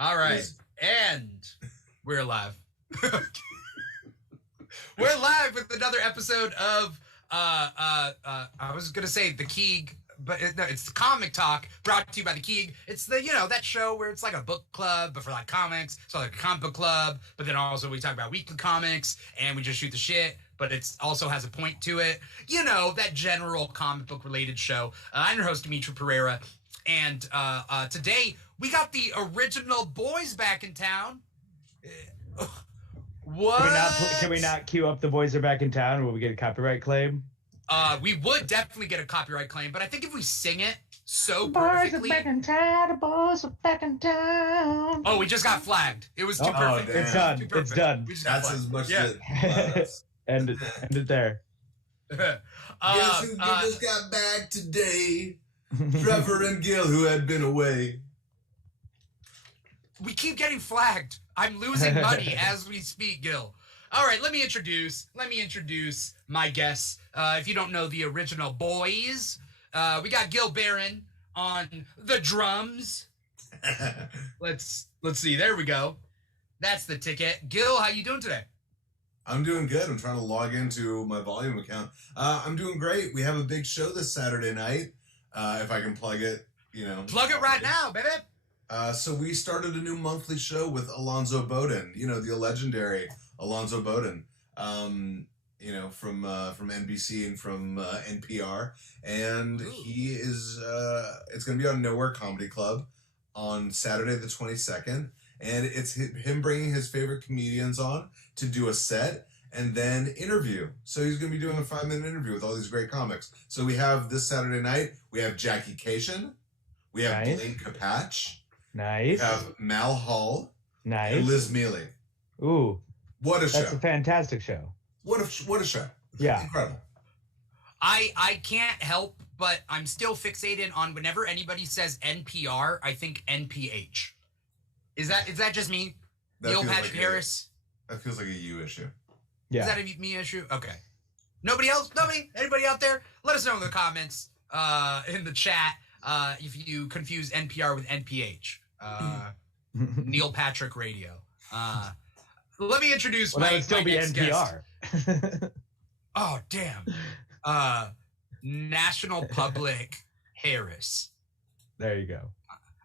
All right. And we're live. We're live with another episode of I was gonna say the Keeg, but no, it's the Comic Talk, brought to you by the Keeg. It's the that show where it's like a book club, but for like comics. So like a comic book club, but then also we talk about weekly comics and we just shoot the shit. But it also has a point to it. That general comic book related show. I'm your host Dimitri Pereira, and today we got the original boys back in town. What? Can we not queue up the boys are back in town? Will we get a copyright claim? We would definitely get a copyright claim, but I think if we sing it so Boys perfectly. are back in town, the boys are back in town. Oh, we just got flagged. It was too perfect. It's done. Too perfect. It's done. We just got That's flagged. as much as End it there. Guess who just got back today? Trevor and Gil, who had been away. We keep getting flagged. I'm losing money as we speak, Gil. All right, let me introduce my guests. If you don't know the original boys, we got Gil Barron on the drums. Let's see. There we go. That's the ticket. Gil, how you doing today? I'm doing good. I'm trying to log into my volume account. I'm doing great. We have a big show this Saturday night. If I can plug it, Plug it right now, baby. So we started a new monthly show with Alonzo Bowden, the legendary Alonzo Bowden, from NBC and from NPR. And he is, it's going to be on Nowhere Comedy Club on Saturday the 22nd. And it's him bringing his favorite comedians on to do a set and then interview. So he's going to be doing a 5-minute interview with all these great comics. So we have this Saturday night, we have Jackie Cation, we have Blaine Capatch, Nice. we have Mal Hall, Nice. and Liz Mealy. Ooh. What a show. That's a fantastic show. What a show. Yeah. Incredible. I can't help but I'm still fixated on whenever anybody says NPR, I think NPH. Is that just me? Neil Patrick Harris? That feels like a you issue. Yeah. Is that a me issue? Okay. Nobody else? Nobody? Anybody out there? Let us know in the comments, in the chat, if you confuse NPR with NPH. Neil Patrick Radio. Let me introduce that my would still be next NPR. guest. Oh, damn. National Public Harris. There you go.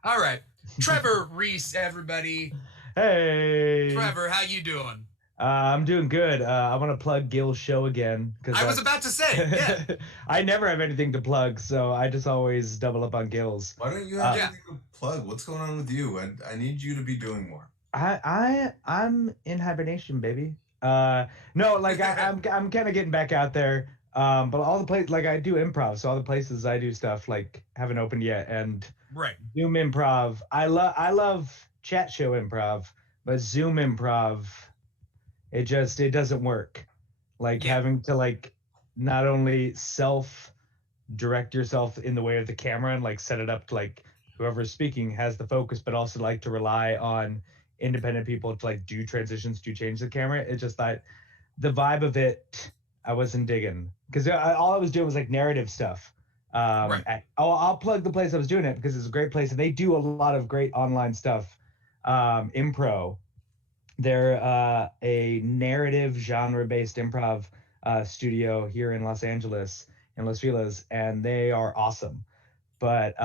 All right. Trevor Reese, everybody. Hey. Trevor, how you doing? I'm doing good. I want to plug Gil's show again. I was about to say, yeah. I never have anything to plug, so I just always double up on Gil's. Why don't you have anything to plug? What's going on with you? I need you to be doing more. I'm in hibernation, baby. No, like I'm kind of getting back out there. But all the places, like I do improv, so all the places I do stuff like haven't opened yet. And right. Zoom improv, I love chat show improv, but Zoom improv, it doesn't work. Like having to like not only self direct yourself in the way of the camera and like set it up to like whoever's speaking has the focus, but also like to rely on independent people to like do transitions to change the camera. It's just that the vibe of it I wasn't digging, because all I was doing was like narrative stuff. Right. I'll plug the place I was doing it because it's a great place and they do a lot of great online stuff. Impro, they're a narrative genre-based improv studio here in Los Angeles, in Los Feliz, and they are awesome. But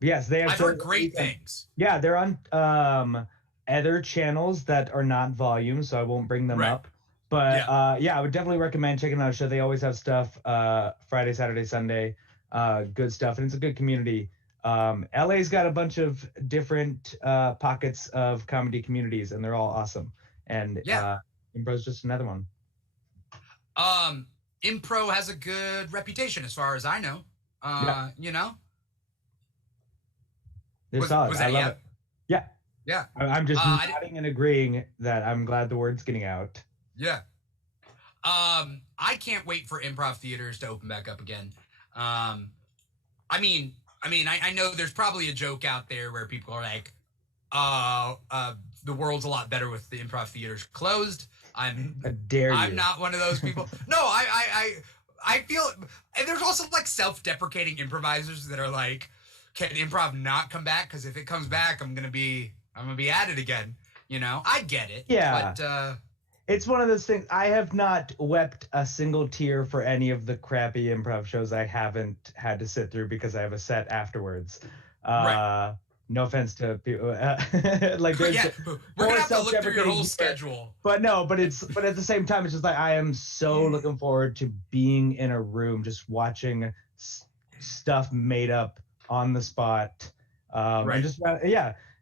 yes, they have. I've heard great things. Yeah, they're on other channels that are not volume, so I won't bring them up. But I would definitely recommend checking out a show. They always have stuff Friday, Saturday, Sunday, good stuff, and it's a good community. LA's got a bunch of different pockets of comedy communities, and they're all awesome. And Impro's just another one. Impro has a good reputation as far as I know. They're solid. Was that I love it. Yeah. Yeah. I'm just nodding and agreeing that I'm glad the word's getting out. Yeah. I can't wait for improv theaters to open back up again. I know there's probably a joke out there where people are like, the world's a lot better with the improv theaters closed. I'm not one of those people. No, I feel, and there's also like self-deprecating improvisers that are like, can improv not come back? Because if it comes back, I'm gonna be I'm gonna be at it again. I get it. Yeah. But It's one of those things. I have not wept a single tear for any of the crappy improv shows I haven't had to sit through because I have a set afterwards. Right. No offense to people. Like, we're there's gonna have to look through your self-deprecating whole humor. schedule. But no, but at the same time, it's just like I am so looking forward to being in a room, just watching stuff made up on the spot, Right. and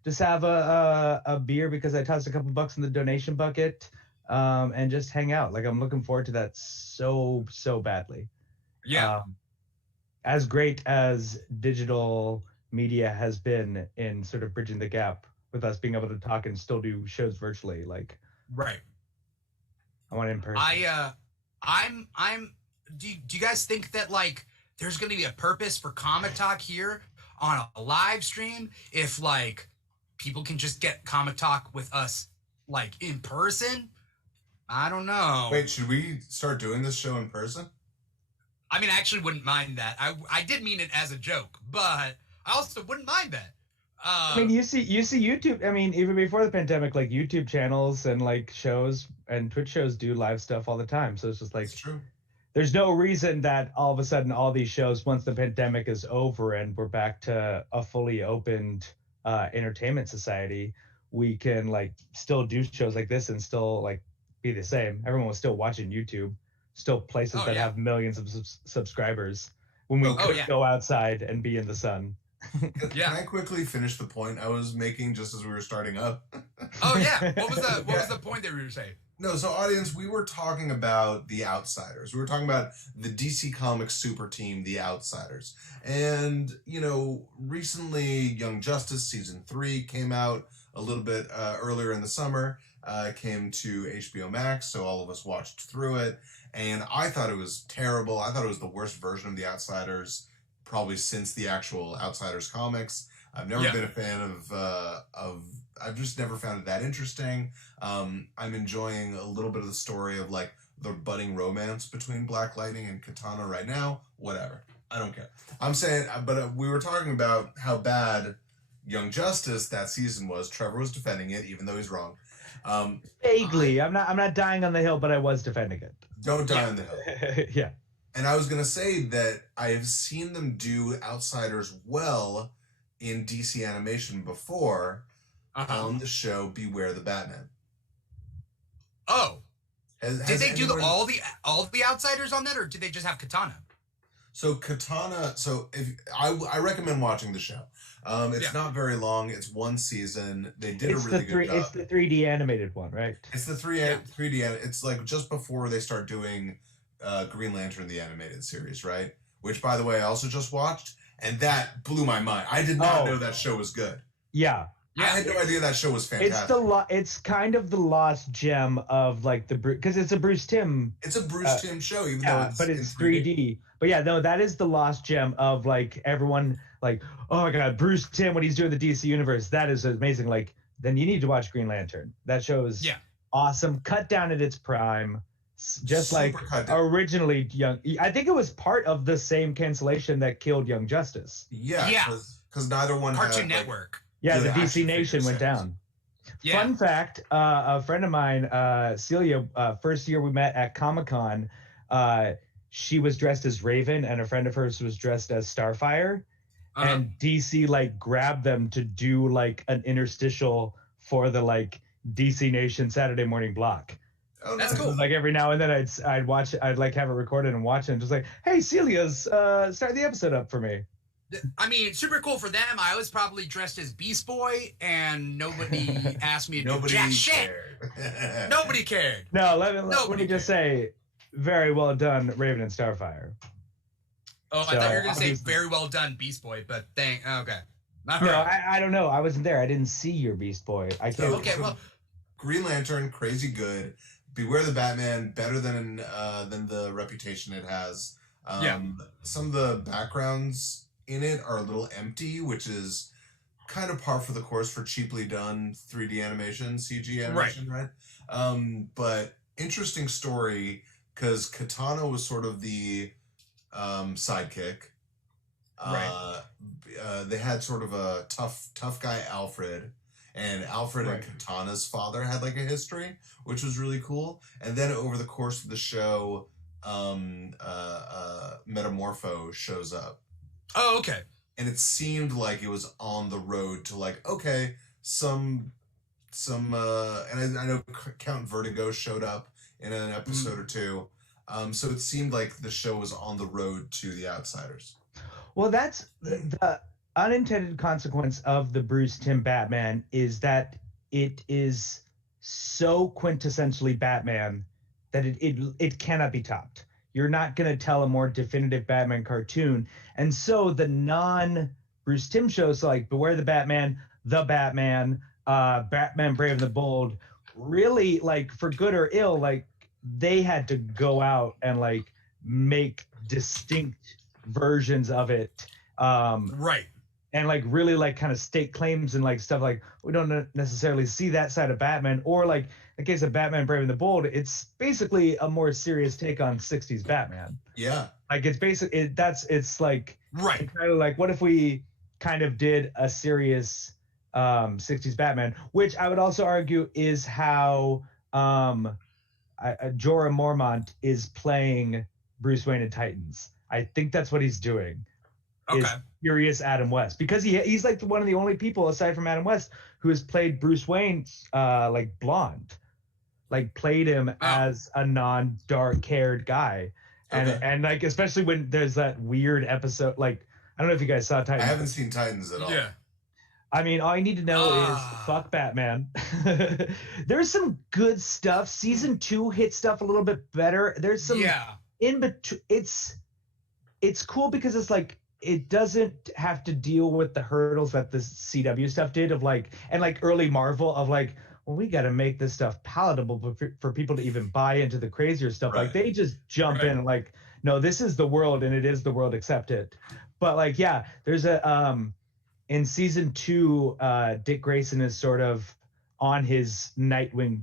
just have a beer because I tossed a couple bucks in the donation bucket, and just hang out. Like, I'm looking forward to that so badly. Yeah. As great as digital media has been in sort of bridging the gap with us being able to talk and still do shows virtually, like, Right. I want it in person. I'm. Do you guys think that like there's going to be a purpose for Comic Talk here on a live stream if like people can just get Comic Talk with us like in person? I don't know. Wait, should we start doing this show in person? I mean, I actually wouldn't mind that. I did mean it as a joke, but I also wouldn't mind that. I mean, you see YouTube. I mean, even before the pandemic, like YouTube channels and like shows and Twitch shows do live stuff all the time. So it's just like, It's true. there's no reason that all of a sudden all these shows, once the pandemic is over and we're back to a fully opened entertainment society, we can like still do shows like this and still like be the same. Everyone was still watching YouTube, still places that have millions of subscribers when we could go outside and be in the sun. Can I quickly finish the point I was making just as we were starting up? Oh yeah, what was the point that we were saying? No, so audience, we were talking about The Outsiders. We were talking about the DC Comics super team, The Outsiders. And, recently Young Justice Season 3 came out a little bit earlier in the summer, came to HBO Max, so all of us watched through it. And I thought it was terrible. I thought it was the worst version of The Outsiders probably since the actual Outsiders comics. I've never been a fan of I've just never found it that interesting. I'm enjoying a little bit of the story of like the budding romance between Black Lightning and Katana right now. Whatever. I don't care. I'm saying, but we were talking about how bad Young Justice that season was. Trevor was defending it, even though he's wrong. Vaguely. I'm not dying on the hill, but I was defending it. Don't die on the hill. Yeah. And I was going to say that I have seen them do Outsiders well in DC animation before on the show Beware the Batman. Oh. Did they do all the Outsiders on that, or did they just have Katana? So Katana, if I recommend watching the show. It's not very long. It's one season. They did a really good job. It's the 3D animated one, right? It's the 3D. It's like just before they start doing Green Lantern the animated series, right? Which, by the way, I also just watched, and that blew my mind. I did not know that show was good. Yeah. I had no idea that show was fantastic. It's kind of the lost gem of like because it's a Bruce Timm. It's a Bruce Timm show, even though it's 3D. But yeah, no, that is the lost gem of like everyone like, oh my god, Bruce Timm when he's doing the DC universe, that is amazing. Like, then you need to watch Green Lantern. That show is awesome, cut down at its prime, just like originally Young. I think it was part of the same cancellation that killed Young Justice. Yeah, because neither one Cartoon Network. Yeah, the DC Nation went down. Yeah. Fun fact, a friend of mine, Celia, first year we met at Comic-Con, she was dressed as Raven and a friend of hers was dressed as Starfire. And DC like grabbed them to do like an interstitial for the like DC Nation Saturday morning block. Oh, that's cool. Like every now and then I'd watch it, I'd like have it recorded and watch it and just like, hey, Celia's start the episode up for me. I mean, super cool for them. I was probably dressed as Beast Boy, and nobody asked me to do jack shit. Nobody cared. No, let me just say, very well done, Raven and Starfire. Oh, I thought you were going to say very well done, Beast Boy, but okay. All right. I don't know. I wasn't there. I didn't see your Beast Boy. I can't. Okay, well, Green Lantern, crazy good. Beware the Batman, better than the reputation it has. Some of the backgrounds in it are a little empty, which is kind of par for the course for cheaply done 3D animation, CG animation, right? But interesting story, because Katana was sort of the sidekick. Right. They had sort of a tough guy, Alfred, and Alfred and Katana's father had like a history, which was really cool. And then over the course of the show, Metamorpho shows up. Oh, okay. And it seemed like it was on the road to like, okay, and I know Count Vertigo showed up in an episode or two. So it seemed like the show was on the road to The Outsiders. Well, that's the unintended consequence of the Bruce Timm Batman, is that it is so quintessentially Batman that it cannot be topped. You're not going to tell a more definitive Batman cartoon. And so the non-Bruce Timm shows like Beware the Batman, Batman Brave and the Bold, really, like, for good or ill, like, they had to go out and like make distinct versions of it. Right. And like really like kind of stake claims and like stuff like we don't necessarily see that side of Batman, or like in the case of Batman Brave and the Bold, it's basically a more serious take on 60s Batman. Yeah. Like it's basically it's like right. It's kind of like what if we kind of did a serious 60s Batman, which I would also argue is how Jorah Mormont is playing Bruce Wayne in Titans. I think that's what he's doing. Okay. Is Furious Adam West, because he's like one of the only people aside from Adam West who has played Bruce Wayne like blonde, like played him as a non-dark haired guy. And like especially when there's that weird episode, like I don't know if you guys saw Titans. I haven't seen Titans at all. Yeah. I mean, all you need to know is fuck Batman. There's some good stuff. Season 2 hit stuff a little bit better. There's some in between. It's cool because it's like it doesn't have to deal with the hurdles that the CW stuff did of like, and like early Marvel of like, well, we got to make this stuff palatable for people to even buy into the crazier stuff. Like they just jump in and like, no, this is the world and it is the world, accept it. But like, yeah, there's a in season 2, Dick Grayson is sort of on his Nightwing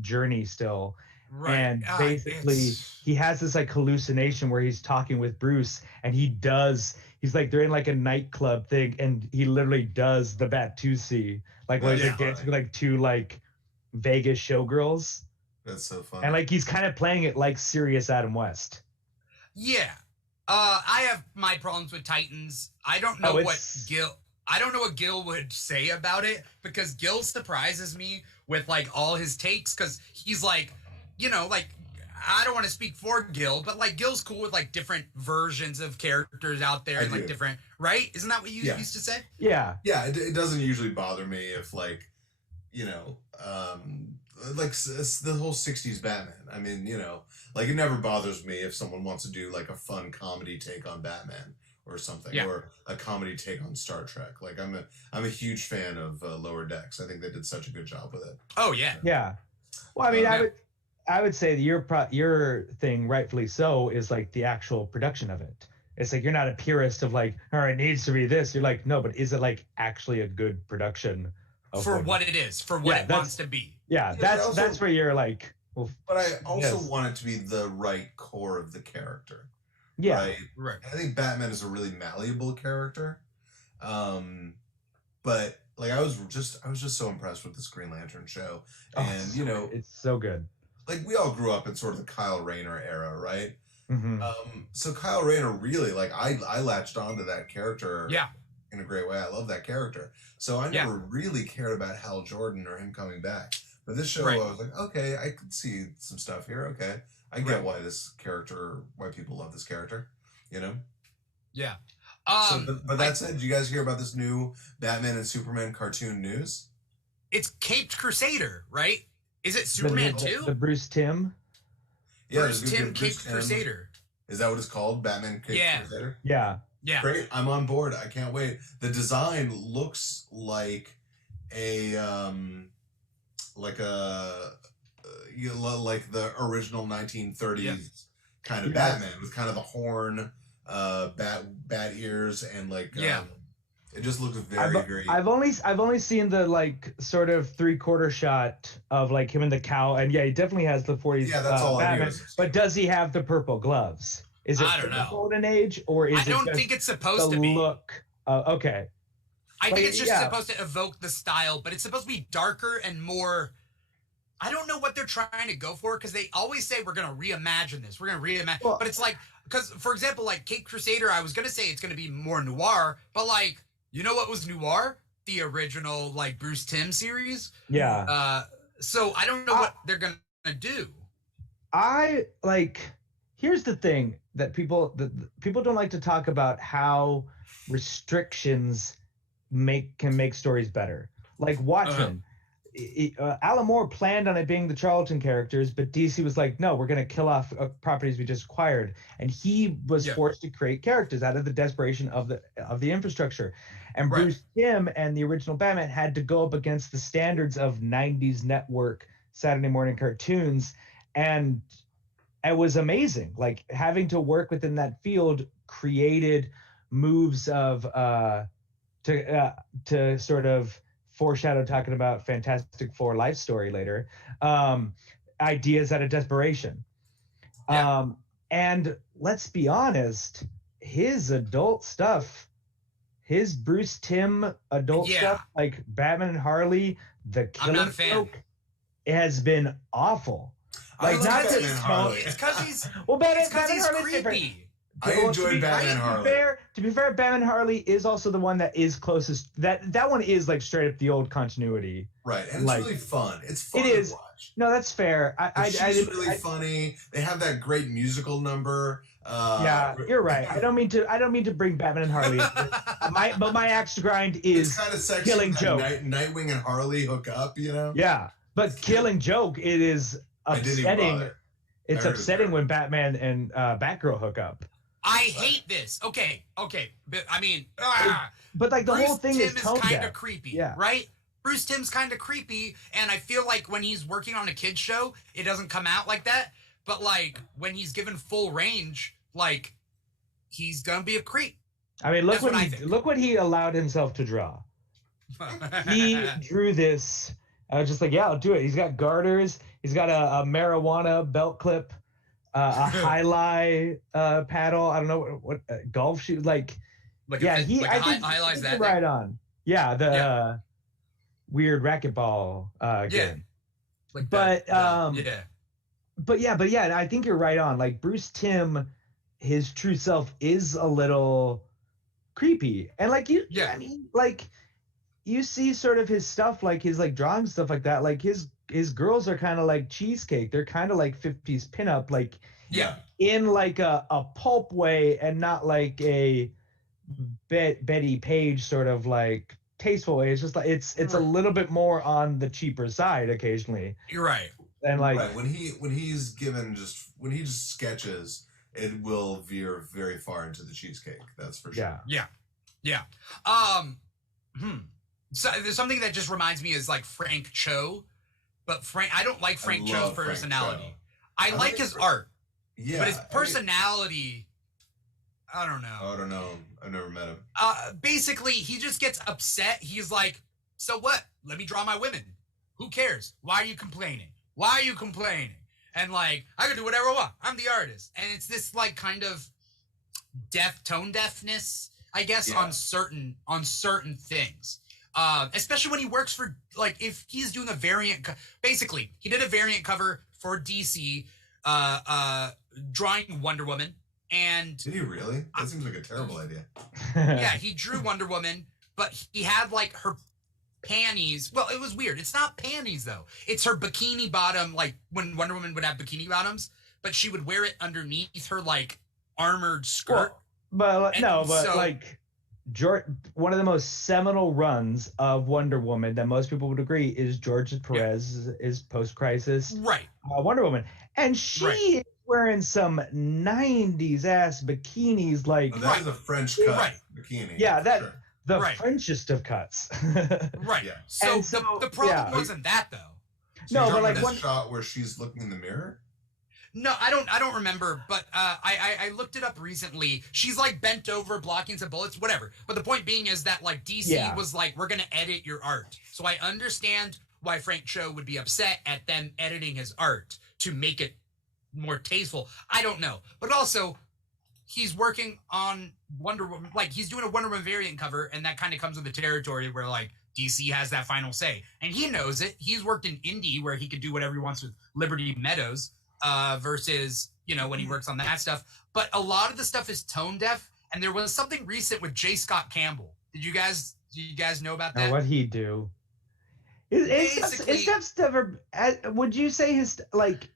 journey still. Right. And basically he has this like hallucination where he's talking with Bruce and he's like, they're in like a nightclub thing and he literally does the Batusi, like where they dance with like 2 like Vegas showgirls. That's so fun. And like he's kind of playing it like serious Adam West. Yeah. I have my problems with Titans. I don't know what Gil would say about it, because Gil surprises me with like all his takes, because he's like, you know, like, I don't want to speak for Gil, but like Gil's cool with like different versions of characters out there and like different, right? Isn't that what you used to say? Yeah. Yeah, it doesn't usually bother me if like, you know, like the whole 60s Batman. I mean, you know, like it never bothers me if someone wants to do like a fun comedy take on Batman or something, or a comedy take on Star Trek. Like I'm a huge fan of Lower Decks. I think they did such a good job with it. Oh yeah. Yeah. Well, I mean, I would say that your thing, rightfully so, is like the actual production of it. It's like you're not a purist of like, all right, it needs to be this. You're like, no, but is it like actually a good production for what it is, for what it wants to be? Yeah, that's where you're like. Well, but I also want it to be the right core of the character. Yeah, right. I think Batman is a really malleable character, but like I was just so impressed with this Green Lantern show, and you know, it's so good. Like we all grew up in sort of the Kyle Rayner era, right? Mm-hmm. So Kyle Rayner really, like, I latched onto that character in a great way. I love that character. So I never really cared about Hal Jordan or him coming back. But this show, I was like, okay, I could see some stuff here. Okay, I get why people love this character, you know? Yeah. But that said, did you guys hear about this new Batman and Superman cartoon news? It's Caped Crusader, right? Is it Superman 2? The Bruce Timm? Yeah, Bruce Timm Caped Crusader. Is that what it's called? Batman Caped Crusader? Yeah. Yeah. Great. I'm on board. I can't wait. The design looks like like the original 1930s kind of Batman with kind of the horn, bat ears, and like it just looks very. I've only seen the like sort of 3/4 shot of like him and the cow, and he definitely has the 40s. Yeah, that's all Batman. I knew. But does he have the purple gloves? Is it I don't know. Golden Age, or is I don't think it's supposed to be. Look, okay. I think it's just supposed to evoke the style, but it's supposed to be darker and more. I don't know what they're trying to go for because they always say we're going to reimagine this. We're going to reimagine, but it's like because for example, like Caped Crusader, I was going to say it's going to be more noir, but like you know what was noir? The original like Bruce Timm series. Yeah. So I don't know what they're going to do. Here's the thing that people don't like to talk about how restrictions can make stories better. Like Watchmen. Alan Moore planned on it being the Charlton characters, but DC was like, no, we're going to kill off properties we just acquired. And he was forced to create characters out of the desperation of the infrastructure. And Bruce Timm and the original Batman had to go up against the standards of 90s network Saturday morning cartoons. And it was amazing. Like having to work within that field created moves of to sort of foreshadow talking about Fantastic Four life story later, ideas out of desperation. And let's be honest, his adult stuff, his Bruce Timm adult stuff, like Batman and Harley, the Killing Joke, has been awful. Like not Batman and Harley. It's because he's Harley's creepy. I enjoyed Batman and Harley. To be fair, Batman and Harley is also the one that is closest. That one is like straight up the old continuity. Right, and it's really fun. It's fun to watch. No, that's fair. She's really funny. They have that great musical number. You're right. I don't mean to bring Batman and Harley. But my axe to grind is kind of Killing Joke. Nightwing and Harley hook up, you know? Yeah, but Killing Joke, it is upsetting. It's upsetting when Batman and Batgirl hook up. I hate this. Okay, but I mean, but like the Bruce whole thing Timm is kind of creepy, right? Bruce Timm's kind of creepy, and I feel like when he's working on a kid's show, it doesn't come out like that. But like when he's given full range, like he's gonna be a creep. I mean, look what he allowed himself to draw. He drew this. I was just like, yeah, I'll do it. He's got garters. He's got a marijuana belt clip. A highlight paddle. I don't know what golf shoe. I think highlights that right on. Yeah, the weird racquetball game. But I think you're right on. Like Bruce Timm, his true self is a little creepy, and like I mean, like you see sort of his stuff, like his like drawing stuff like that, like his girls are kind of like cheesecake. They're kind of like 50s pinup, like in like a pulp way and not like a Betty Page sort of like tasteful way. It's just like it's a little bit more on the cheaper side occasionally. You're right. And like when he just sketches, it will veer very far into the cheesecake. That's for sure. Yeah. So there's something that just reminds me is like Frank Cho. But I don't like Frank Cho's personality. I like his art. Yeah. But his personality, I don't know. I don't know. I've never met him. Basically, he just gets upset. He's like, so what? Let me draw my women. Who cares? Why are you complaining? And like, I can do whatever I want. I'm the artist. And it's this like kind of tone deafness, I guess, on certain things. Especially when he works for, like, if he's doing a variant, basically, he did a variant cover for DC, drawing Wonder Woman, and... Did he really? That seems like a terrible idea. Yeah, he drew Wonder Woman, but he had, like, her panties, well, it was weird. It's not panties, though. It's her bikini bottom, like, when Wonder Woman would have bikini bottoms, but she would wear it underneath her, like, armored skirt. Well, one of the most seminal runs of Wonder Woman that most people would agree is George Perez is post-crisis Wonder Woman, and she is wearing some 90s ass bikinis, like that is a French cut bikini. Yeah, the Frenchest of cuts. Yeah. So the problem wasn't that though. So but like one shot where she's looking in the mirror. No, I don't remember, but I looked it up recently. She's like bent over, blocking some bullets, whatever. But the point being is that like DC was like, we're gonna edit your art. So I understand why Frank Cho would be upset at them editing his art to make it more tasteful. I don't know, but also he's working on Wonder Woman, like he's doing a Wonder Woman variant cover, and that kind of comes with the territory where like DC has that final say, and he knows it. He's worked in indie where he could do whatever he wants with Liberty Meadows, versus when he works on that stuff. But a lot of the stuff is tone deaf, and there was something recent with J. Scott Campbell. Do you guys know about that? What'd he do? His stuff's never. Would you say his like?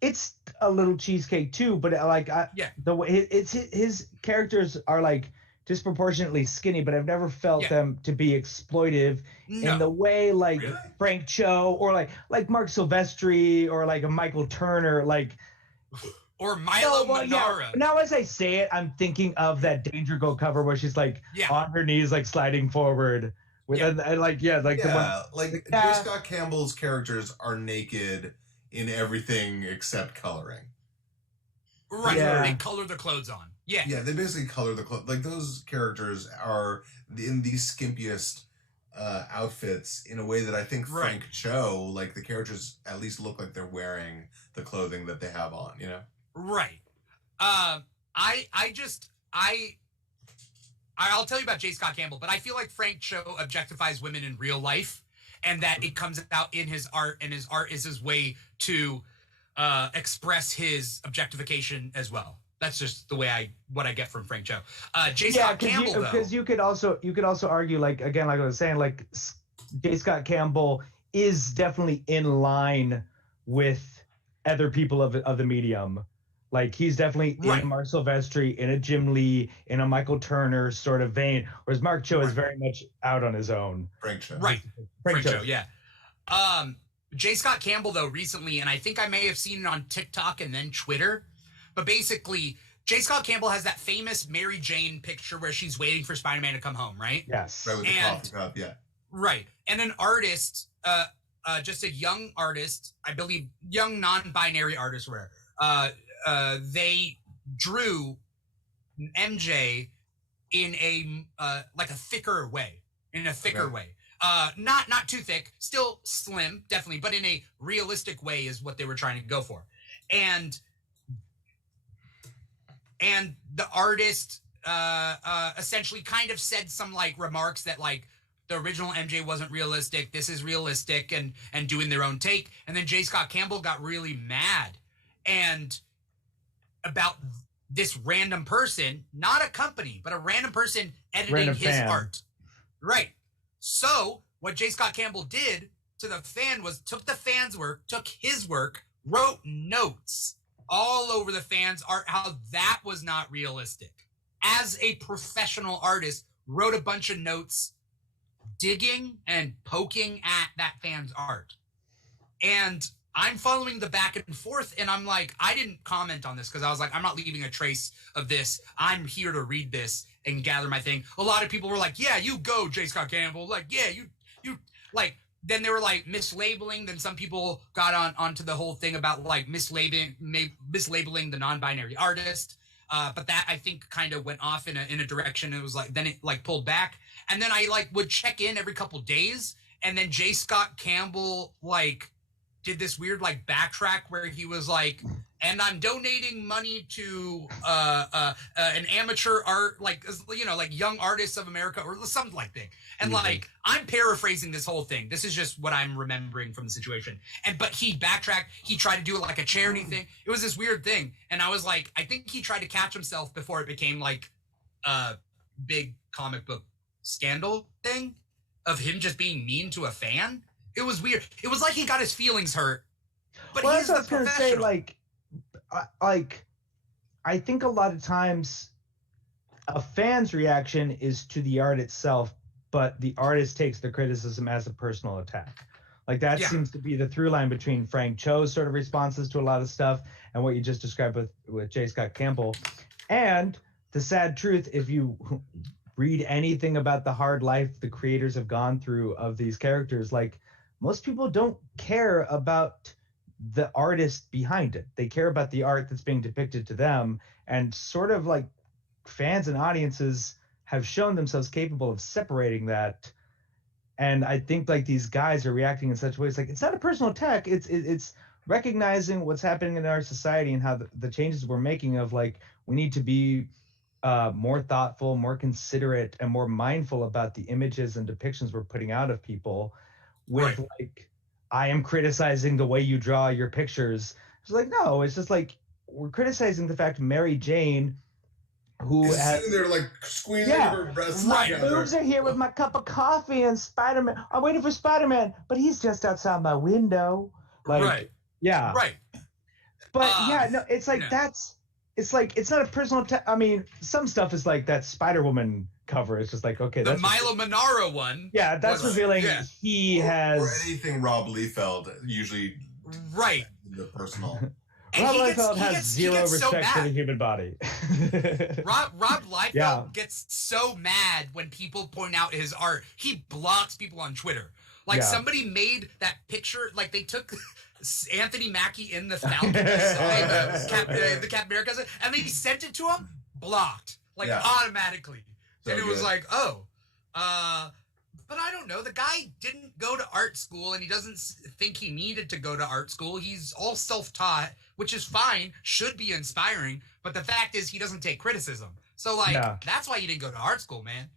It's a little cheesecake too, but the way his characters are like disproportionately skinny, but I've never felt them to be exploitive in the way like Frank Cho or like Mark Silvestri or like a Michael Turner or Milo Manara. Yeah. Now as I say it, I'm thinking of that Danger Girl cover where she's like on her knees like sliding forward with J. Scott Campbell's characters are naked in everything except coloring. Right. Yeah. They color the clothes on. Yeah. Yeah, they basically color the clothes. Like those characters are in the skimpiest outfits in a way that I think Frank Cho, like the characters at least look like they're wearing the clothing that they have on, Right. I'll tell you about J. Scott Campbell, but I feel like Frank Cho objectifies women in real life, and that it comes out in his art, and his art is his way to express his objectification as well. That's just the way what I get from Frank Cho. J. Scott Campbell, because you could also argue, like again, like I was saying, like J. Scott Campbell is definitely in line with other people of the medium. Like he's definitely in Mark Silvestri, in a Jim Lee, in a Michael Turner sort of vein, whereas Mark Cho is very much out on his own. Frank Cho. Right. Frank Cho, yeah. J. Scott Campbell, though, recently, and I think I may have seen it on TikTok and then Twitter, but basically, J. Scott Campbell has that famous Mary Jane picture where she's waiting for Spider-Man to come home, right? Yes. Right, with the coffee cup, yeah. Right. And an artist, just a young artist, I believe, young non-binary artist, where they drew MJ in a thicker way, way. Not too thick, still slim, definitely, but in a realistic way is what they were trying to go for. And the artist essentially kind of said some like remarks that like the original MJ wasn't realistic, this is realistic, and doing their own take. And then J. Scott Campbell got really mad and about this random person, not a company, but a random person editing his art. Right. So what J. Scott Campbell did to the fan was took the fan's work, took his work, wrote notes all over the fan's art, how that was not realistic. As a professional artist, wrote a bunch of notes digging and poking at that fan's art. And I'm following the back and forth, and I'm like, I didn't comment on this because I was like, I'm not leaving a trace of this. I'm here to read this and gather my thing. A lot of people were like, yeah, you go, J. Scott Campbell. Like, yeah, you like, then they were like mislabeling. Then some people got onto the whole thing about like mislabeling the non-binary artist. But that I think kind of went off in a direction. It was like, then it like pulled back. And then I like would check in every couple days. And then J. Scott Campbell like did this weird like backtrack where he was like, and I'm donating money to an amateur art, like Young Artists of America or something like that. And like, I'm paraphrasing this whole thing. This is just what I'm remembering from the situation. But he backtracked. He tried to do it like a charity thing. It was this weird thing. And I was like, I think he tried to catch himself before it became like a big comic book scandal thing of him just being mean to a fan. It was weird. It was like he got his feelings hurt. But he's the professional. Say, like, I think a lot of times a fan's reaction is to the art itself, but the artist takes the criticism as a personal attack. Like that seems to be the through line between Frank Cho's sort of responses to a lot of stuff and what you just described with J. Scott Campbell. And the sad truth, if you read anything about the hard life the creators have gone through of these characters, like most people don't care about the artist behind it. They care about the art that's being depicted to them, and sort of like fans and audiences have shown themselves capable of separating that. And I think like these guys are reacting in such ways, like it's not a personal attack. It's recognizing what's happening in our society and how the changes we're making of like we need to be more thoughtful, more considerate, and more mindful about the images and depictions we're putting out of people. With Right. like, I am criticizing the way you draw your pictures. It's like no, it's just like we're criticizing the fact Mary Jane, who Is has sitting there like squeezing Yeah. her breasts Right. together. moves are here with my cup of coffee and Spider-Man. I'm waiting for Spider-Man, but he's just outside my window. Like, Right. yeah. Right. But yeah, no, it's like no. it's like it's not a personal. I mean, some stuff is like that Spider-Woman cover. It's just like okay, The that's Milo Manaro one. yeah, that's was- revealing yeah. he has. Or anything Rob Liefeld, usually Right. the personal. And Rob he gets- Liefeld he has gets- he zero gets so respect for the mad. human body. Rob Liefeld Yeah. gets so mad when people point out his art. He blocks people on Twitter. Like Yeah. somebody made that picture, like they took Anthony Mackie in the Falcon, the Captain America, and they sent it to him, blocked, like Yeah. automatically. So and it was good. like, but I don't know. The guy didn't go to art school, and he doesn't think he needed to go to art school. He's all self-taught, which is fine, should be inspiring. But the fact is, he doesn't take criticism. So, like, Yeah. that's why you didn't go to art school, man.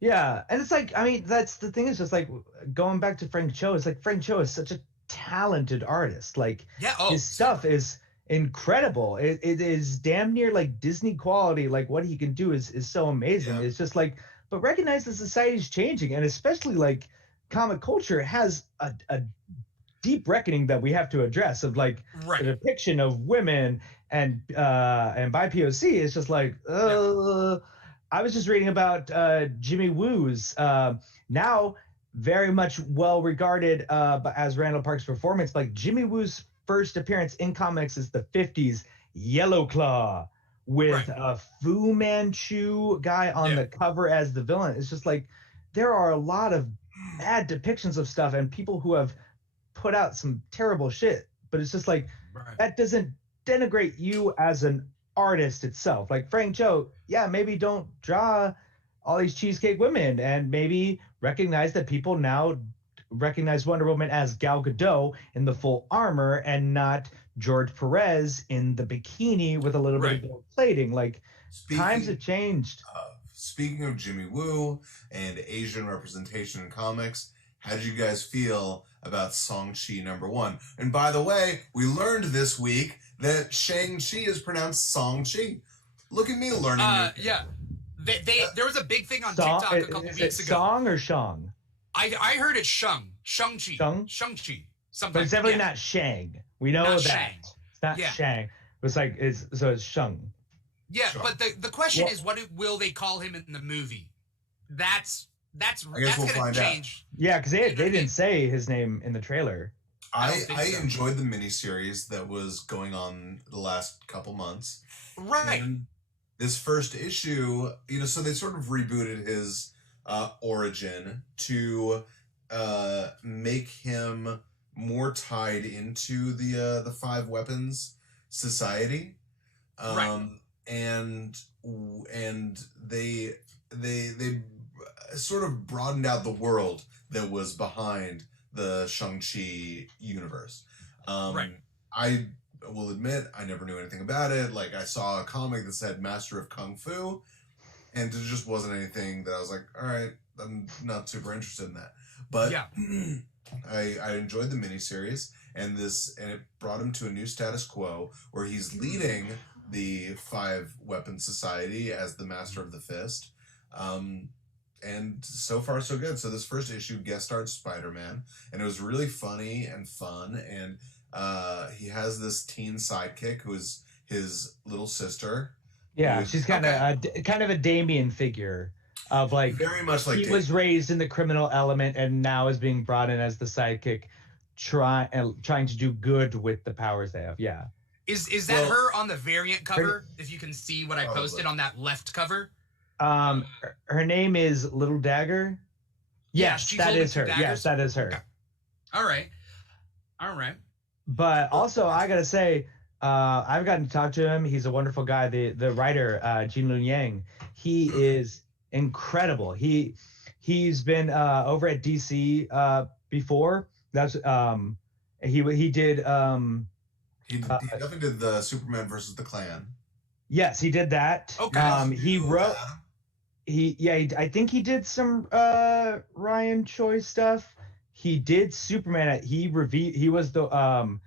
Yeah, and it's like I mean that's the thing is just like going back to Frank Cho. It's like Frank Cho is such a talented artist. Like Yeah. his stuff is incredible. It is damn near like Disney quality. Like what he can do is so amazing. Yeah. It's just like, but recognize that society's changing, and especially like comic culture has a deep reckoning that we have to address of like the Right. depiction of women and by POC. It's just like, I was just reading about Jimmy Woo's now very much well regarded as Randall Park's performance. Like Jimmy Woo's first appearance in comics is the 50s Yellow Claw with Right. a Fu Manchu guy on Yeah. the cover as the villain. It's just like there are a lot of bad depictions of stuff and people who have put out some terrible shit. But it's just like Right. that doesn't denigrate you as an artist itself. Like Frank Cho, yeah, maybe don't draw all these cheesecake women and maybe recognize that people now recognize Wonder Woman as Gal Gadot in the full armor and not George Perez in the bikini with a little bit Right. of gold plating. Like times Speaking have changed. speaking of Jimmy Woo and Asian representation in comics, how did you guys feel about Shang-Chi #1? And by the way, we learned this week that Shang-Chi is pronounced Song-Chi. Look at me learning. Yeah. There was a big thing on Song, TikTok a couple is weeks it ago. Song or Shang? I heard it's Shang-Chi. Shang? Shang-Chi. Something. But it's definitely yeah. not Shang. We know Not that. Shang. It's not Yeah. Shang. It's like it's Shang. Yeah, Sure. but the question Well- is, what will they call him in the movie? That's I guess we'll gonna find out. change. Yeah, because You know they what I mean? didn't say his name in the trailer. I I don't think so. enjoyed the miniseries that was going on the last couple months. Right. And this first issue, so they sort of rebooted his origin to make him more tied into the Five Weapons Society. Right. And they sort of broadened out the world that was behind the Shang-Chi universe. Right. I will admit I never knew anything about it. Like I saw a comic that said Master of Kung Fu, and it just wasn't anything that I was like, all right, I'm not super interested in that. But Yeah. I enjoyed the miniseries and it brought him to a new status quo where he's leading the Five Weapon Society as the Master of the Fist. And so far so good. So this first issue guest starred Spider-Man, and it was really funny and fun. And he has this teen sidekick who is his little sister. Yeah, Who's- she's kind of a Damien figure of like Very much like he Dave. was raised in the criminal element and now is being brought in as the sidekick, trying to do good with the powers they have. Yeah. Is that Well- her on the variant cover? If you can see what I Probably. posted on that left cover. Her name is Little Dagger. Yeah, Yes, she's that holding is two her. daggers? Yes, that is her. Okay. All right. But also, I gotta say, I've gotten to talk to him. He's a wonderful guy. The writer, Jinlun Yang, he is incredible. He's been over at DC before. That's He did He definitely did the Superman versus the Klan. yes, he did that. Okay. He wrote I think he did some Ryan Choi stuff. He did Superman. He was the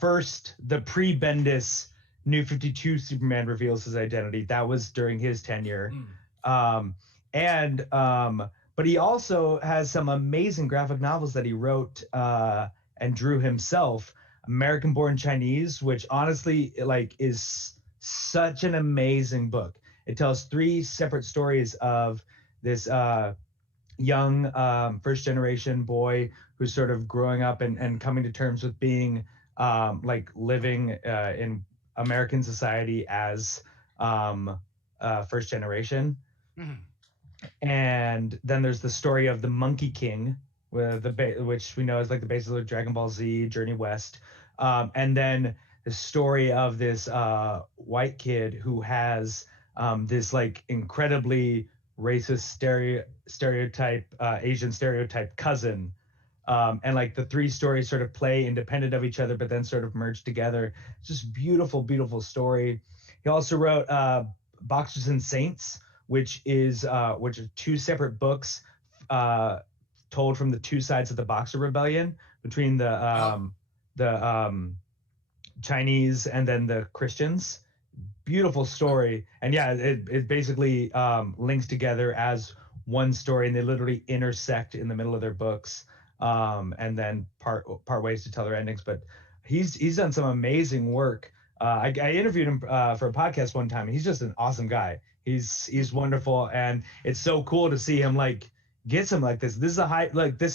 first, the pre-Bendis New 52 Superman reveals his identity. That was during his tenure. But he also has some amazing graphic novels that he wrote and drew himself. American Born Chinese, which honestly is such an amazing book. It tells 3 separate stories of this young first generation boy who's sort of growing up and coming to terms with being living in American society as first generation. And then there's the story of the Monkey King, which we know is like the basis of Dragon Ball Z, Journey West. And then the story of this white kid who has this like incredibly racist stereotype, Asian stereotype cousin. And like the 3 stories sort of play independent of each other, but then sort of merge together. It's just beautiful, beautiful story. He also wrote Boxers and Saints, which are 2 separate books told from the 2 sides of the Boxer Rebellion between the Chinese and then the Christians. Beautiful story. And yeah, it basically links together as one story, and they literally intersect in the middle of their books, and then part ways to tell their endings. But he's done some amazing work. I interviewed him for a podcast one time, and he's just an awesome guy. He's wonderful, and it's so cool to see him like get some like this. This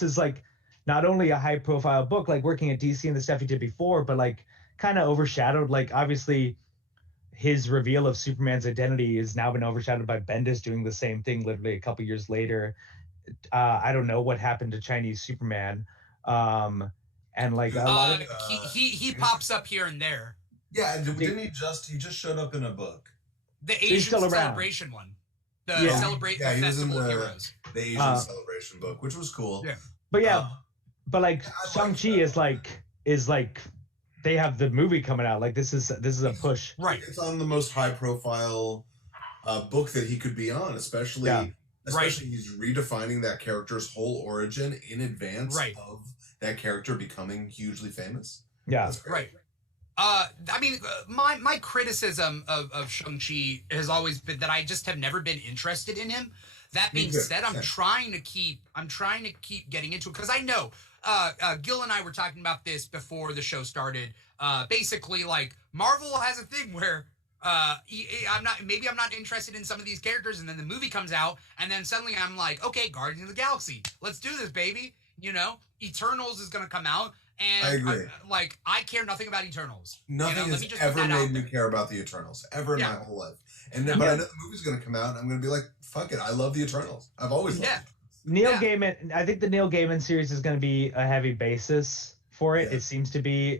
is like not only a high profile book, like working at DC and the stuff he did before, but like kind of overshadowed. Like obviously his reveal of Superman's identity has now been overshadowed by Bendis doing the same thing literally a couple years later. I don't know what happened to Chinese Superman. And like a lot of he pops up here and there. Yeah, didn't he just showed up in a book? The Asian Celebration one. The Festival of Heroes. The Asian Celebration book, which was cool. Yeah. But but like Shang-Chi is like they have the movie coming out. Like this is a push. Right. It's on the most high profile book that he could be on, especially he's redefining that character's whole origin in advance of that character becoming hugely famous. Yeah. That's great. Right. I mean, my criticism of Shang-Chi has always been that I just have never been interested in him. That being said, I'm trying to keep getting into it because I know Gil and I were talking about this before the show started. Basically, like Marvel has a thing where I'm not interested in some of these characters, and then the movie comes out, and then suddenly I'm like, okay, Guardians of the Galaxy, let's do this, baby. You know, Eternals is gonna come out. And I agree. I care nothing about Eternals. Nothing has ever made me care about the Eternals ever in my whole life. But I know the movie's going to come out, and I'm going to be like, "Fuck it, I love the Eternals. I've always loved it." Neil Gaiman. I think the Neil Gaiman series is going to be a heavy basis for it. Yeah. It seems to be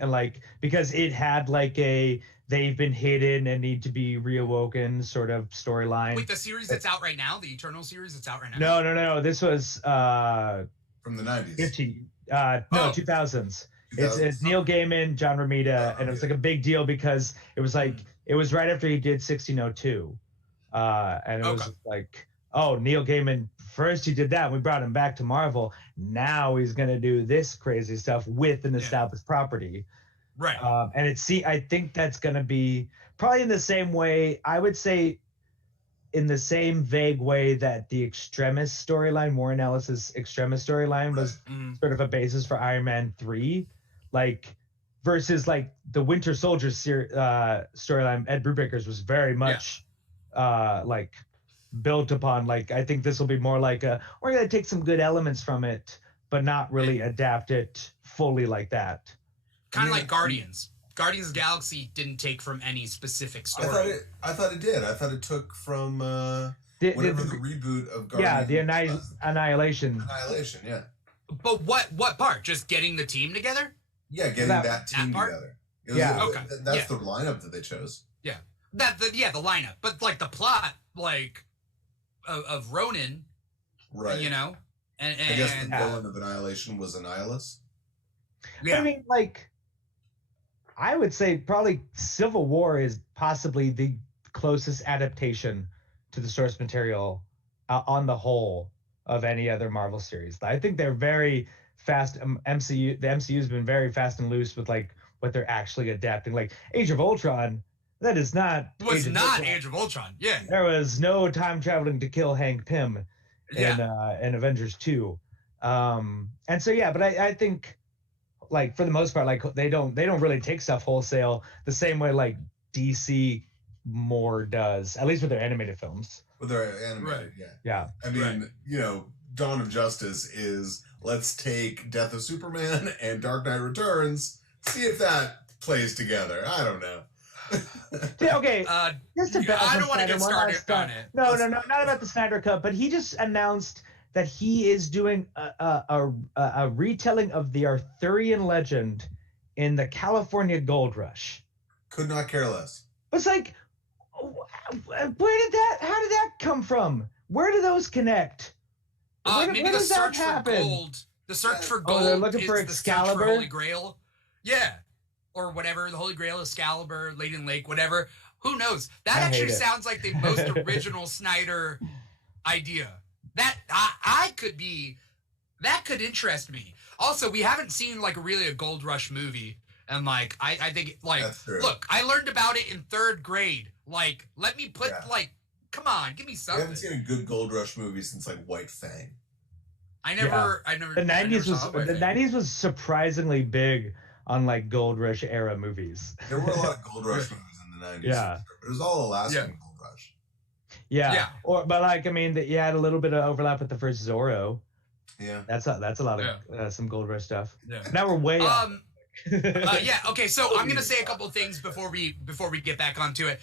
because it had they've been hidden and need to be reawoken sort of storyline. Wait, the series that's out right now, the Eternal series that's out right now. No. This was from the 90s. 2000s. It's Neil Gaiman, John Romita, and it was like a big deal because it was like it was right after he did 1602, and it was like, oh, Neil Gaiman first he did that, and we brought him back to Marvel. Now he's gonna do this crazy stuff with an established property, right? I think that's gonna be probably in the same way. I would say in the same vague way that the Extremis storyline, Warren Ellis's Extremis storyline was sort of a basis for Iron Man 3, versus the Winter Soldier storyline, Ed Brubaker's was very much built upon, I think this will be more we're going to take some good elements from it, but not really adapt it fully like that. Kind of like Guardians. Guardians of the Galaxy didn't take from any specific story. I thought it did. I thought it took from the reboot of Guardians. Yeah, the Annihilation. Annihilation, yeah. But what part? Just getting the team together? Yeah, getting that team together. That's the lineup that they chose. Yeah. The lineup. But the plot, of Ronan. Right. You know? And I guess the villain of Annihilation was Annihilus. But I mean, like, I would say probably Civil War is possibly the closest adaptation to the source material on the whole of any other Marvel series. I think they're very fast. MCU, the MCU has been very fast and loose with like what they're actually adapting. Like Age of Ultron, that is not Age of Ultron. Yeah, there was no time traveling to kill Hank Pym in Avengers 2. And so yeah, but I think like for the most part, like they don't really take stuff wholesale the same way like DC more does, at least with their animated films. With their animated, yeah. I mean, you know, Dawn of Justice is let's take Death of Superman and Dark Knight Returns, see if that plays together. I don't know. Yeah, okay. Just I don't want to get started on it. No, not about the Snyder Cut, but he just announced that he is doing a retelling of the Arthurian legend in the California Gold Rush. Could not care less. It's like, how did that come from? Where do those connect? Maybe where the does search that happen? for gold. The search for gold. They're looking is for the search Excalibur? for Holy Grail. Yeah, or whatever. The Holy Grail, Excalibur, Lady Lake, whatever. Who knows? That actually sounds like the most original Snyder idea. That could interest me. Also, we haven't seen like really a Gold Rush movie, and like I think like look, I learned about it in 3rd grade. Like, let me put like, come on, give me something. We haven't seen a good Gold Rush movie since like White Fang. I never. The '90s was surprisingly big on like Gold Rush era movies. There were a lot of Gold Rush movies in the '90s. Yeah, but it was all Alaskan Gold Rush. Yeah. But like, I mean, you had a little bit of overlap with the first Zorro. Yeah. That's a lot of some Gold Rush stuff. Yeah. Now we're way up. Okay, so I'm gonna say a couple of things before we get back onto it.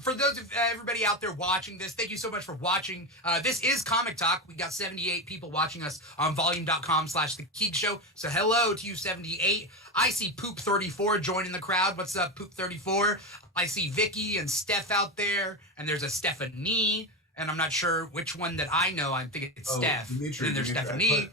For those of everybody out there watching this, thank you so much for watching. This is Comic Talk. We got 78 people watching us on volume.com/The Keeg Show. So hello to you 78. I see Poop 34 joining the crowd. What's up, Poop 34? I see Vicky and Steph out there, and there's a Stephanie, and I'm not sure which one that I know. I think it's Steph. Dimitri, and then there's Stephanie.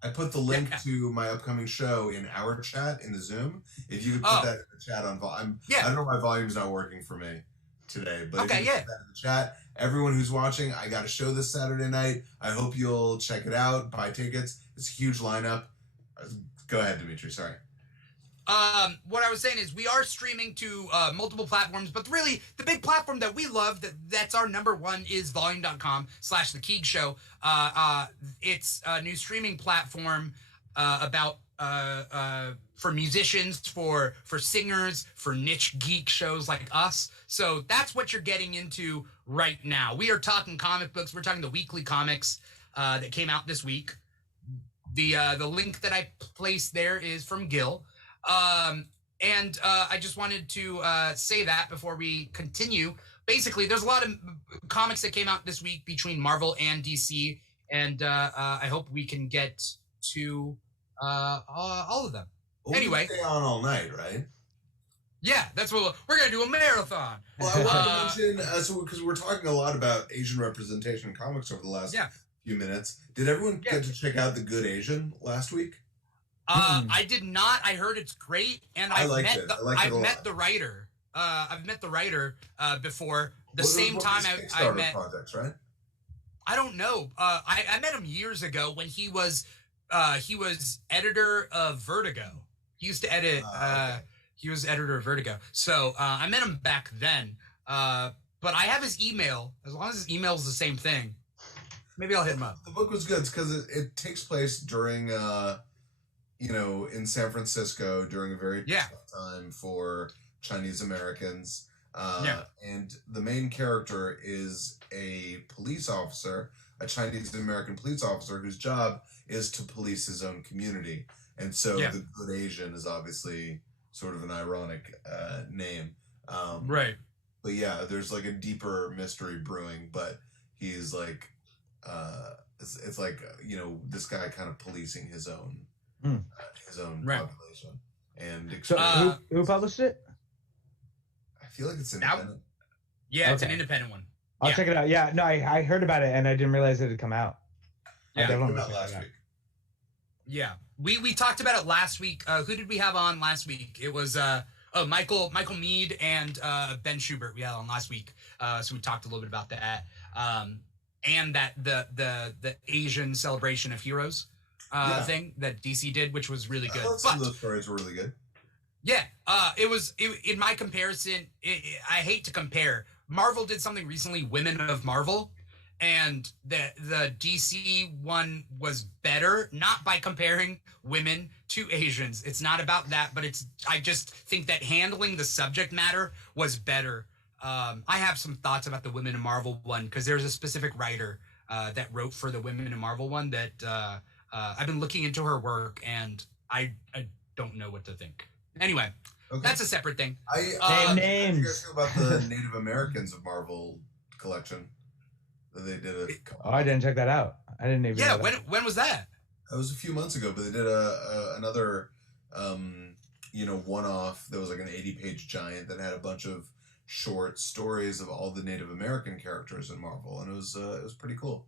I put the link to my upcoming show in our chat in the Zoom. If you could put that in the chat on volume. I don't know why volume's not working for me today, but if you put that in the chat, everyone who's watching, I got a show this Saturday night. I hope you'll check it out, buy tickets. It's a huge lineup. Go ahead, Dimitri. Sorry. What I was saying is we are streaming to multiple platforms, but really the big platform that we love, that's our number one, is volume.com/The Keeg Show. It's a new streaming platform about for musicians, for singers, for niche geek shows like us. So that's what you're getting into right now. We are talking comic books. We're talking the weekly comics that came out this week. The link that I placed there is from Gil. And I just wanted to say that before we continue. Basically, there's a lot of comics that came out this week between Marvel and DC, and I hope we can get to all of them. Well, anyway, we stay on all night, right? Yeah, that's what we're gonna do, a marathon. Well, I want to mention because we're talking a lot about Asian representation in comics over the last few minutes. Did everyone get to check out The Good Asian last week? I did not. I heard it's great, and I've met the writer. I've met the writer before. Same time I met projects, right? I don't know. I met him years ago when he was editor of Vertigo. He used to edit. He was editor of Vertigo. So I met him back then. But I have his email. As long as his email is the same thing, maybe I'll hit him up. The book was good because it takes place during. In San Francisco during a very tough time for Chinese Americans. And the main character is a police officer, a Chinese American police officer whose job is to police his own community. And so The Good Asian is obviously sort of an ironic name. Right. But yeah, there's like a deeper mystery brewing, but he's like, it's like, this guy kind of policing his own population. And so who published it? I feel like it's independent. It's an independent one. I'll check it out. Yeah, no, I heard about it and I didn't realize it had come out. Yeah, it came out last week. Yeah, we talked about it last week. Who did we have on last week? It was Michael Mead and Ben Schubert we had on last week. So we talked a little bit about that. And that the Asian celebration of heroes thing that DC did, which was really good. Some of those stories were really good. Yeah, in my comparison, I hate to compare. Marvel did something recently, Women of Marvel, and the DC one was better, not by comparing women to Asians. It's not about that, but I just think that handling the subject matter was better. I have some thoughts about the Women in Marvel one because there's a specific writer that wrote for the Women in Marvel one that I've been looking into her work, and I don't know what to think. Anyway, that's a separate thing. How do you guys feel about the Native Americans of Marvel collection that they did? I didn't check that out. I didn't even. Yeah, when was that? That was a few months ago, but they did another one-off that was like an 80-page giant that had a bunch of short stories of all the Native American characters in Marvel, and it was pretty cool.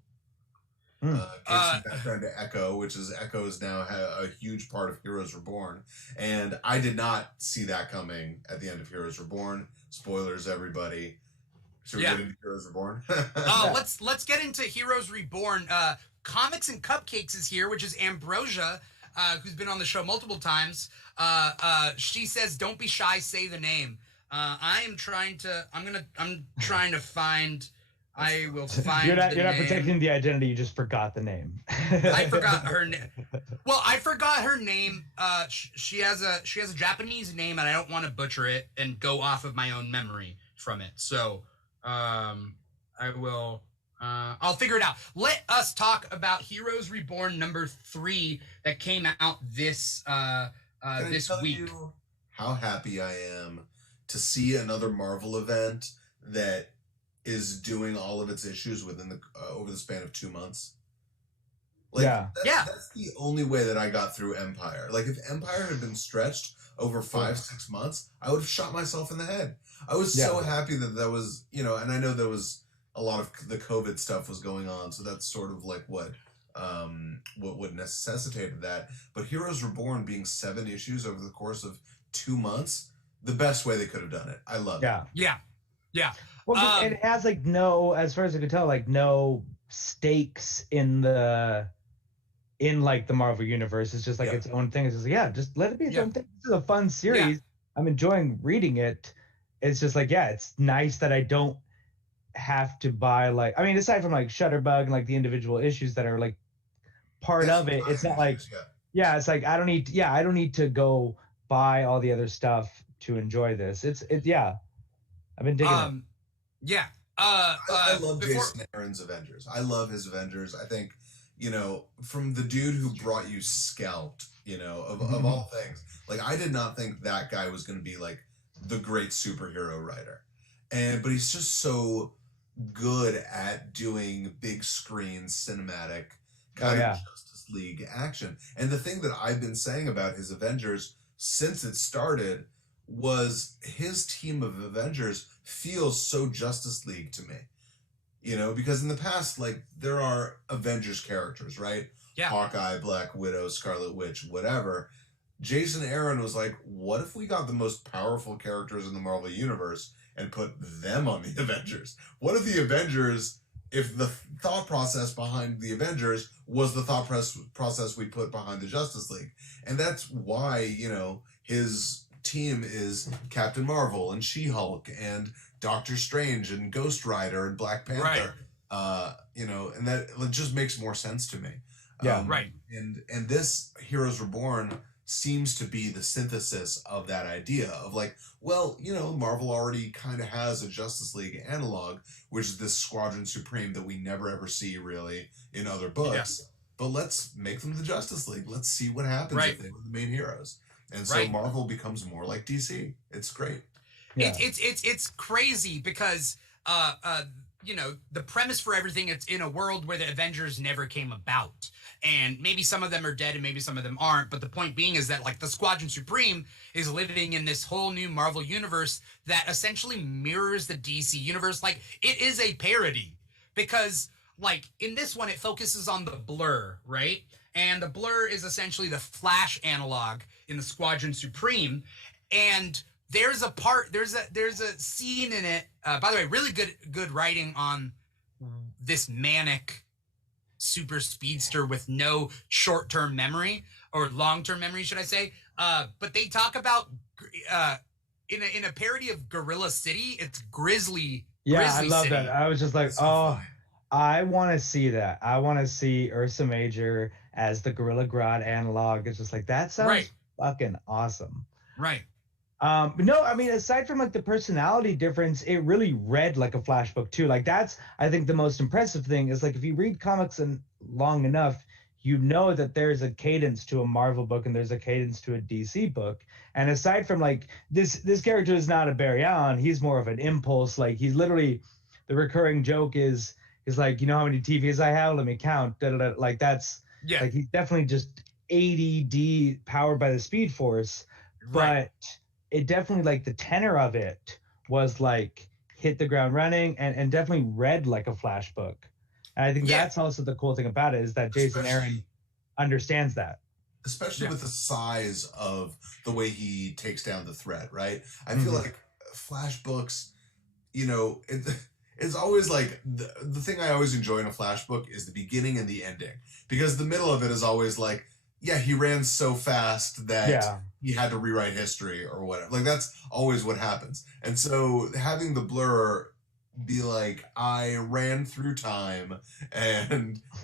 Gave some background to Echo, which is Echo is now a huge part of Heroes Reborn, and I did not see that coming at the end of Heroes Reborn. Spoilers, everybody. Should we get into Heroes Reborn? Let's get into Heroes Reborn. Comics and Cupcakes is here, which is Ambrosia, who's been on the show multiple times. She says, "Don't be shy, say the name." I'm trying to find. I will find. You're not protecting the identity. You just forgot the name. I forgot her name. Well, I forgot her name. She has a Japanese name, and I don't want to butcher it and go off of my own memory from it. So, I will. I'll figure it out. Let us talk about Heroes Reborn #3 that came out this week. You how happy I am to see another Marvel event that is doing all of its issues within the over the span of 2 months. That's the only way that I got through Empire. Like, if Empire had been stretched over 5-6 months, I would have shot myself in the head. I was so happy that was, and I know there was a lot of the COVID stuff was going on, so that's sort of like what necessitated that. But Heroes Reborn being 7 issues over the course of 2 months, the best way they could have done it. I love it. Yeah. Well, it has no, as far as I can tell, no stakes in the Marvel universe. It's just its own thing. It's just just let it be its own thing. This is a fun series. Yeah. I'm enjoying reading it. It's just it's nice that I don't have to buy aside from Shutterbug and the individual issues that are part of it. It's not it's I don't need to go buy all the other stuff to enjoy this. I've been digging it. Yeah. I love Jason Aaron's Avengers. I love his Avengers. I think, from the dude who brought you Scalped, of all things, I did not think that guy was going to be the great superhero writer. But he's just so good at doing big screen cinematic kind of Justice League action. And the thing that I've been saying about his Avengers since it started was his team of Avengers feels so Justice League to me. Because in the past, there are Avengers characters, right? Yeah. Hawkeye, Black Widow, Scarlet Witch, whatever. Jason Aaron was like, what if we got the most powerful characters in the Marvel Universe and put them on the Avengers? What if the Avengers, if the thought process behind the Avengers was the thought process we put behind the Justice League? And that's why, his team is Captain Marvel and She-Hulk and Doctor Strange and Ghost Rider and Black Panther. Right. And that just makes more sense to me. Right. And this Heroes Reborn seems to be the synthesis of that idea of Marvel already kind of has a Justice League analog, which is this Squadron Supreme that we never ever see really in other books. Yeah. But let's make them the Justice League. Let's see what happens if they were the main heroes. And so Marvel becomes more like DC. It's great. Yeah. It's crazy because the premise for everything, it's in a world where the Avengers never came about. And maybe some of them are dead and maybe some of them aren't. But the point being is that the Squadron Supreme is living in this whole new Marvel universe that essentially mirrors the DC universe. It is a parody because in this one, it focuses on the Blur, right? and the Blur is essentially the Flash analog in the Squadron Supreme. And there's a scene in it. By the way, really good writing on this manic super speedster with no short-term memory, or long-term memory, should I say? But they talk about in a parody of Gorilla City, it's Grizzly. Yeah, Grizzly I love City. that. I was just like, That's so oh, funny. I want to see that. I want to see Ursa Major as the Gorilla Grodd analog. It's just like, that sounds Right. fucking awesome. Right. But no, I mean, aside from like the personality difference, it really read like a Flash book too. Like that's, I think, the most impressive thing is like if you read comics and long enough, you know that there's a cadence to a Marvel book and there's a cadence to a DC book. And aside from like this character is not a Barry Allen. He's more of an impulse. Like he's literally, the recurring joke is like, you know how many TVs I have? Let me count. Da, da, da. Like that's Yeah. like he's definitely just ADD powered by the Speed Force. Right. But it definitely, like the tenor of it was like hit the ground running and definitely read like a Flash book. And I think Yeah. that's also the cool thing about it is that Jason Aaron Especially- understands that. especially Yeah. with the size of the way he takes down the threat, right? I feel Mhm. like Flash books, you know, it's always like the thing I always enjoy in a Flash book is the beginning and the ending, because the middle of it is always like, yeah, he ran so fast that Yeah. he had to rewrite history or whatever. Like that's always what happens. And so having the Blur be like, I ran through time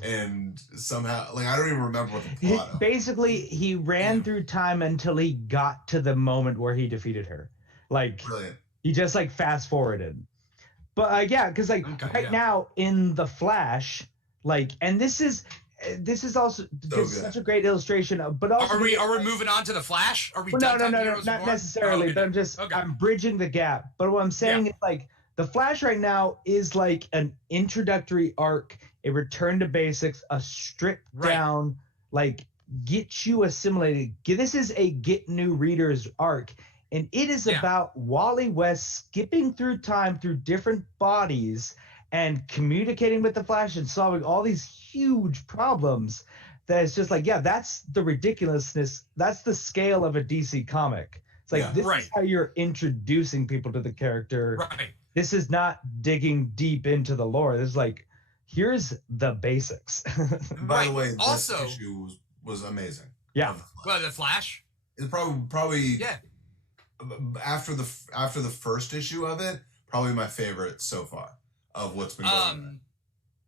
and somehow, like, I don't even remember what the plot of. Basically, he ran through time until he got to the moment where he defeated her. Like Brilliant. he just like fast forwarded. But yeah, because like Okay, right yeah. now in the Flash, like, and this is also just good. such a great illustration. But also, Are we moving on to the Flash? Are we Well, done? no, talking not Heroes War? necessarily. Oh, okay. But I'm bridging the gap. But what I'm saying is like the Flash right now is like an introductory arc, a return to basics, a stripped Right. down, like get you assimilated. This is a get new readers arc, and it is Yeah. about Wally West skipping through time through different bodies and communicating with the Flash and solving all these huge problems. That it's just like, yeah, that's the ridiculousness. That's the scale of a DC comic. It's like Yeah. this Right. is how you're introducing people to the character. Right. This is not digging deep into the lore. This is like, here's the basics. By the Right. way, this Also- issue was amazing. Yeah. Of the Flash. Well, the Flash. It's probably Yeah. after the first issue of it, probably my favorite so far of what's been going on.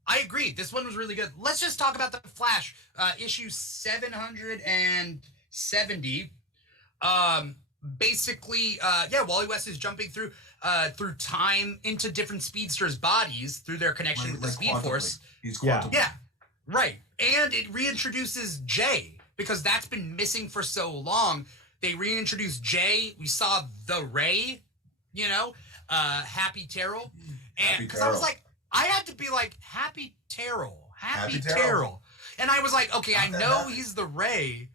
I agree. This one was really good. Let's just talk about the Flash. Issue 770. Basically, Wally West is jumping through time into different speedsters' bodies through their connection with the Speed Quantum Force. Leap. He's Yeah. Quantum. Yeah, right. And it reintroduces Jay because that's been missing for so long. They reintroduced Jay. We saw the Ray, Happy Terrell. And Happy because I was Terrell. like, I had to be like, Happy Terrell. Happy Happy Terrell. Terrell. And I was like, okay, I Not that know happy. he's the Ray.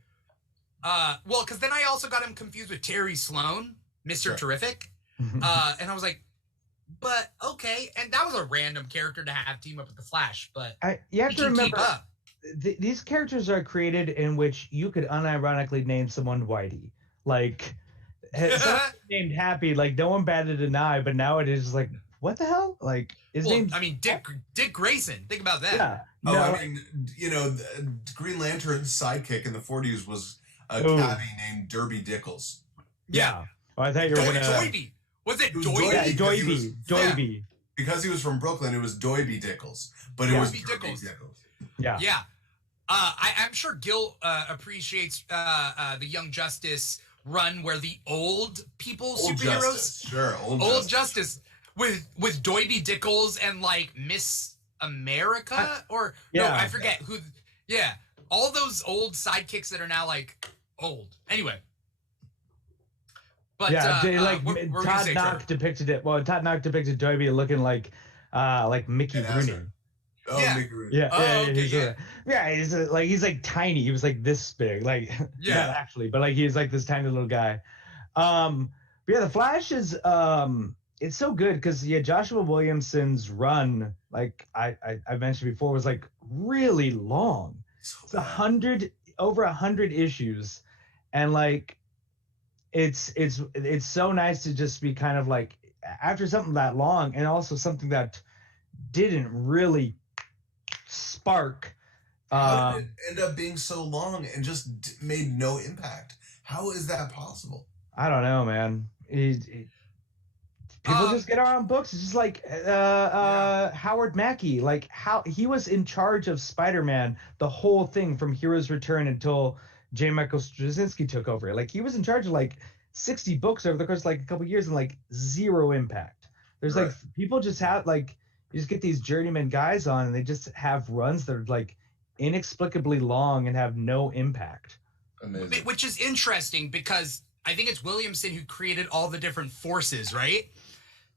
Because then I also got him confused with Terry Sloan, Mr. Sure. Terrific. And I was like, but okay. And that was a random character to have team up with the Flash, but You have he to can remember, keep up. these characters are created in which you could unironically name someone Whitey. Like, someone named Happy, like no one batted an eye, but now it is like, what the hell? Like, his Well, name's I mean, Dick Grayson. Think about that. yeah. Oh, No, I mean, Green Lantern's sidekick in the 40s was a Ooh. cabbie named Derby Dickles. Yeah. Oh, I thought you were gonna. Doiby. Was it It was Doiby? Yeah, Because he was- Doiby. Because he was from Brooklyn, it was Doiby Dickles. But it Yeah. was Doiby Derby Dickles. Dickles. Yeah. Yeah. I'm sure Gil appreciates the Young Justice run where the old people Old superheroes. Justice. Sure, Old Old Justice. Justice with Doiby Dickles and like Miss America no, yeah. I forget who. Yeah, all those old sidekicks that are now like old. Anyway. But Yeah, they, what were we gonna Todd say, Knock Trevor? depicted it. Well, Todd Knock depicted Doiby looking like Mickey And Rooney. Azar. Oh, Yeah. Mickey Rooney. Yeah, Oh, yeah, okay, he's like tiny. He was like this big, like Yeah. not actually, but like he's like this tiny little guy. But yeah, the Flash is it's so good because Joshua Williamson's run, like I mentioned before, was like really long. It's over 100 issues, and like it's so nice to just be kind of like after something that long, and also something that didn't really spark. How did it end up being so long and just made no impact? How is that possible? I don't know, man. People just get around books. It's just like Howard Mackey, like how he was in charge of Spider-Man the whole thing from Heroes Return until J. Michael Straczynski took over. Like he was in charge of like 60 books over the course of like a couple years and like zero impact. There's like people just have like you just get these journeyman guys on and they just have runs that are like inexplicably long and have no impact. Amazing. Which is interesting because I think it's Williamson who created all the different forces, right?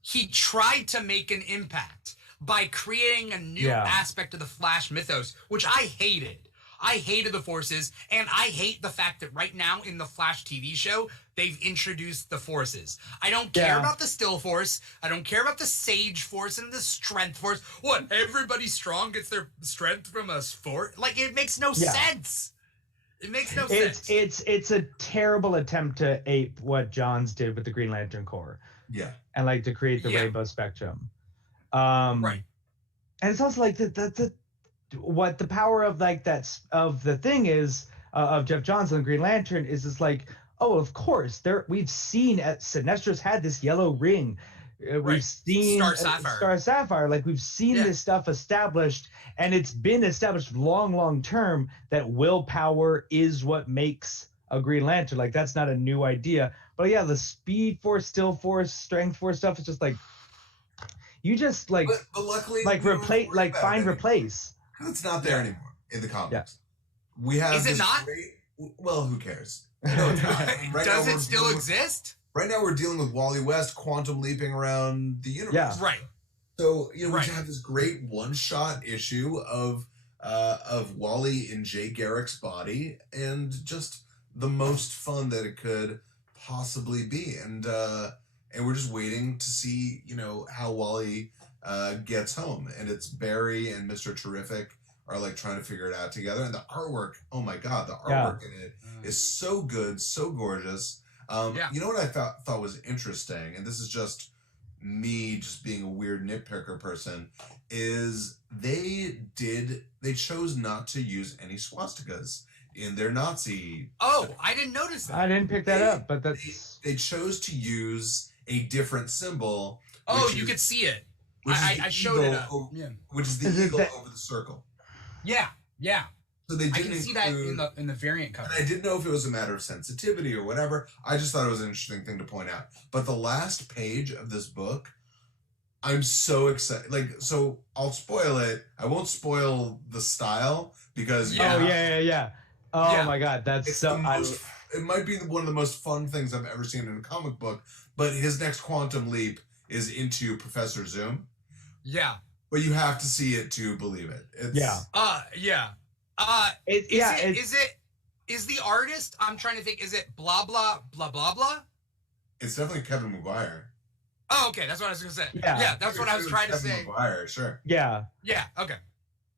He tried to make an impact by creating a new aspect of the Flash mythos, which I hated. I hated the forces, and I hate the fact that right now in the Flash TV show, they've introduced the forces. I don't care about the Still Force. I don't care about the Sage Force and the Strength Force. What? Everybody strong gets their strength from a force? Like, it makes no sense. It makes no sense. It's a terrible attempt to ape what Johns did with the Green Lantern Corps. Yeah. And like to create the Rainbow Spectrum. Right. And it's also like what the power of like that's of the thing is of Jeff Johns and Green Lantern is like, oh, of course, we've seen Sinestro's had this yellow ring. We've seen Star Sapphire. Like we've seen this stuff established, and it's been established long term that willpower is what makes a Green Lantern. Like that's not a new idea. But yeah, the Speed Force, Still Force, Strength Force stuff is just like you just like but luckily like replace like find replace. It's not there anymore in the comics. We have. Is it not? Well, who cares? No, it's not. Does it still exist? Right now, we're dealing with Wally West quantum leaping around the universe. Yeah. Right. So we have this great one-shot issue of Wally in Jay Garrick's body, and just the most fun that it could possibly be, and we're just waiting to see how Wally gets home, and it's Barry and Mr. Terrific are like trying to figure it out together, and the artwork, oh my god, the artwork in it is so good, so gorgeous. You know what I thought was interesting, and this is just me just being a weird nitpicker person, is they chose not to use any swastikas in their Nazi. Oh, I didn't notice that. I didn't pick that up, but they chose to use a different symbol. Oh, you could see it. I showed it up. Which is the eagle over the circle. Yeah. So they didn't I can see that in the variant cover. And I didn't know if it was a matter of sensitivity or whatever. I just thought it was an interesting thing to point out. But the last page of this book, I'm so excited. Like, so I'll spoil it. I won't spoil the style because Oh my god, that's it's so. It might be one of the most fun things I've ever seen in a comic book. But his next quantum leap is into Professor Zoom. Yeah. But you have to see it to believe it. Is the artist? I'm trying to think. Is it blah blah blah blah blah? It's definitely Kevin Maguire. Oh, okay. That's what I was gonna say. Yeah, that's what I was trying to say. Kevin Maguire, sure. Yeah. Okay.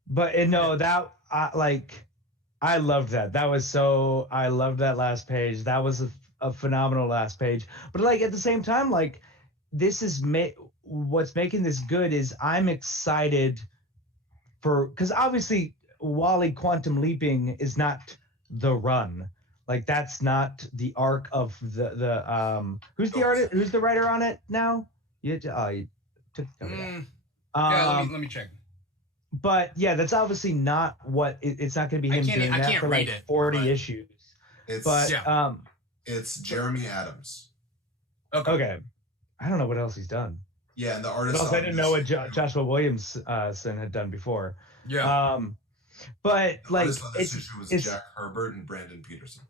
But no, that I loved that. I loved that last page. That was a phenomenal last page. But like at the same time, like this is what's making this good is I'm excited because obviously Wally quantum leaping is not the run. Like that's not the arc of the who's the artist, who's the writer on it now? You took let me check. But yeah, that's obviously not what it's not going to be him doing that for like 40 issues. It's Jeremy Adams. Okay. I don't know what else he's done. Yeah, and the artist. I didn't know what Joshua Williamson had done before. Yeah. But like it's Jack Herbert and Brandon Peterson.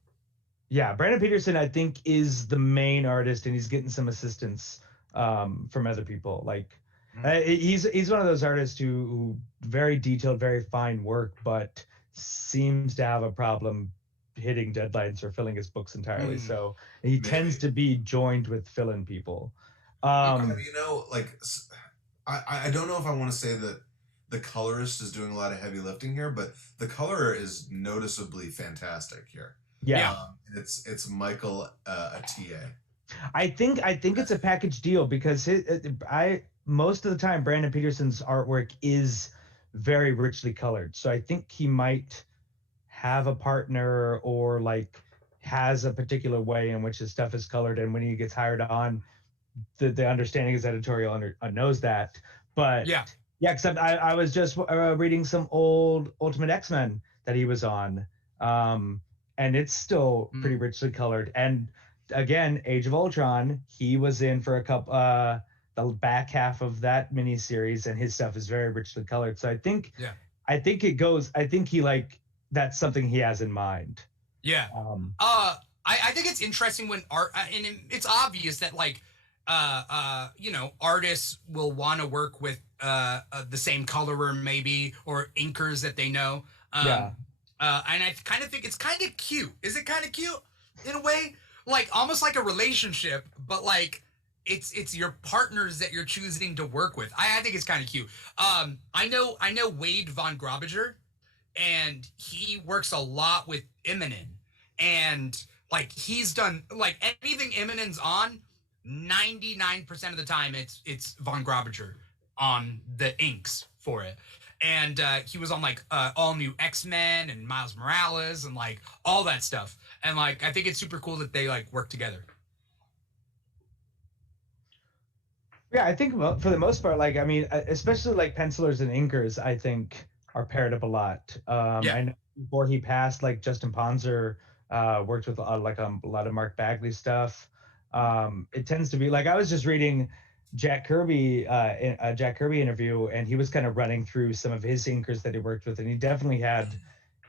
Yeah, Brandon Peterson I think is the main artist, and he's getting some assistance from other people. Like he's one of those artists who very detailed, very fine work, but seems to have a problem hitting deadlines or filling his books entirely. So he tends to be joined with fill-in people. Like I don't know if I want to say that the colorist is doing a lot of heavy lifting here, but the color is noticeably fantastic here. Yeah. It's Michael Atiyeh. I think it's a package deal because most of the time Brandon Peterson's artwork is very richly colored. So I think he might have a partner or like has a particular way in which his stuff is colored, and when he gets hired on, the understanding is editorial knows that. But yeah, except I was just reading some old Ultimate X-Men that he was on, and it's still pretty richly colored. And again, Age of Ultron, he was in for a couple the back half of that miniseries, and his stuff is very richly colored. So I think he like that's something he has in mind. Yeah. I think it's interesting when art, and it's obvious that like, you know, artists will want to work with the same colorer maybe, or inkers that they know. And I kind of think it's kind of cute. Is it kind of cute in a way? Like almost like a relationship, but like it's your partners that you're choosing to work with. I think it's kind of cute. I know Wade von Grawbadger, and he works a lot with Eminem, and like he's done like anything Eminem's on, 99% of the time it's von Grawbadger on the inks for it. And he was on like all new X-Men and Miles Morales and like all that stuff. And like I think it's super cool that they like work together. Yeah, I think for the most part, like I mean, especially like pencilers and inkers, I think are paired up a lot. I know before he passed, like Justin Ponzer worked with a lot of Mark Bagley stuff. It tends to be like I was just reading Jack Kirby interview, and he was kind of running through some of his inkers that he worked with, and he definitely had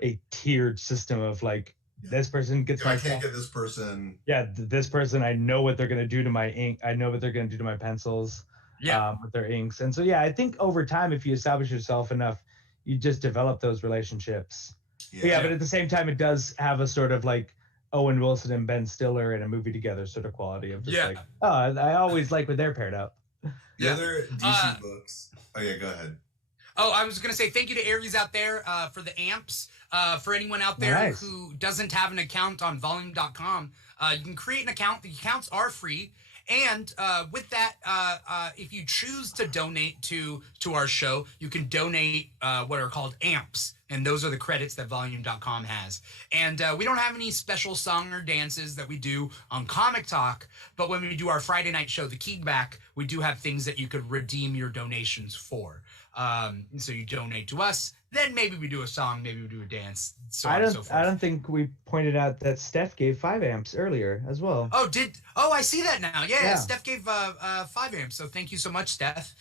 a tiered system of like this person gets my I can't get this person. Yeah, this person, I know what they're gonna do to my ink. I know what they're gonna do to my pencils. With their inks. And so yeah, I think over time, if you establish yourself enough, you just develop those relationships. But at the same time, it does have a sort of like Owen Wilson and Ben Stiller in a movie together sort of quality of just like, oh, I always like when they're paired up. The other DC books. Oh yeah, go ahead. Oh, I was going to say thank you to Aries out there for the amps. For anyone out there who doesn't have an account on volume.com, you can create an account. The accounts are free. And with that, if you choose to donate to our show, you can donate what are called amps. And those are the credits that volume.com has. And we don't have any special song or dances that we do on Comic Talk. But when we do our Friday night show, The Kickback, we do have things that you could redeem your donations for. So you donate to us, then maybe we do a song, maybe we do a dance, so on and so forth. I don't think we pointed out that Steph gave 5 amps earlier as well. I see that now. Yeah. Steph gave 5 amps, so thank you so much, Steph.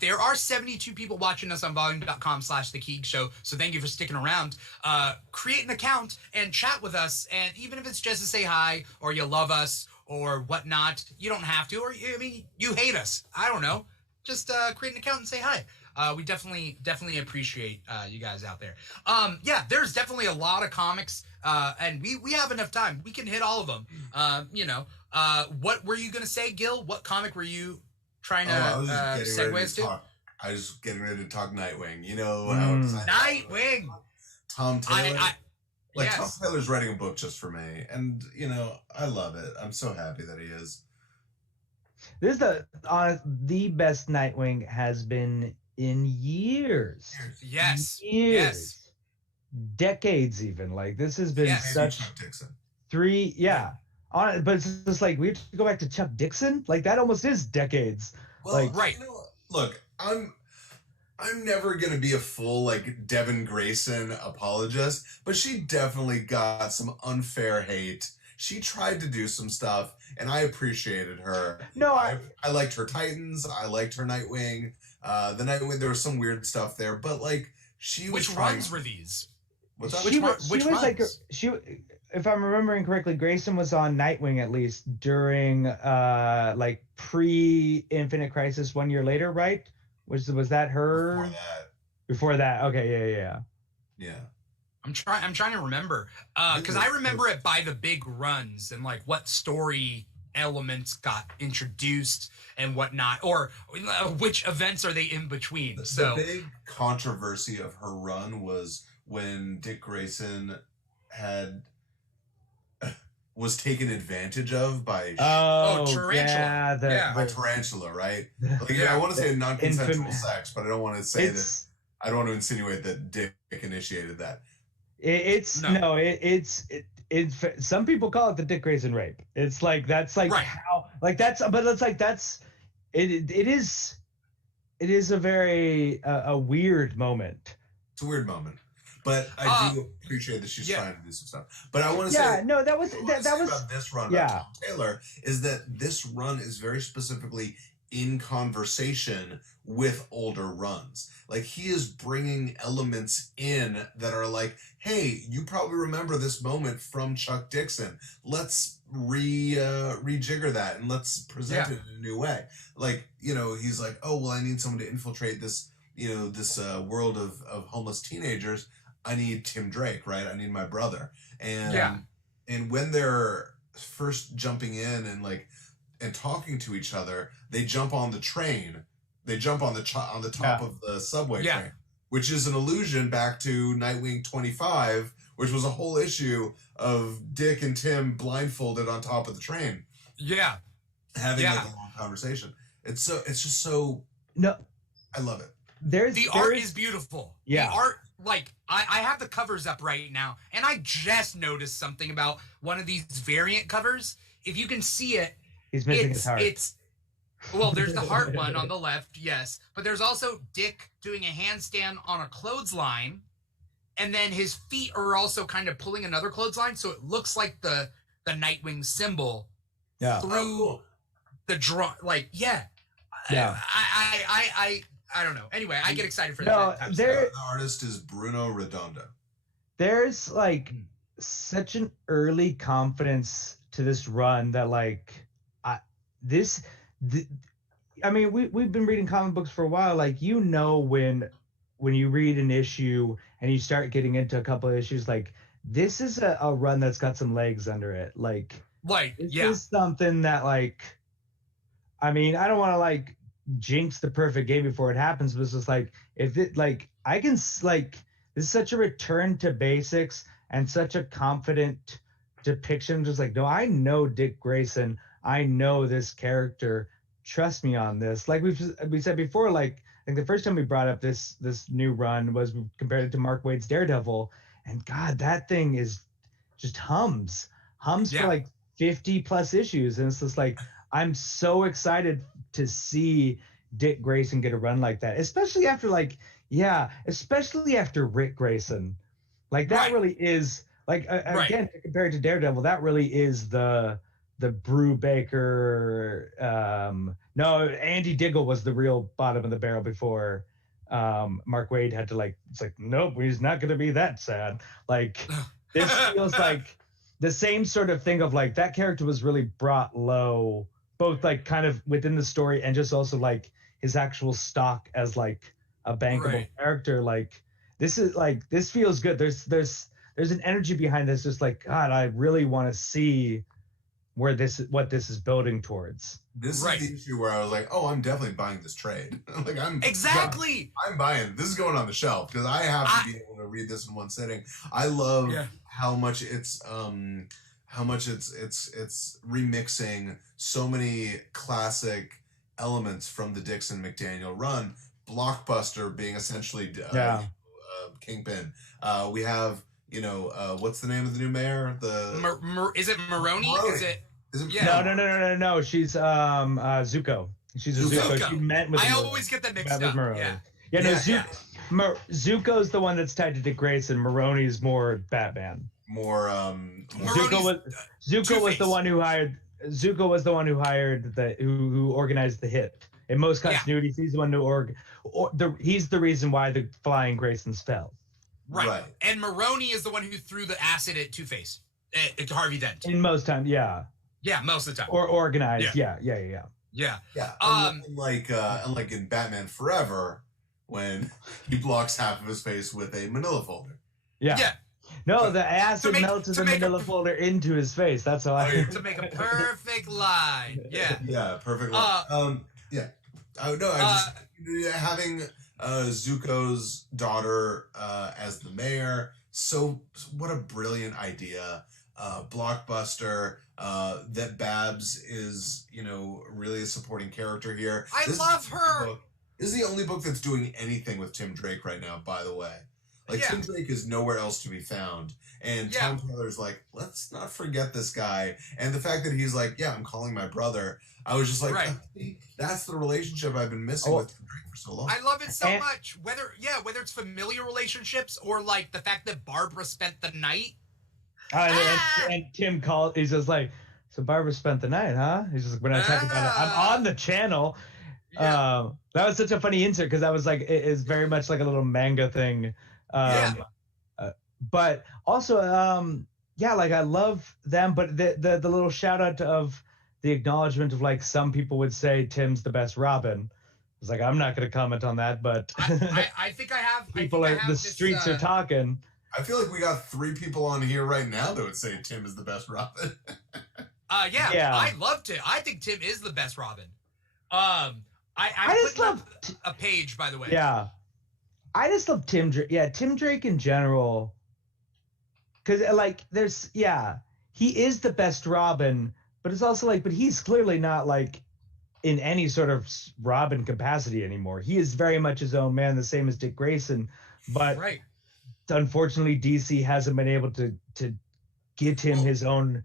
There are 72 people watching us on volume.com/The Keeg Show, so thank you for sticking around. Create an account and chat with us, and even if it's just to say hi, or you love us, or whatnot, you don't have to, or you hate us. I don't know. Just create an account and say hi. We definitely appreciate you guys out there. There's definitely a lot of comics, and we have enough time. We can hit all of them. What were you gonna say, Gil? What comic were you trying to segue us to? I was getting ready to talk Nightwing. You know, Nightwing. Tom Taylor. Tom Taylor's writing a book just for me, and I love it. I'm so happy that he is. This is the best Nightwing has been in years. Yes. Years. Decades even. Like this has been such Chuck Dixon. 3 but it's just like we have to go back to Chuck Dixon. Like that almost is decades. Well, look, I'm never gonna be a full like Devin Grayson apologist, but she definitely got some unfair hate. She tried to do some stuff, and I appreciated her. No, I liked her Titans. I liked her Nightwing. The Nightwing, there was some weird stuff there, but like she was. Which runs were these? What's up? Which runs? Like if I'm remembering correctly, Grayson was on Nightwing at least during like pre-Infinite Crisis 1 year later, right? Was that her? Before that. Okay, yeah. I'm trying to remember because I remember it by the big runs and like what story elements got introduced and whatnot, or which events are they in between. The big controversy of her run was when Dick Grayson was taken advantage of by Tarantula. by Tarantula, right? Like, I want to say non-consensual sex, but I don't want to say that. I don't want to insinuate that Dick initiated that. Some people call it the Dick Grayson rape. It's like that's like right. how like that's but it's like that's it is a very a weird moment. It's a weird moment. But I do appreciate that she's trying to do some stuff. But I want to say that was about this run by Tom Taylor is that this run is very specifically in conversation with older runs. Like, he is bringing elements in that are like, hey, you probably remember this moment from Chuck Dixon. Let's rejigger that and let's present it in a new way. Like, he's like, oh, well, I need someone to infiltrate this, this world of homeless teenagers. I need Tim Drake, right? I need my brother. And when they're first jumping in and talking to each other, they jump on the train. They jump on the top of the subway train, which is an allusion back to Nightwing 25, which was a whole issue of Dick and Tim blindfolded on top of the train. Yeah. Having a long conversation. It's just so. No. I love it. The art is beautiful. Yeah. The art, I have the covers up right now, and I just noticed something about one of these variant covers. If you can see it, he's missing his heart. Well, there's the heart one on the left, yes. But there's also Dick doing a handstand on a clothesline, and then his feet are also kind of pulling another clothesline, so it looks like the Nightwing symbol through the draw. I don't know. Anyway, I get excited for that. The artist is Bruno Redondo. There's such an early confidence to this run that we've been reading comic books for a while. When you read an issue and you start getting into a couple of issues, this is a run that's got some legs under it. This is something that I don't want to jinx the perfect game before it happens, but it's just this is such a return to basics and such a confident depiction. Just no, I know Dick Grayson. I know this character. Trust me on this. We said before, I think the first time we brought up this new run was we compared it to Mark Waid's Daredevil, and God, that thing is just hums for 50 plus issues, and it's just I'm so excited to see Dick Grayson get a run like that, especially after especially after Rick Grayson. That really is again, compared to Daredevil, that really is the Brubaker. No, Andy Diggle was the real bottom of the barrel before Mark Waid had to nope, he's not going to be that sad. This feels like the same sort of thing of that character was really brought low, both kind of within the story and just also his actual stock as a bankable character. This is this feels good. There's an energy behind this. Just God, I really want to see what this is building towards. This is the issue where I was oh, I'm definitely buying this trade. I'm buying. This is going on the shelf because I have to be able to read this in one sitting. I love how much it's remixing so many classic elements from the Dixon McDaniel run. Blockbuster being essentially Kingpin. We have what's the name of the new mayor? Is it Maroney? Maroney. Is it? No. She's Zuko. She's a Zuko. She met with. I always get that mixed up. Zuko's the one that's tied to Dick Grayson. Maroney's more Batman. Zuko was the one who hired. Zuko was the one who hired who organized the hit. In most continuities, he's the one who he's the reason why the Flying Graysons fell. Right. And Maroney is the one who threw the acid at Two-Face, at Harvey Dent. In most times, Yeah, most of the time. Or organized, Yeah. Unlike in Batman Forever, when he blocks half of his face with a manila folder. Yeah. No, the acid make- melted to the make a- manila folder into his face. That's how Oh, yeah. To make a perfect line. Yeah. Yeah, perfect. Yeah. No, Uh, having Zuko's daughter as the mayor. So what a brilliant idea. Blockbuster. That Babs is, really a supporting character here. I love her. This is the only book that's doing anything with Tim Drake right now, by the way. Like, Yeah. Tim Drake is nowhere else to be found. And Yeah. Tom Taylor's like, let's not forget this guy. And the fact that he's like, yeah, I'm calling my brother. I was just like, Right. "See, that's the relationship I've been missing with Tim Drake for so long. I love it so And- much. Whether it's familiar relationships or like the fact that Barbara spent the night. And Tim called. He's just like, so Barbara spent the night, huh? He's just, when I talk about it, I'm on the channel. Yeah. That was such a funny insert because I was like, it is very much like a little manga thing. Yeah. But also, like I love them. But the little shout out of the acknowledgement of like some people would say Tim's the best Robin. It's like I'm not going to comment on that, but I think I have. people are the streets are talking. I feel like we got 3 people on here right now that would say Tim is the best Robin. Yeah. I love Tim. I think Tim is the best Robin. I just putting love up a page, by the way. Yeah. I just love Tim Drake. Yeah, Tim Drake in general. Because, he is the best Robin, but it's also like, but he's clearly not like in any sort of Robin capacity anymore. He is very much his own man, the same as Dick Grayson. But Right. unfortunately, DC hasn't been able to get him his own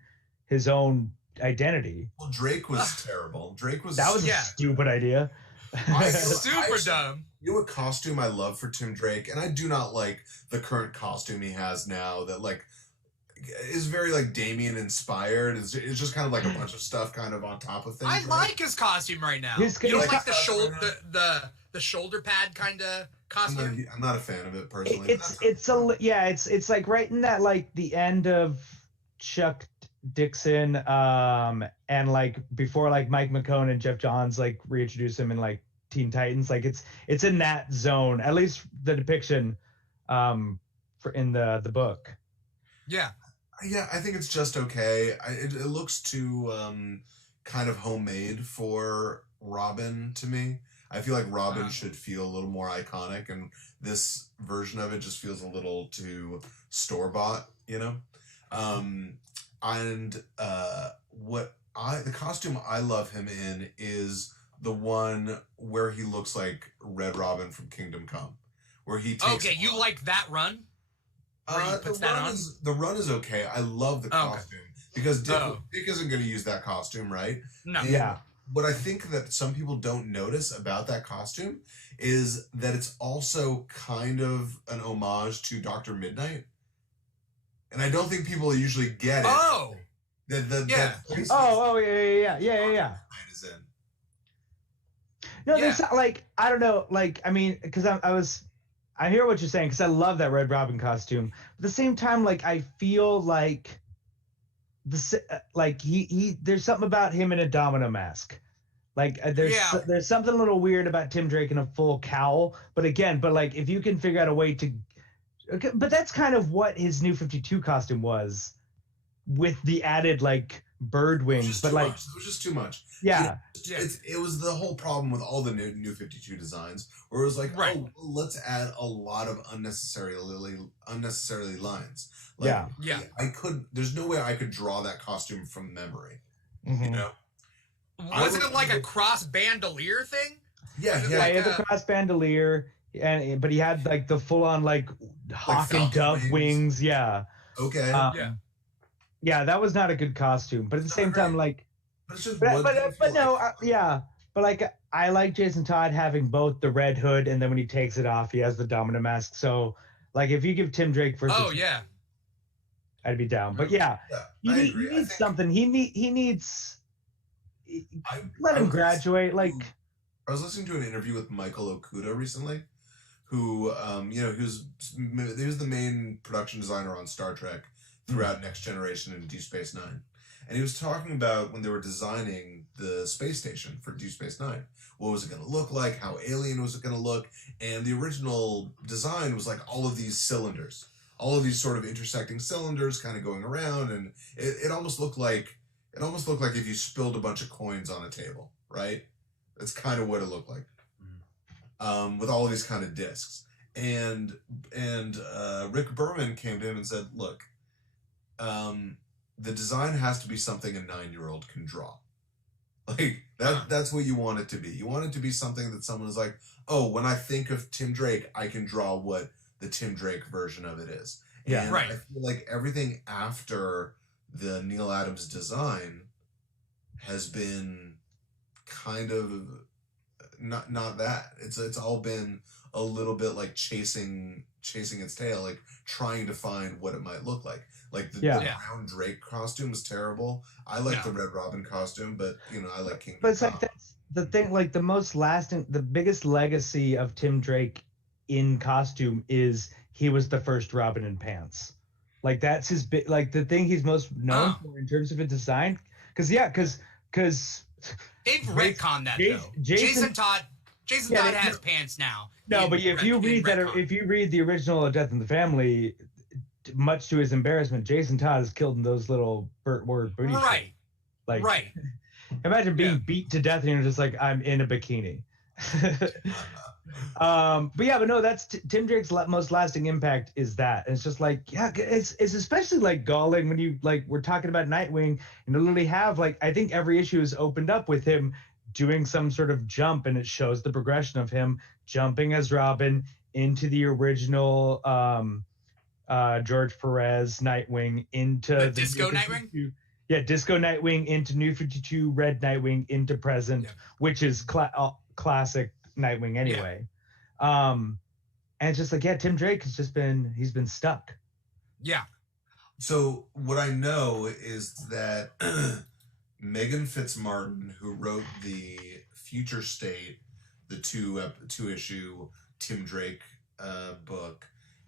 identity. Well, Drake was terrible. Drake was... That was a stupid idea. Super dumb. You know what costume I love for Tim Drake? And I do not like the current costume he has now that, like, is very, like, Damien inspired. It's just kind of like a bunch of stuff kind of on top of things. I right? like his costume right now. His- You don't his like the costume shoulder right the shoulder pad kind of costume? I'm not a fan of it personally. It's like right in that like the end of Chuck Dixon and like before like Mike McCone and Jeff Johns like reintroduce him in like Teen Titans, like it's in that zone, at least the depiction for in the book. Yeah. Yeah, I think it's just okay. It looks too kind of homemade for Robin to me. I feel like Robin should feel a little more iconic, and this version of it just feels a little too store-bought, the costume I love him in is the one where he looks like Red Robin from Kingdom Come, where he takes... Okay, you like that run? Where he puts that on? The run is okay. I love the Okay. costume because Dick isn't going to use that costume, right? No. And Yeah. what I think that some people don't notice about that costume is that it's also kind of an homage to Dr. Midnight. And I don't think people usually get it. Oh. Yeah. Yeah. Is in. No, Yeah. there's not, like I don't know, like I mean, because I hear what you're saying because I love that Red Robin costume. At the same time, like I feel like he there's something about him in a domino mask. Like there's something a little weird about Tim Drake in a full cowl. But like if you can figure out a way to, okay, but that's kind of what his New 52 costume was, with the added like bird wings. But like it was just too much. yeah. It was the whole problem with all the new 52 designs, where it was like, Right. oh, let's add a lot of unnecessarily lines. Like, Yeah. there's no way I could draw that costume from memory, Mhm. you know? Wasn't it like a cross bandolier thing? Yeah, Yeah, he had the cross bandolier, but he had like the full on like hawk and falcon dove wings. wings. Yeah. Okay. Yeah, that was not a good costume. But at the It's same not time, great. like, but it's just but no, but like I like Jason Todd having both the red hood and then when he takes it off, he has the domino mask. So like, if you give Tim Drake versus, Oh yeah. I'd be down. But yeah, I he agree. I needs think something. He needs. I- Let I him was- graduate. Like, I was listening to an interview with Michael Okuda recently, who, he was the main production designer on Star Trek throughout Next Generation and Deep Space Nine. And he was talking about when they were designing the space station for Deep Space Nine. What was it going to look like? How alien was it going to look? And the original design was like all of these cylinders. all of these sort of intersecting cylinders kind of going around, and it almost looked like if you spilled a bunch of coins on a table, right? That's kind of what it looked like, with all of these kind of discs. And Rick Berman came to him and said, "Look, the design has to be something a 9-year-old can draw. Like that's what you want it to be. You want it to be something that someone is like, oh, when I think of Tim Drake, I can draw what the Tim Drake version of it is." Yeah, and right. I feel like everything after the Neil Adams design has been kind of not that. It's all been a little bit like chasing its tail, like trying to find what it might look like. Like the brown Drake costume was terrible. I like the Red Robin costume, but I like King. But it's like that's the thing. Like the biggest legacy of Tim Drake in costume is he was the first Robin in pants. Like that's his big. Like the thing he's most known for in terms of a design. Because they've retconned that though. Jason Todd has pants now. No, but if you read the original Death in the Family, much to his embarrassment, Jason Todd is killed in those little Burt Ward booty shorts. Right. Like, right. Imagine being beat to death and you're just like, I'm in a bikini. But no, that's Tim Drake's most lasting impact is that. And it's just like, it's especially like galling when you like we're talking about Nightwing and to literally have like I think every issue is opened up with him doing some sort of jump, and it shows the progression of him jumping as Robin into the original George Perez Nightwing into the Disco Nightwing. Disco Nightwing into New 52 Red Nightwing into present, which is classic Nightwing anyway. And it's just like Tim Drake has just been stuck. Yeah. So what I know is that Megan Fitzmartin, who wrote the Future State, the two issue Tim Drake book,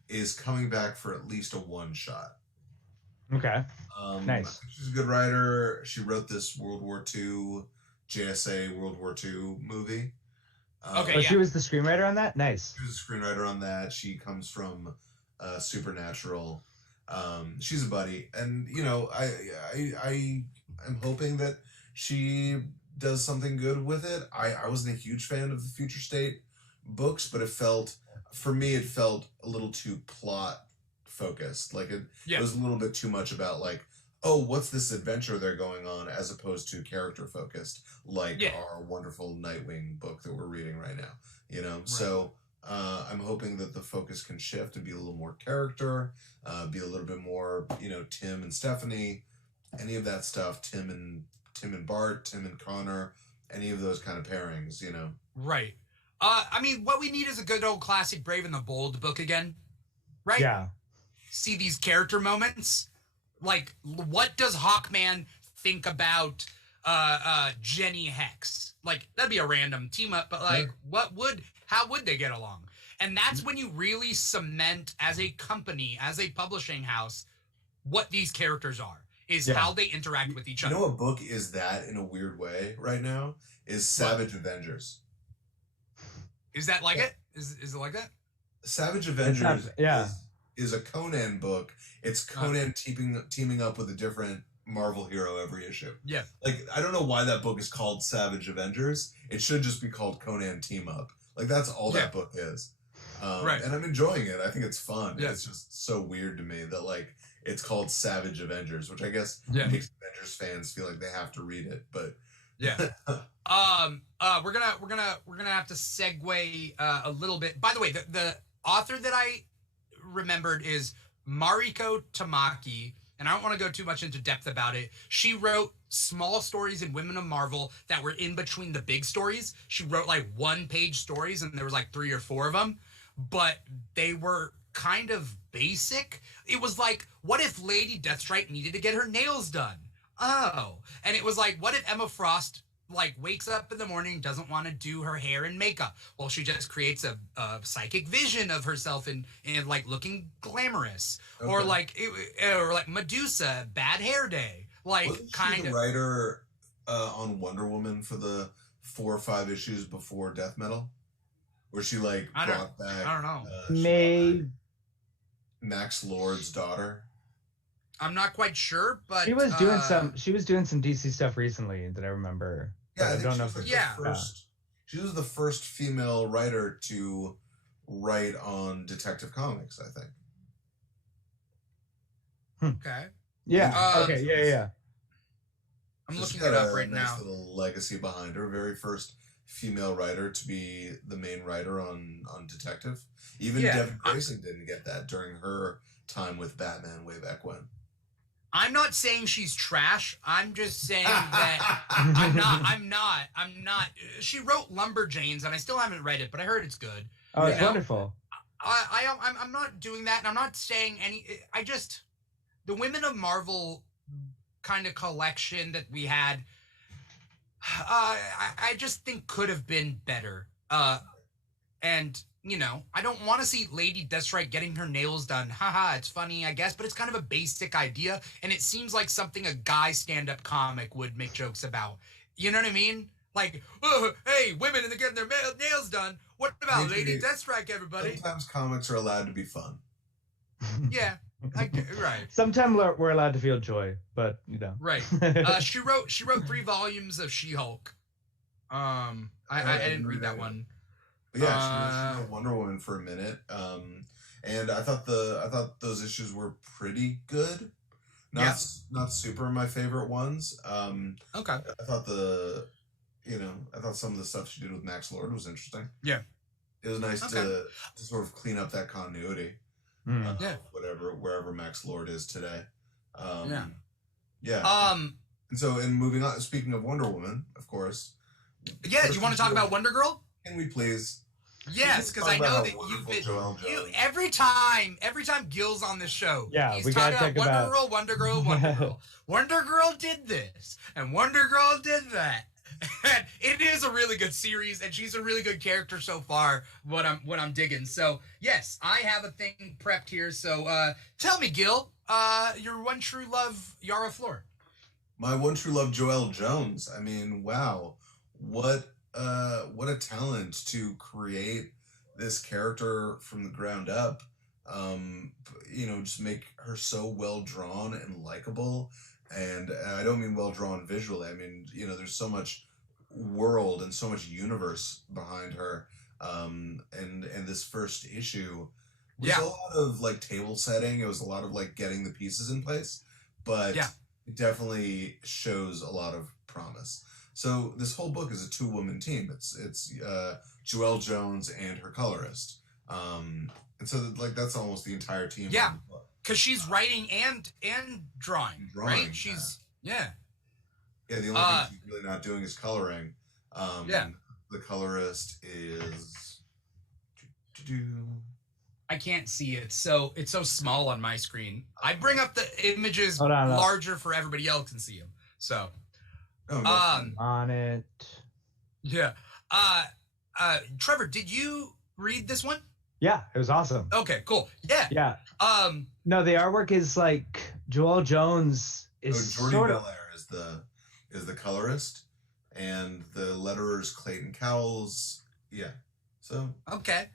is coming back for at least a one shot. Okay. Nice. She's a good writer. She wrote this World War II JSA World War II movie. She was the screenwriter on that? Nice. She was a screenwriter on that. She comes from Supernatural. She's a buddy, and I'm hoping that she does something good with it. I wasn't a huge fan of the Future State books, but it felt a little too plot focused. Like it was a little bit too much about like, oh, what's this adventure they're going on, as opposed to character focused, like our wonderful Nightwing book that we're reading right now. Right. So I'm hoping that the focus can shift and be a little more character, be a little bit more, Tim and Stephanie, any of that stuff, Tim and Bart, Tim and Connor, any of those kind of pairings, Right. I mean, what we need is a good old classic Brave and the Bold book again, right? Yeah. See these character moments. Like, what does Hawkman think about Jenny Hex? Like, that'd be a random team up, but like, how would they get along? And that's when you really cement as a company, as a publishing house, what these characters are, is how they interact with each other. You know what book is that in a weird way right now? Is Savage Avengers. Is that like it? Is it like that? Savage Avengers is a Conan book. It's Conan teaming up with a different Marvel hero every issue. Yeah. Like, I don't know why that book is called Savage Avengers. It should just be called Conan Team Up. Like, that's all that book is. Right. And I'm enjoying it. I think it's fun. Yeah. It's just so weird to me that, like, it's called Savage Avengers, which I guess makes Avengers fans feel like they have to read it, but... Yeah. We're gonna have to segue a little bit. By the way, the author that I remembered is Mariko Tamaki, and I don't want to go too much into depth about it. She wrote small stories in Women of Marvel that were in between the big stories. She wrote like 1-page stories, and there was like 3 or 4 of them, but they were kind of basic. It was like, what if Lady Deathstrike needed to get her nails done? Oh, and it was like, what if Emma Frost like wakes up in the morning, doesn't want to do her hair and makeup? Well, she just creates a psychic vision of herself and like looking glamorous, or like Medusa, bad hair day, like kind of writer on Wonder Woman for the 4 or 5 issues before Death Metal, where she like brought back. I don't know. Max Lord's daughter? I'm not quite sure, but She was doing some DC stuff recently that I remember. Yeah, I think don't she know was if like Yeah. the first. She was the first female writer to write on Detective Comics, I think. Okay. Yeah. Okay. Yeah. I'm She's looking got it up a right nice now. little legacy behind her. Very first female writer to be the main writer on Detective. Even Yeah, Devin Grayson didn't get that during her time with Batman way back when. I'm not saying she's trash. I'm just saying that I'm not. She wrote Lumberjanes, and I still haven't read it, but I heard it's good. Oh, it's You know? wonderful. I'm not doing that, and I'm not saying any. I just the Women of Marvel kind of collection that we had. I just think could have been better. And you know, I don't want to see Lady Deathstrike getting her nails done. Haha, it's funny, I guess, but it's kind of a basic idea, and it seems like something a guy stand-up comic would make jokes about. You know what I mean? Like, oh, hey, women and they're getting their nails done. What about Lady Deathstrike, everybody? Sometimes comics are allowed to be fun. Yeah, right. Sometimes we're allowed to feel joy, but you know. Right. She wrote 3 volumes of She-Hulk. I didn't read that one. But yeah, she was Wonder Woman for a minute. And I thought those issues were pretty good. Not super my favorite ones. Okay. I thought some of the stuff she did with Max Lord was interesting. Yeah. It was nice to sort of clean up that continuity. Wherever Max Lord is today. Yeah. And so, moving on, speaking of Wonder Woman, of course. Yeah, do you want to talk about Wonder Girl? Can we please? Yes, because I know that you've been every time Gil's on this show. Yeah, he's we gotta talking talk about Wonder Girl. Wonder Girl did this, and Wonder Girl did that. And it is a really good series, and she's a really good character so far. What I'm digging. So yes, I have a thing prepped here. So tell me, Gil, your one true love, Yara Flor. My one true love, Joelle Jones. I mean, wow, what a talent to create this character from the ground up. Just make her so well drawn and likable. And I don't mean well drawn visually. I mean, there's so much world and so much universe behind her. And this first issue was a lot of like table setting. It was a lot of like getting the pieces in place, but it definitely shows a lot of promise. So this whole book is a 2-woman team. It's Joelle Jones and her colorist. And so like that's almost the entire team. Yeah, because she's writing and drawing, right? She's Yeah, the only thing she's really not doing is coloring. The colorist is. I can't see it, so it's so small on my screen. I bring up the images Hold on, larger for everybody else can see them. So. On it. Yeah. Trevor, did you read this one? Yeah, it was awesome. Okay, cool. Yeah. Yeah. No, the artwork is like Joelle Jones is Jordi sort of... Belair is the colorist, and the letterer is Clayton Cowles. Yeah. So. Okay.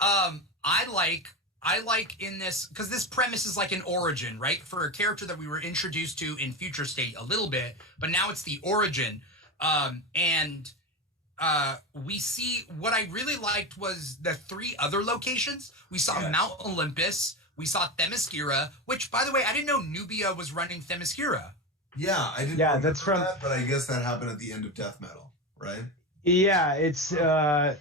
I like in this, because this premise is like an origin, right? For a character that we were introduced to in Future State a little bit, but now it's the origin. We see, what I really liked was the 3 other locations. We saw Mount Olympus, we saw Themyscira, which, by the way, I didn't know Nubia was running Themyscira. Yeah, I didn't. Yeah, that's from that, but I guess that happened at the end of Death Metal, right? Yeah, it's I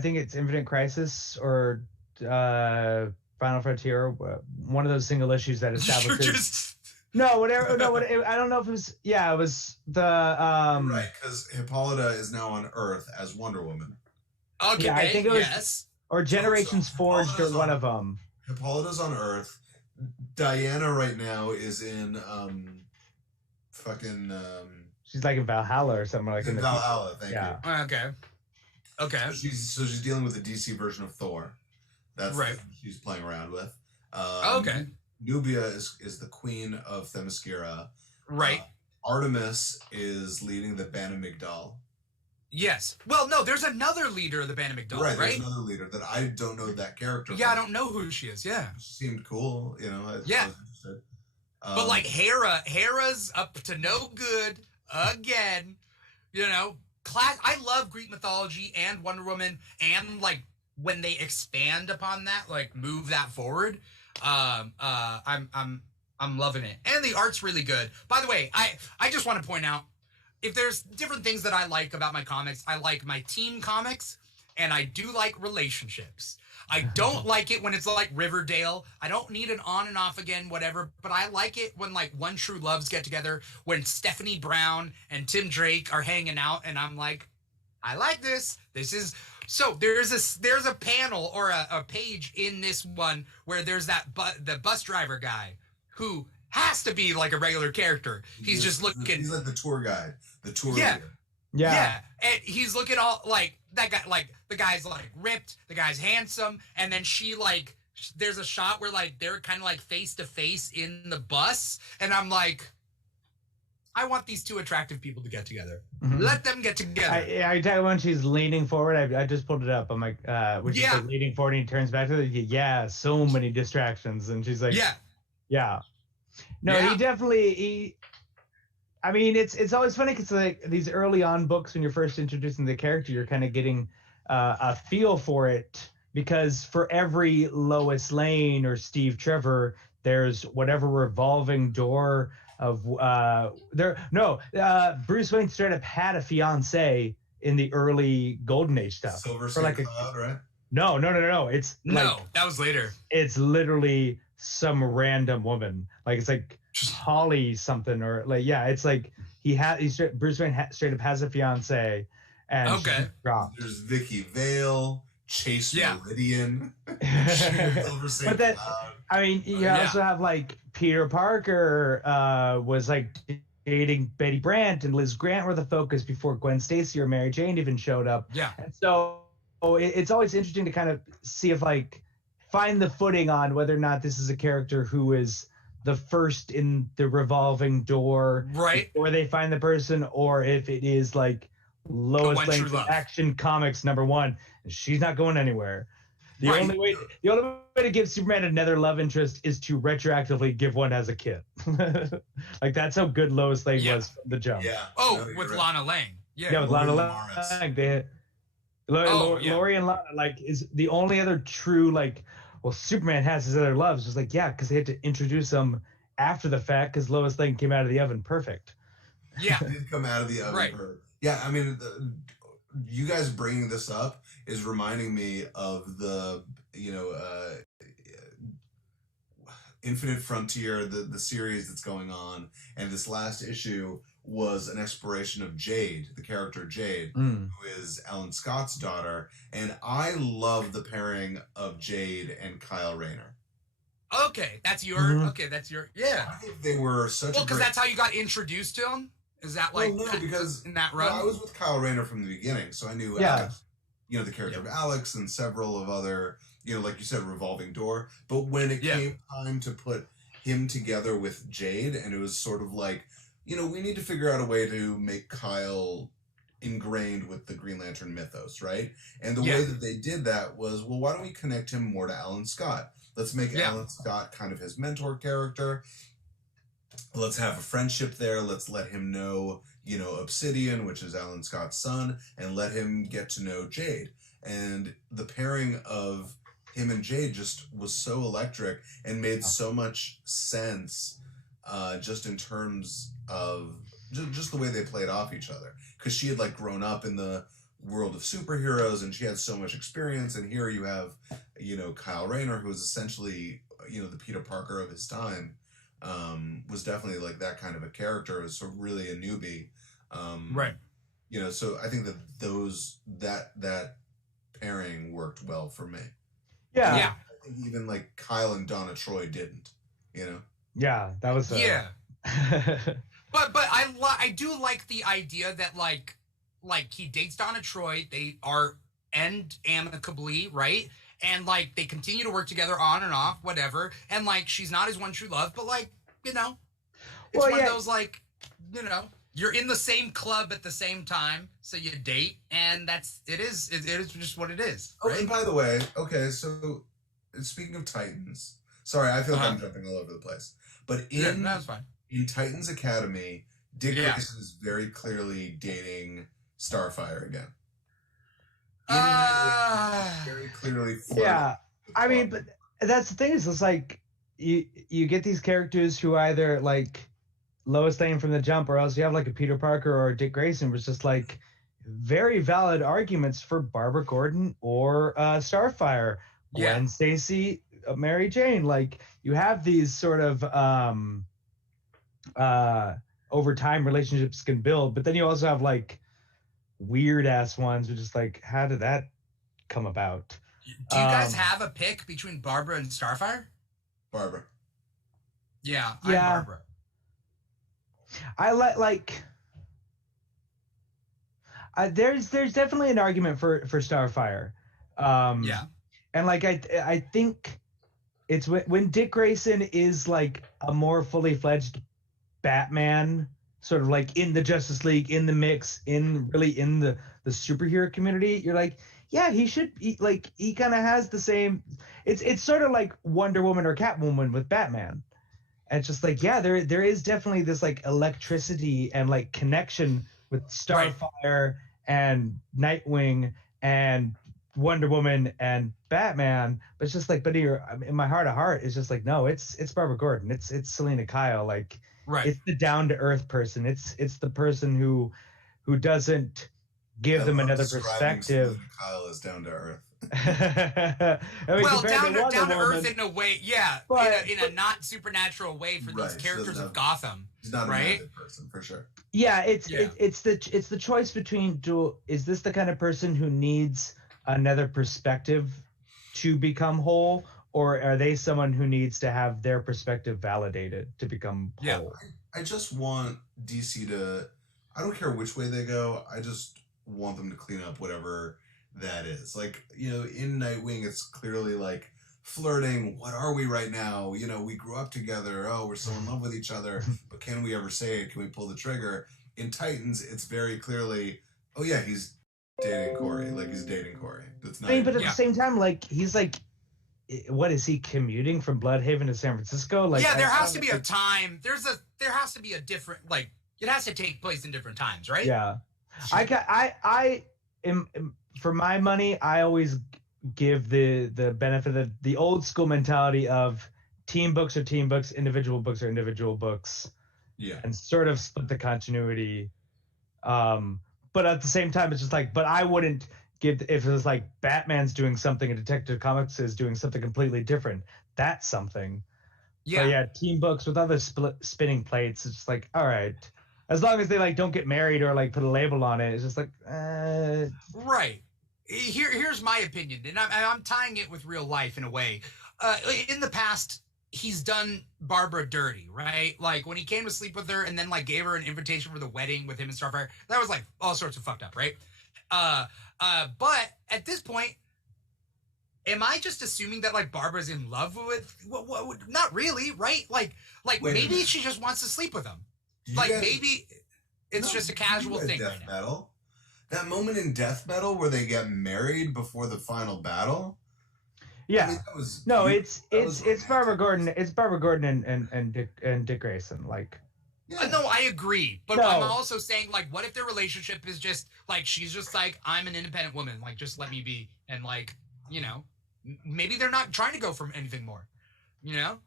think it's Infinite Crisis or Final Frontier, one of those single issues that establishes. Whatever. I don't know if it was. Yeah, it was the. Right, because Hippolyta is now on Earth as Wonder Woman. Okay, yeah, I think it was. Or Generations Forged, or one of them. Hippolyta's on Earth. Diana right now is in She's like in Valhalla or something like that. In Valhalla, thank you. Okay. So she's dealing with the DC version of Thor. That's right. what she's playing around with. Okay. Nubia is the queen of Themyscira. Right. Artemis is leading the Banu Migdal. Yes. Well, no, there's another leader of the Band of McDonald, Right, right? there's another leader that I don't know that character. Yeah, I from. don't know who she is. Yeah. She seemed cool, you know. Yeah. I was interested. But like Hera's up to no good again. You know, I love Greek mythology and Wonder Woman, and like when they expand upon that, like move that forward. I'm loving it, and the art's really good. By the way, I just want to point out, if there's different things that I like about my comics, I like my team comics, and I do like relationships. I don't like it when it's like Riverdale. I don't need an on and off again, whatever. But I like it when like One True Loves get together, when Stephanie Brown and Tim Drake are hanging out, and I'm like, I like this. This is so. There's a panel or a page in this one where there's the bus driver guy who has to be like a regular character. He's just looking. He's like the tour guide, the tour Yeah. leader. Yeah, and he's looking all like that guy. Like the guy's like ripped, the guy's handsome, and then she like there's a shot where like they're kind of like face to face in the bus, and I'm like, I want these two attractive people to get together. Mhm. Let them get together. I tell you when she's leaning forward, I just pulled it up. I'm like, when she's like leaning forward and he turns back to her, yeah, so many distractions, and she's like, yeah. No, Yeah. he definitely I mean, it's always funny because like these early on books, when you're first introducing the character, you're kind of getting a feel for it, because for every Lois Lane or Steve Trevor, there's whatever revolving door of Bruce Wayne straight up had a fiance in the early Golden Age stuff. Silver For like State Cloud, right? No. It's No, that was later. It's literally some random woman. Like it's like Holly something, or like it's like Bruce Wayne straight up has a fiance, and Okay. There's Vicky Vale, Chase Meridian, Silver State But that, Cloud. I mean, you also have like Peter Parker was like dating Betty Brant, and Liz Grant were the focus before Gwen Stacy or Mary Jane even showed up. Yeah. And so it's always interesting to kind of see if like find the footing on whether or not this is a character who is the first in the revolving door, Right. before they find the person, or if it is like Lois One True Lane's Love. Action Comics #1. She's not going anywhere. The Right. only way to give Superman another love interest is to retroactively give one as a kid. Like that's how good Lois Lane was from the jump. Yeah. Oh, No, you're with right. Lana Lang. Yeah, with Lori Lana Lawrence. Lang. They Oh, yeah. Lori and Lana like is the only other true like. Well, Superman has his other loves. It's like because they had to introduce them after the fact because Lois Lane came out of the oven perfect. Yeah. It did come out of the oven. Right. Yeah, I mean, you guys bringing this up is reminding me of the, Infinite Frontier, the series that's going on, and this last issue was an exploration of Jade, the character Jade, who is Alan Scott's daughter, and I love the pairing of Jade and Kyle Rayner. Okay, that's your. Okay, that's your. I Yeah. think they were such Well, a because great... that's how you got introduced to him. Is that like Well, no, because in that well, run? I was with Kyle Rayner from the beginning, so I knew Alex, the character of Alex and several of other, like you said, revolving door. But when it came time to put him together with Jade, and it was sort of like, we need to figure out a way to make Kyle ingrained with the Green Lantern mythos, right? And the way that they did that was, well, why don't we connect him more to Alan Scott? Let's make Alan Scott kind of his mentor character. Let's have a friendship there. Let's let him know, Obsidian, which is Alan Scott's son, and let him get to know Jade. And the pairing of him and Jade just was so electric and made so much sense, just in terms of just the way they played off each other. Because she had like grown up in the world of superheroes and she had so much experience. And here you have, Kyle Rayner, who was essentially, the Peter Parker of his time. Was definitely like that kind of a character. Was sort of really a newbie, right? So I think that pairing worked well for me. Yeah. Yeah. I think even like Kyle and Donna Troy didn't. Yeah, that was. But I do like the idea that like he dates Donna Troy. They are end amicably, right? And like they continue to work together on and off, whatever. And like she's not his one true love, but like it's one of those like you're in the same club at the same time, so you date, and it is just what it is. Oh, Right? and by the way, okay, so speaking of Titans, sorry, I feel like I'm Uh-huh. jumping all over the place, but Yeah, no, that's fine. in Titans Academy, Dick Yeah. Grayson is very clearly dating Starfire again. Very clearly flirting Yeah, with I mean, Barbara. but that's the thing is, it's like you get these characters who either like Lois Lane from the jump, or else you have like a Peter Parker or a Dick Grayson, which is just like very valid arguments for Barbara Gordon or Starfire, Yeah. Gwen Stacy, Mary Jane. Like you have these sort of over time relationships can build, but then you also have like weird ass ones, which is like, how did that come about? Do you guys have a pick between Barbara and Starfire? Barbara. Yeah, Yeah. I'm Barbara. I there's definitely an argument for Starfire. Yeah. And like I think it's when Dick Grayson is like a more fully fledged Batman, sort of like in the Justice League, in the mix, in the superhero community. You're like, yeah, he should be like, he kind of has the same. It's sort of like Wonder Woman or Catwoman with Batman. And it's just like, yeah, there is definitely this like electricity and like connection with Starfire and Nightwing and Wonder Woman and Batman. But it's just like, but in my heart of heart, it's just like, no, it's Barbara Gordon. It's Selena Kyle. Like, Right. it's the down to earth person. It's the person who doesn't give them love another describing perspective. Selena Kyle as down to earth. I mean, Well, compared down to Wonder earth Woman- in a way, yeah, but- in a not supernatural way for Right, these she characters doesn't of have- Gotham. He's not a Right? magic person for sure. Yeah, it's Yeah. it's the choice between is this the kind of person who needs another perspective to become whole, or are they someone who needs to have their perspective validated to become Yeah. whole? I just want DC to, I don't care which way they go, I just want them to clean up whatever that is. Like, you know, in Nightwing, it's clearly like flirting. What are we right now? You know, we grew up together. Oh, we're so in love with each other, but can we ever say it? Can we pull the trigger? In Titans, it's very clearly, oh yeah, he's dating Corey. Like, he's dating Corey. That's not. I mean, but at Yeah. the same time, like he's like, what is he commuting from Bloodhaven to San Francisco? Like, Yeah, there I- has to be a time. There has to be a different, like, it has to take place in different times, right? Yeah, I am, for my money, I always give the benefit of the old school mentality of team books are team books, individual books are individual books, Yeah. and sort of split the continuity. But at the same time, it's just like, but I wouldn't give, if it was like Batman's doing something and Detective Comics is doing something completely different, that's something. Yeah. But yeah, team books with other spinning plates, it's just like, all right, as long as they like don't get married or like put a label on it, it's just like, Right. Here's my opinion, and I'm tying it with real life in a way. In the past, he's done Barbara dirty, right? Like when he came to sleep with her and then like gave her an invitation for the wedding with him and Starfire. That was like all sorts of fucked up, right? But at this point, am I just assuming that like Barbara's in love with? What not really, right? Like Wait a maybe minute. she just wants to sleep with him. You Like guys- maybe it's No, just a you casual read thing Death right now. Metal. That moment in Death Metal where they get married before the final battle. yeah. I mean, that was No, beautiful. That was it's Barbara romantic. Gordon. It's Barbara Gordon and Dick Grayson. Like, Yeah. No, I agree. But No. I'm also saying, like, what if their relationship is just, like, she's just like, I'm an independent woman. Like, just let me be. And, like, you know, maybe they're not trying to go for anything more. You know?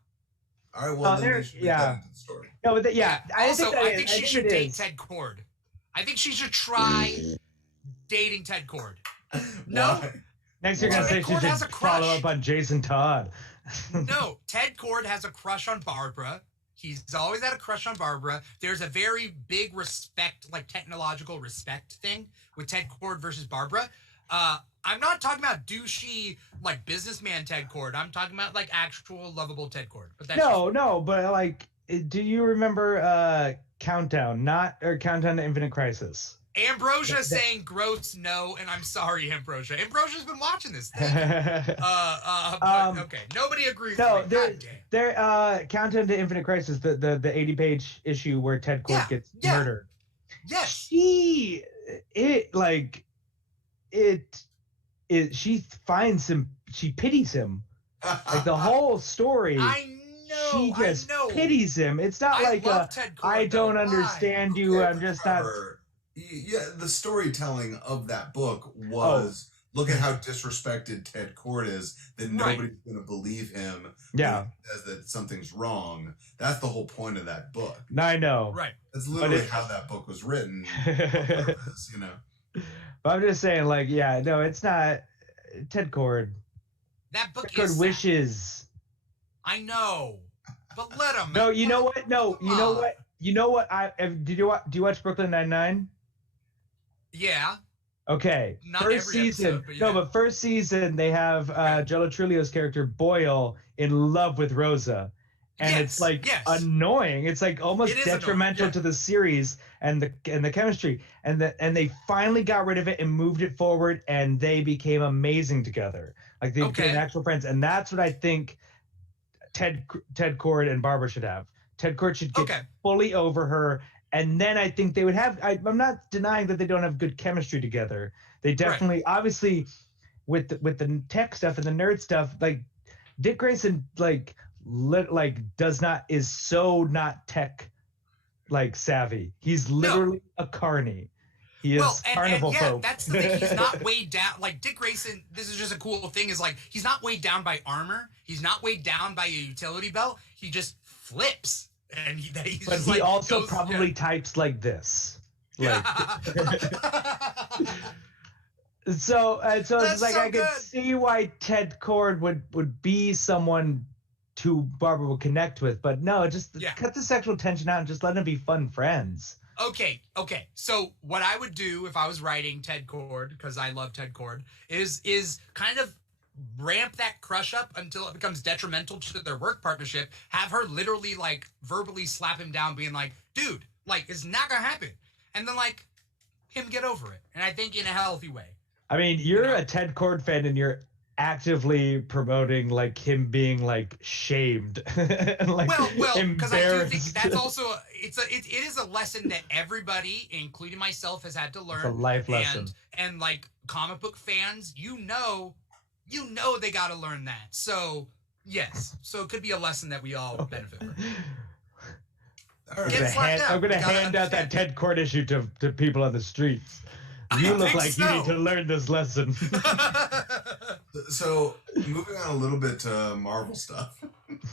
All right, well, then there- we should yeah. get that into the story. no, but yeah. Also, that I is- think she think should it date is. Ted Cord. I think she should try dating Ted Cord. No? Why? Next, you're gonna Ted say she Cord has should a follow crush. up on Jason Todd. No, Ted Cord has a crush on Barbara. He's always had a crush on Barbara. There's a very big respect, like technological respect thing with Ted Cord versus Barbara. I'm not talking about douchey, like businessman Ted Cord. I'm talking about like actual lovable Ted Cord. But that's No, but like, do you remember Countdown? Countdown to Infinite Crisis. Ambrosia saying gross no, and I'm sorry, Ambrosia. Ambrosia's been watching this thing. But, okay, nobody agrees no, with me. God damn. Countdown to Infinite Crisis, the 80-page issue where Ted Cord Yeah, gets yeah. murdered. Yes. she she finds him, she pities him. Like the whole story, I know. she just I know. pities him. It's not I like love Ted Kord, I don't though. understand you. Okay, I'm just not. Yeah, the storytelling of that book was look at how disrespected Ted Kord is, that nobody's going to believe him. Yeah. When he says that something's wrong. That's the whole point of that book. I know. Right. That's literally how that book was written. You know. But I'm just saying, like, yeah, no, it's not Ted Kord. That book Ted is Kord wishes. I know, but let him. No, you know what? No, Come you know on. what? You know what? Do you watch Brooklyn Nine-Nine? Yeah. Okay. Not first every season. episode, but yeah. No, but first season they have Joe Trulio's character Boyle in love with Rosa. And it's like annoying. It's like almost detrimental to the series and the chemistry. And they finally got rid of it and moved it forward, and they became amazing together. Like they became actual friends. And that's what I think Ted Kord and Barbara should have. Ted Kord should get fully over her, and then I think they would have. I'm not denying that they don't have good chemistry together. They definitely, obviously, with the tech stuff and the nerd stuff, like Dick Grayson, is so not tech savvy. He's literally a carny. He is carnival folk. That's the thing. He's not weighed down. Like Dick Grayson, this is just a cool thing. Is like he's not weighed down by armor. He's not weighed down by a utility belt. He just flips, and he's. But just he like also goes, probably types like this. Like, so it's like I could see why Ted Kord would be someone who Barbara would connect with, but no, just cut the sexual tension out and just let them be fun friends. Okay. So what I would do if I was writing Ted Kord, because I love Ted Kord, is kind of ramp that crush up until it becomes detrimental to their work partnership. Have her literally verbally slap him down, being like, "Dude, it's not gonna happen," and then him get over it. And I think in a healthy way. I mean, you're a Ted Kord fan, and you're actively promoting him being shamed and well, because I do think embarrassed. that's also it is a lesson that everybody, including myself, has had to learn. It's a life lesson. And comic book fans, you know they got to learn that. So yes, so it could be a lesson that we all benefit from. I'm gonna hand out that Ted Kord issue to people on the streets. You look like you need to learn this lesson. So, moving on a little bit to Marvel stuff.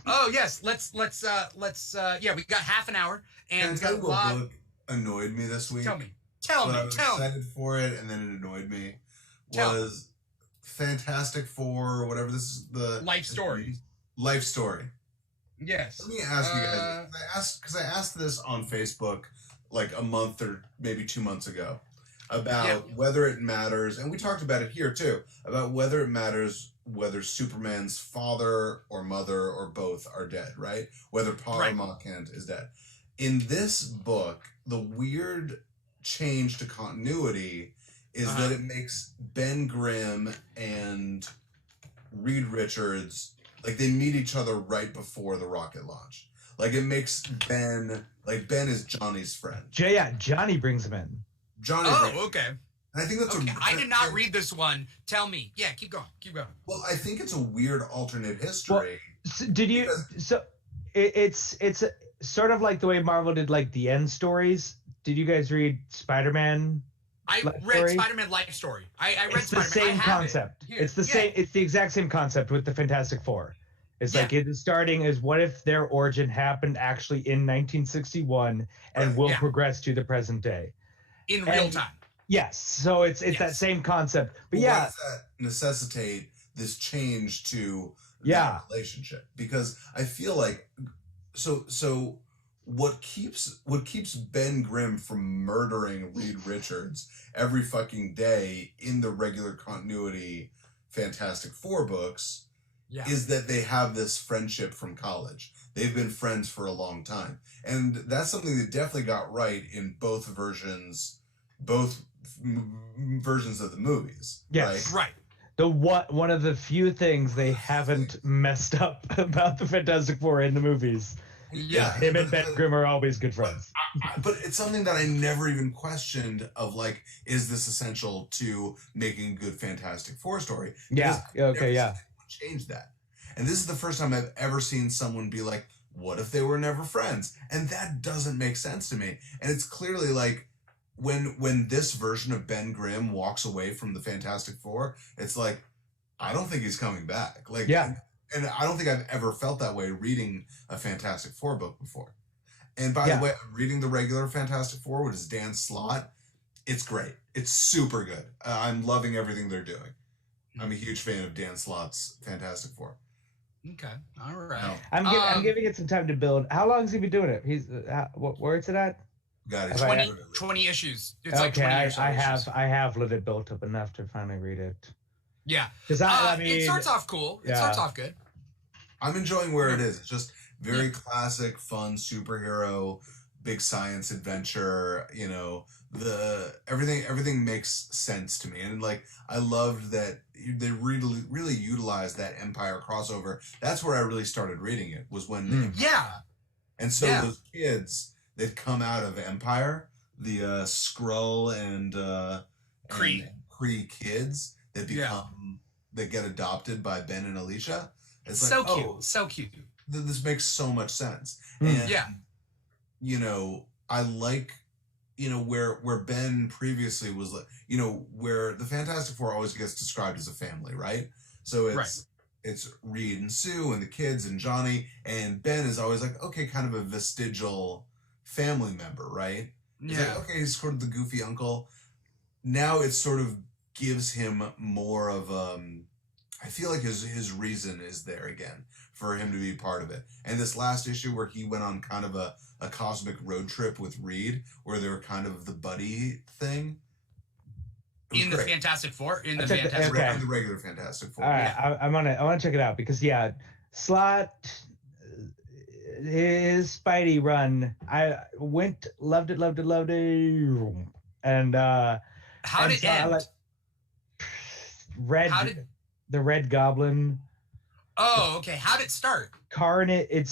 Oh yes, let's we got half an hour and Can I tell you what book annoyed me this week? Tell me. I was excited for it, and then it annoyed me. Was Fantastic Four, whatever this is, the Life Story. Life Story. Yes. Let me ask you guys. I asked this on Facebook a month or maybe 2 months ago. About whether it matters, and we talked about it here too, about whether it matters whether Superman's father or mother or both are dead, right? Whether Ma Kent is dead. In this book, the weird change to continuity is that it makes Ben Grimm and Reed Richards, they meet each other right before the rocket launch. It makes Ben is Johnny's friend. Johnny brings him in. Johnny. Okay. And I think that's I did not read this one. Tell me. Yeah, keep going. Well, I think it's a weird alternate history. Well, it's sort of like the way Marvel did the end stories. Did you guys read Spider-Man? I read Spider-Man Life Story. I read Spider-Man. It's the same concept. It's the same. It's the exact same concept with the Fantastic Four. It's it is starting as what if their origin happened actually in 1961 and will progress to the present day. In real time. Yes. So it's that same concept. But why does that necessitate this change to that relationship? Because I feel like so what keeps Ben Grimm from murdering Reed Richards every fucking day in the regular continuity Fantastic Four books is that they have this friendship from college. They've been friends for a long time. And that's something that definitely got right in both versions of the movies. Yes. Right. One of the few things they haven't messed up about the Fantastic Four in the movies. Yeah. Him and Ben Grimm are always good friends. But it's something that I never even questioned of like, is this essential to making a good Fantastic Four story? Yeah. Because I've Okay. never Yeah. seen anyone change that. And this is the first time I've ever seen someone be like, what if they were never friends? And that doesn't make sense to me. And it's clearly like when this version of Ben Grimm walks away from the Fantastic Four, it's like, I don't think he's coming back. Like, Yeah. And I don't think I've ever felt that way reading a Fantastic Four book before. And by the way, I'm reading the regular Fantastic Four, which is Dan Slott. It's great. It's super good. I'm loving everything they're doing. I'm a huge fan of Dan Slott's Fantastic Four. Okay. All right. I'm giving it some time to build. How long has he been doing it? He's where it's at? Got it. 20 issues. It's like Okay, 20 or so issues. I have let it built up enough to finally read it. Yeah. Because I mean, it starts off cool. It starts off good. I'm enjoying where it is. It's just very classic, fun superhero, big science adventure. You know, everything makes sense to me, and like I loved that they really utilized that Empire crossover. That's where I really started reading it. Was when and so those kids that come out of Empire, the Skrull and Kree kids that become that get adopted by Ben and Alicia. It's so like, cute, so cute. This makes so much sense. And, you know, I like, you know, where Ben previously was, like, you know, where the Fantastic Four always gets described as a family, right? So it's Reed and Sue and the kids and Johnny, and Ben is always like, okay, kind of a vestigial family member, right? He's like, okay, he's sort of the goofy uncle. Now it sort of gives him more of I feel like his reason is there again for him to be part of it. And this last issue where he went on kind of a cosmic road trip with Reed, where they were kind of the buddy thing. In the Fantastic Four? In the regular Fantastic Four. All right, I want to check it out because Slott, his Spidey run, I loved it, and how did it end? The Red Goblin. Oh, okay. How did it start? Carnage.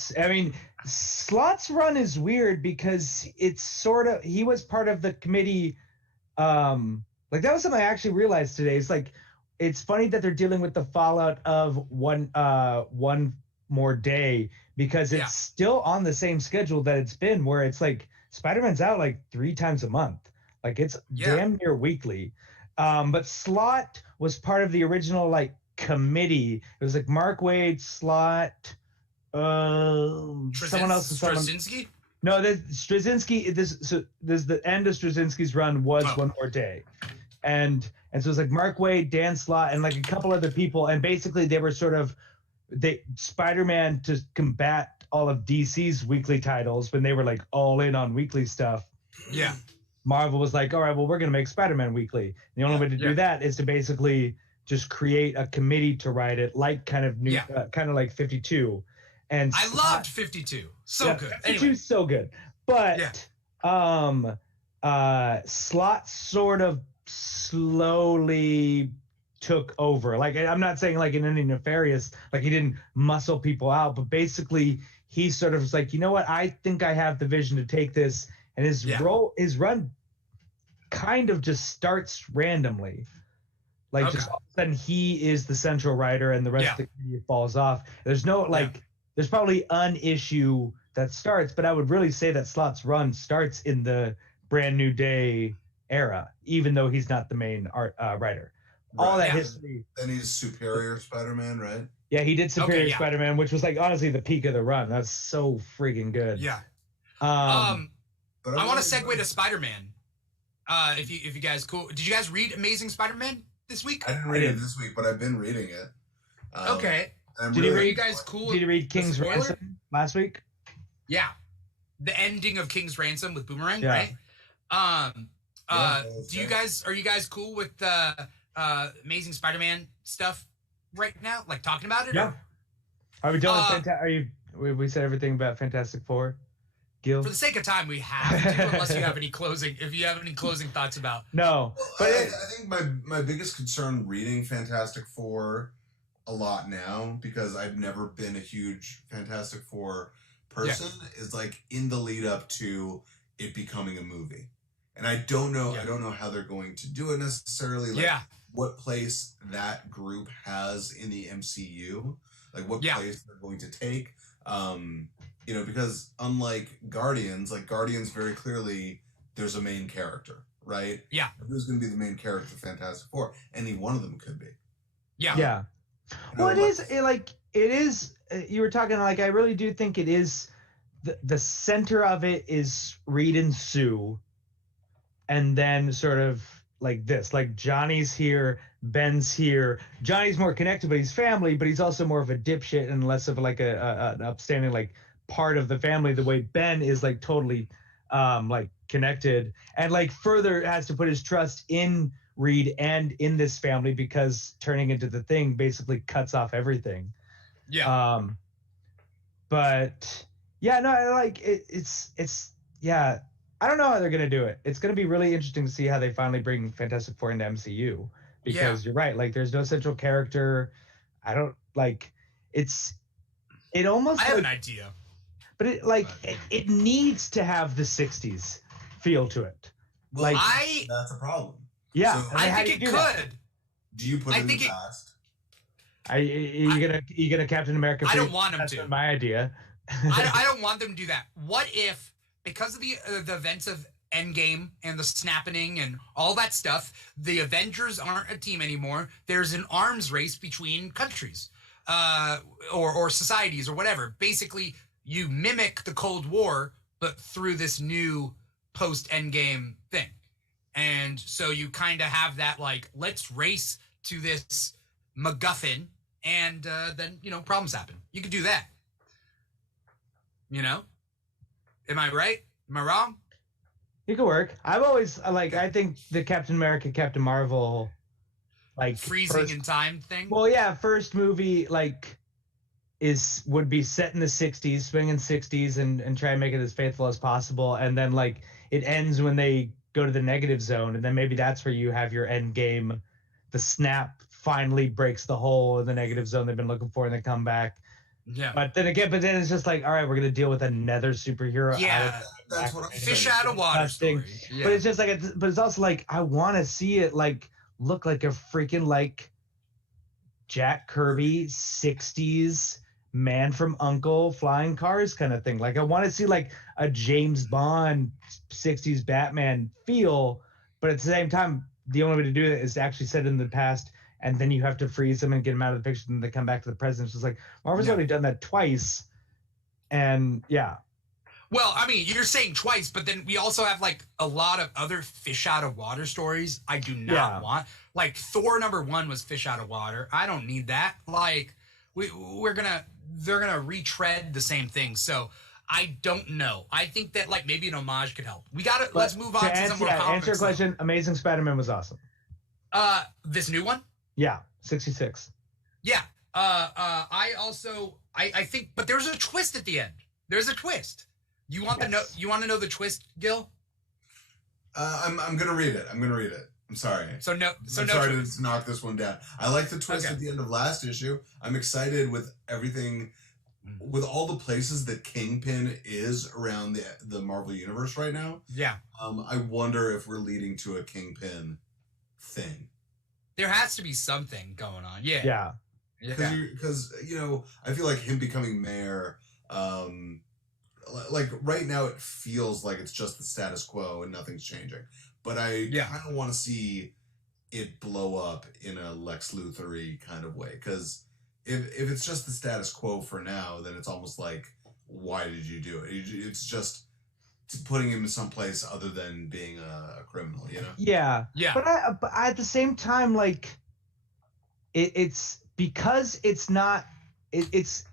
Slott's run is weird because it's sort of, he was part of the committee. Like that was something I actually realized today. It's like, it's funny that they're dealing with the fallout of one more day because it's still on the same schedule that it's been, where it's like Spider-Man's out like 3 times a month. Like it's damn near weekly. But Slott was part of the original like committee. It was like Mark Waid, Slott, someone else. Straczynski? No, Straczynski. This the end of Straczynski's run was One More Day, and so it's like Mark Waid, Dan Slott, and like a couple other people, and basically they were sort of Spider-Man to combat all of DC's weekly titles when they were like all in on weekly stuff. Yeah. Marvel was like, all right, well, we're going to make Spider-Man weekly. The only way to do that is to basically just create a committee to write it, like kind of like 52. And I loved 52. So good. 52 anyway. is so good. But Slott sort of slowly took over. Like, I'm not saying like in any nefarious, like he didn't muscle people out, but basically he sort of was like, you know what? I think I have the vision to take this. And his run kind of just starts randomly. Like just all of a sudden he is the central writer and the rest of the community falls off. There's no there's probably an issue that starts, but I would really say that Slott's run starts in the Brand New Day era, even though he's not the main writer. Right. All that history. Then he's Superior Spider-Man, right? Yeah, he did Superior Spider-Man, which was like honestly the peak of the run. That's so freaking good. Yeah. But I want to segue to Spider-Man. If you guys cool, did you guys read Amazing Spider-Man this week? I didn't read it this week, but I've been reading it. Okay. Did you guys cool? Did you read King's Ransom last week? Yeah, the ending of King's Ransom with Boomerang, right? Are you guys cool with the Amazing Spider-Man stuff right now? Like talking about it? Yeah. Are we done with we said everything about Fantastic Four? Gil? For the sake of time, we have to, unless you have any closing. If you have any closing thoughts about. No, but I think my biggest concern reading Fantastic Four a lot now, because I've never been a huge Fantastic Four person is like in the lead up to it becoming a movie. And I don't know how they're going to do it necessarily. Like what place that group has in the MCU, like what place they're going to take. You know, because unlike Guardians, like Guardians very clearly there's a main character, right? Yeah. Who's going to be the main character of Fantastic Four? Any one of them could be. Yeah. Yeah. Well, it is, you were talking, like, I really do think it is, the center of it is Reed and Sue. And then sort of like this, like Johnny's here, Ben's here. Johnny's more connected, but he's family, but he's also more of a dipshit and less of like an upstanding, like, part of the family, the way Ben is like totally like connected and like further has to put his trust in Reed and in this family because turning into the Thing basically cuts off everything. Yeah. But yeah, no, like it's yeah, I don't know how they're gonna do it. It's gonna be really interesting to see how they finally bring Fantastic Four into MCU because you're right, like there's no central character. I don't like it almost I have an idea. But it needs to have the 60s feel to it. Well, like that's a problem. Yeah, So, I think it could. Do you put it in the past? You gonna Captain America? I don't want them That's to. My idea. I don't want them to do that. What if, because of the events of Endgame and the snapping and all that stuff, the Avengers aren't a team anymore? There's an arms race between countries, or societies or whatever. Basically, you mimic the Cold War, but through this new post-Endgame thing. And so you kind of have that, like, let's race to this MacGuffin, and then, you know, problems happen. You could do that. You know? Am I right? Am I wrong? It could work. I've always, I think the Captain America, Captain Marvel, like... Freezing in time thing? Well, yeah, first movie, like... would be set in the 60s, swinging 60s, and try and make it as faithful as possible. And then like it ends when they go to the negative zone, and then maybe that's where you have your end game. The snap finally breaks the hole in the negative zone they've been looking for, and they come back. Yeah. But then it's just like, all right, we're gonna deal with another superhero. Yeah, that's what I'm fish out of water story. Yeah. But it's just like, but it's also like I want to see it like look like a freaking like Jack Kirby 60s. Man from Uncle, flying cars kind of thing. Like I want to see like a James Bond 60s Batman feel, but at the same time, the only way to do it is to actually set it in the past, and then you have to freeze them and get them out of the picture, and they come back to the present. It's just like Marvel's already done that twice, and yeah. Well, I mean, you're saying twice, but then we also have like a lot of other fish out of water stories I do not want. Like Thor #1 was fish out of water. I don't need that. Like they're gonna retread the same thing. So I don't know. I think that like maybe an homage could help. Let's move on to some more comics. Answer your question. Amazing Spider-Man was awesome. This new one? Yeah, 66. Yeah. I think, but there's a twist at the end. There's a twist. You want you want to know the twist, Gil? I'm gonna read it. I'm sorry. I'm sorry to knock this one down. I like the twist at the end of last issue. I'm excited with everything, with all the places that Kingpin is around the Marvel Universe right now. Yeah. I wonder if we're leading to a Kingpin thing. There has to be something going on. Yeah. Yeah. Because you know, I feel like him becoming mayor. Like right now, it feels like it's just the status quo and nothing's changing. But I kind of want to see it blow up in a Lex Luthor-y kind of way. Because if it's just the status quo for now, then it's almost like, why did you do it? It's just putting him in someplace other than being a criminal, you know? Yeah. Yeah. But at the same time, like, it's because it's not... It's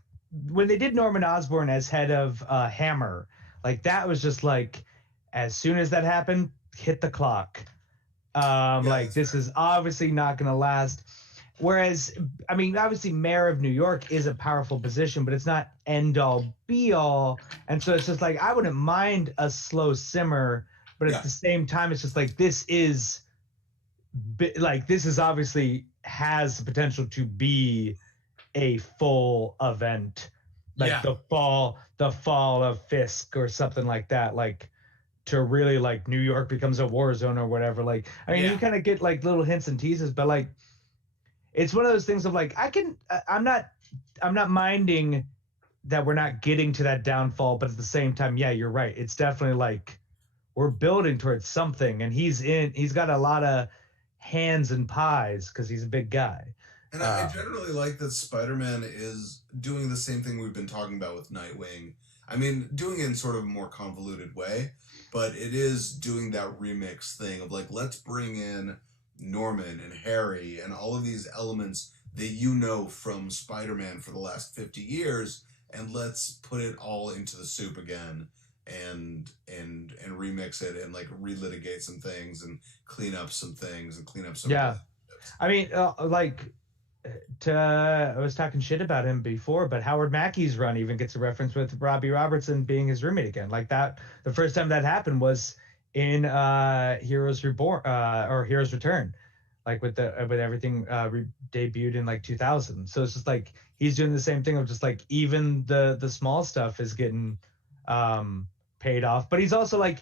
when they did Norman Osborn as head of Hammer, like, that was just like, as soon as that happened, hit the clock. Like, this is obviously not going to last. Whereas, I mean, obviously, mayor of New York is a powerful position, but it's not end all be all. And so it's just like, I wouldn't mind a slow simmer, but at the same time, it's just like, this is obviously has the potential to be a full event. like Yeah. the fall of Fisk or something like that, like to really like New York becomes a war zone or whatever. Like, I mean, Yeah. you kind of get like little hints and teases, but like, it's one of those things of like, I'm not minding that we're not getting to that downfall, but at the same time, yeah, you're right. It's definitely like we're building towards something, and he's got a lot of hands and pies because he's a big guy. And I generally like that Spider-Man is doing the same thing we've been talking about with Nightwing. I mean, doing it in sort of a more convoluted way, but it is doing that remix thing of like, let's bring in Norman and Harry and all of these elements that you know from Spider-Man for the last 50 years, and let's put it all into the soup again and remix it and like relitigate some things and clean up some things and clean up some Yeah. I mean, like, I was talking shit about him before, but Howard Mackey's run even gets a reference with Robbie Robertson being his roommate again. Like that, the first time that happened was in Heroes Reborn or Heroes Return, like with everything debuted in like 2000. So it's just like he's doing the same thing of just like even the small stuff is getting paid off, but he's also like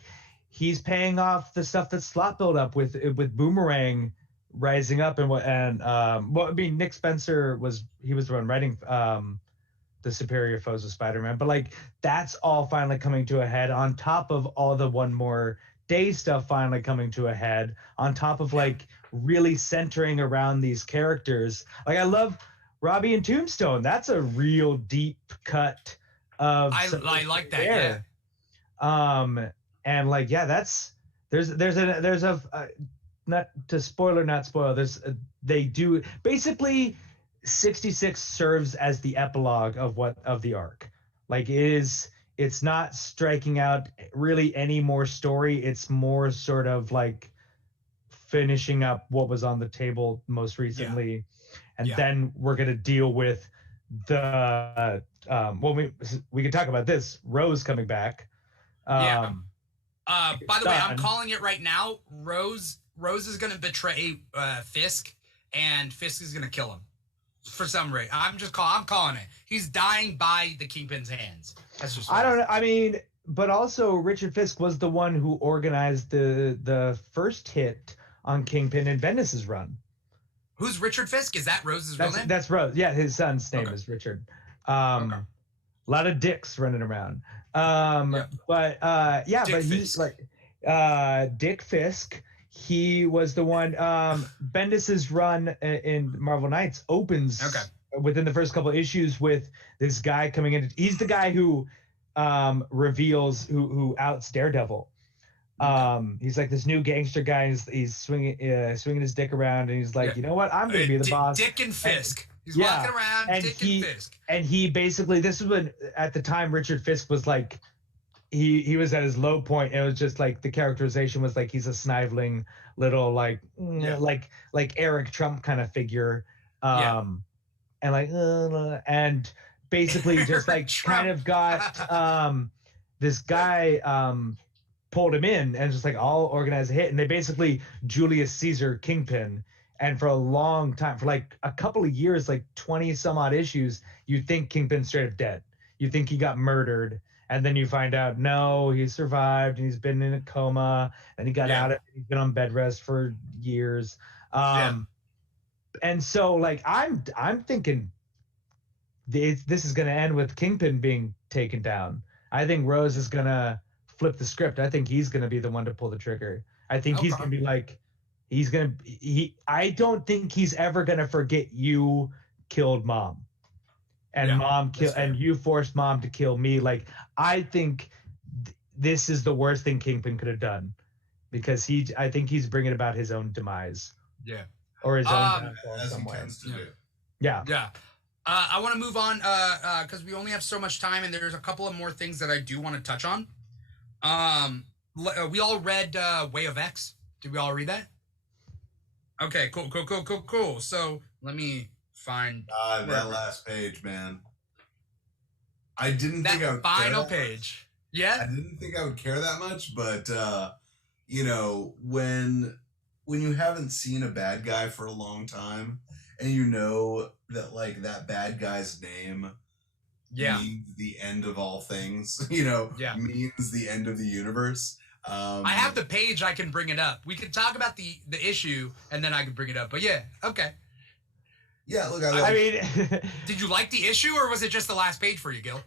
he's paying off the stuff that Slot built up with Boomerang rising up well, I mean, Nick Spencer was the one writing the Superior Foes of Spider-Man, but like that's all finally coming to a head on top of all the One More Day stuff finally coming to a head on top of like really centering around these characters. Like I love Robbie and Tombstone. That's a real deep cut of I like that. there. Yeah. And like there's a not to spoiler, not spoil. They do basically 66 serves as the epilogue of the arc. Like it's not striking out really any more story. It's more sort of like finishing up what was on the table most recently, and then we're gonna deal with the well, we can talk about this. Rose coming back. By the way, I'm calling it right now. Rose is going to betray Fisk, and Fisk is going to kill him for some reason. I'm calling it. He's dying by the Kingpin's hands. That's just. I don't know. I mean, but also Richard Fisk was the one who organized the first hit on Kingpin in Bendis's run. Who's Richard Fisk? Is that Rose's real name? That's Rose. Yeah, his son's name is Richard. A lot of dicks running around. But he's like Dick Fisk. He was the one. Bendis's run in Marvel Knights opens within the first couple of issues with this guy coming in. He's the guy who reveals who outs Daredevil. He's like this new gangster guy. He's swinging his dick around, and he's like, you know what? I'm gonna be the boss. Dick and Fisk. He's walking around, and Dick and Fisk. And he basically, this is when at the time Richard Fisk was like. He was at his low point. And it was just like the characterization was like he's a sniveling little like Eric Trump kind of figure, and like and basically just like kind of got this guy pulled him in and just like I'll organize a hit, and they basically Julius Caesar Kingpin. And for a long time, for like a couple of years, like 20 some odd issues, you think Kingpin's straight up dead. You think he got murdered. And then you find out, no, he survived and he's been in a coma and he got out of it. He's been on bed rest for years. And so like, I'm thinking this is going to end with Kingpin being taken down. I think Rose is going to flip the script. I think he's going to be the one to pull the trigger. I think he's going to be like, I don't think he's ever going to forget you killed mom. And mom killed, and you forced mom to kill me. Like, I think this is the worst thing Kingpin could have done, because I think he's bringing about his own demise. Yeah. Or his own downfall in some way. Yeah. I want to move on because we only have so much time, and there's a couple of more things that I do want to touch on. We all read Way of X. Did we all read that? Okay, cool. So let me find that last page, man. I didn't think I would final care page. Yeah, I didn't think I would care that much, but you know, when you haven't seen a bad guy for a long time, and you know that like that bad guy's name Yeah. means the end of all things, Yeah. means the end of the universe. I have the page. I can bring it up. We could talk about the issue, and then I can bring it up. But yeah, okay. Yeah, look, I mean, Did you like the issue, or was it just the last page for you, Gil?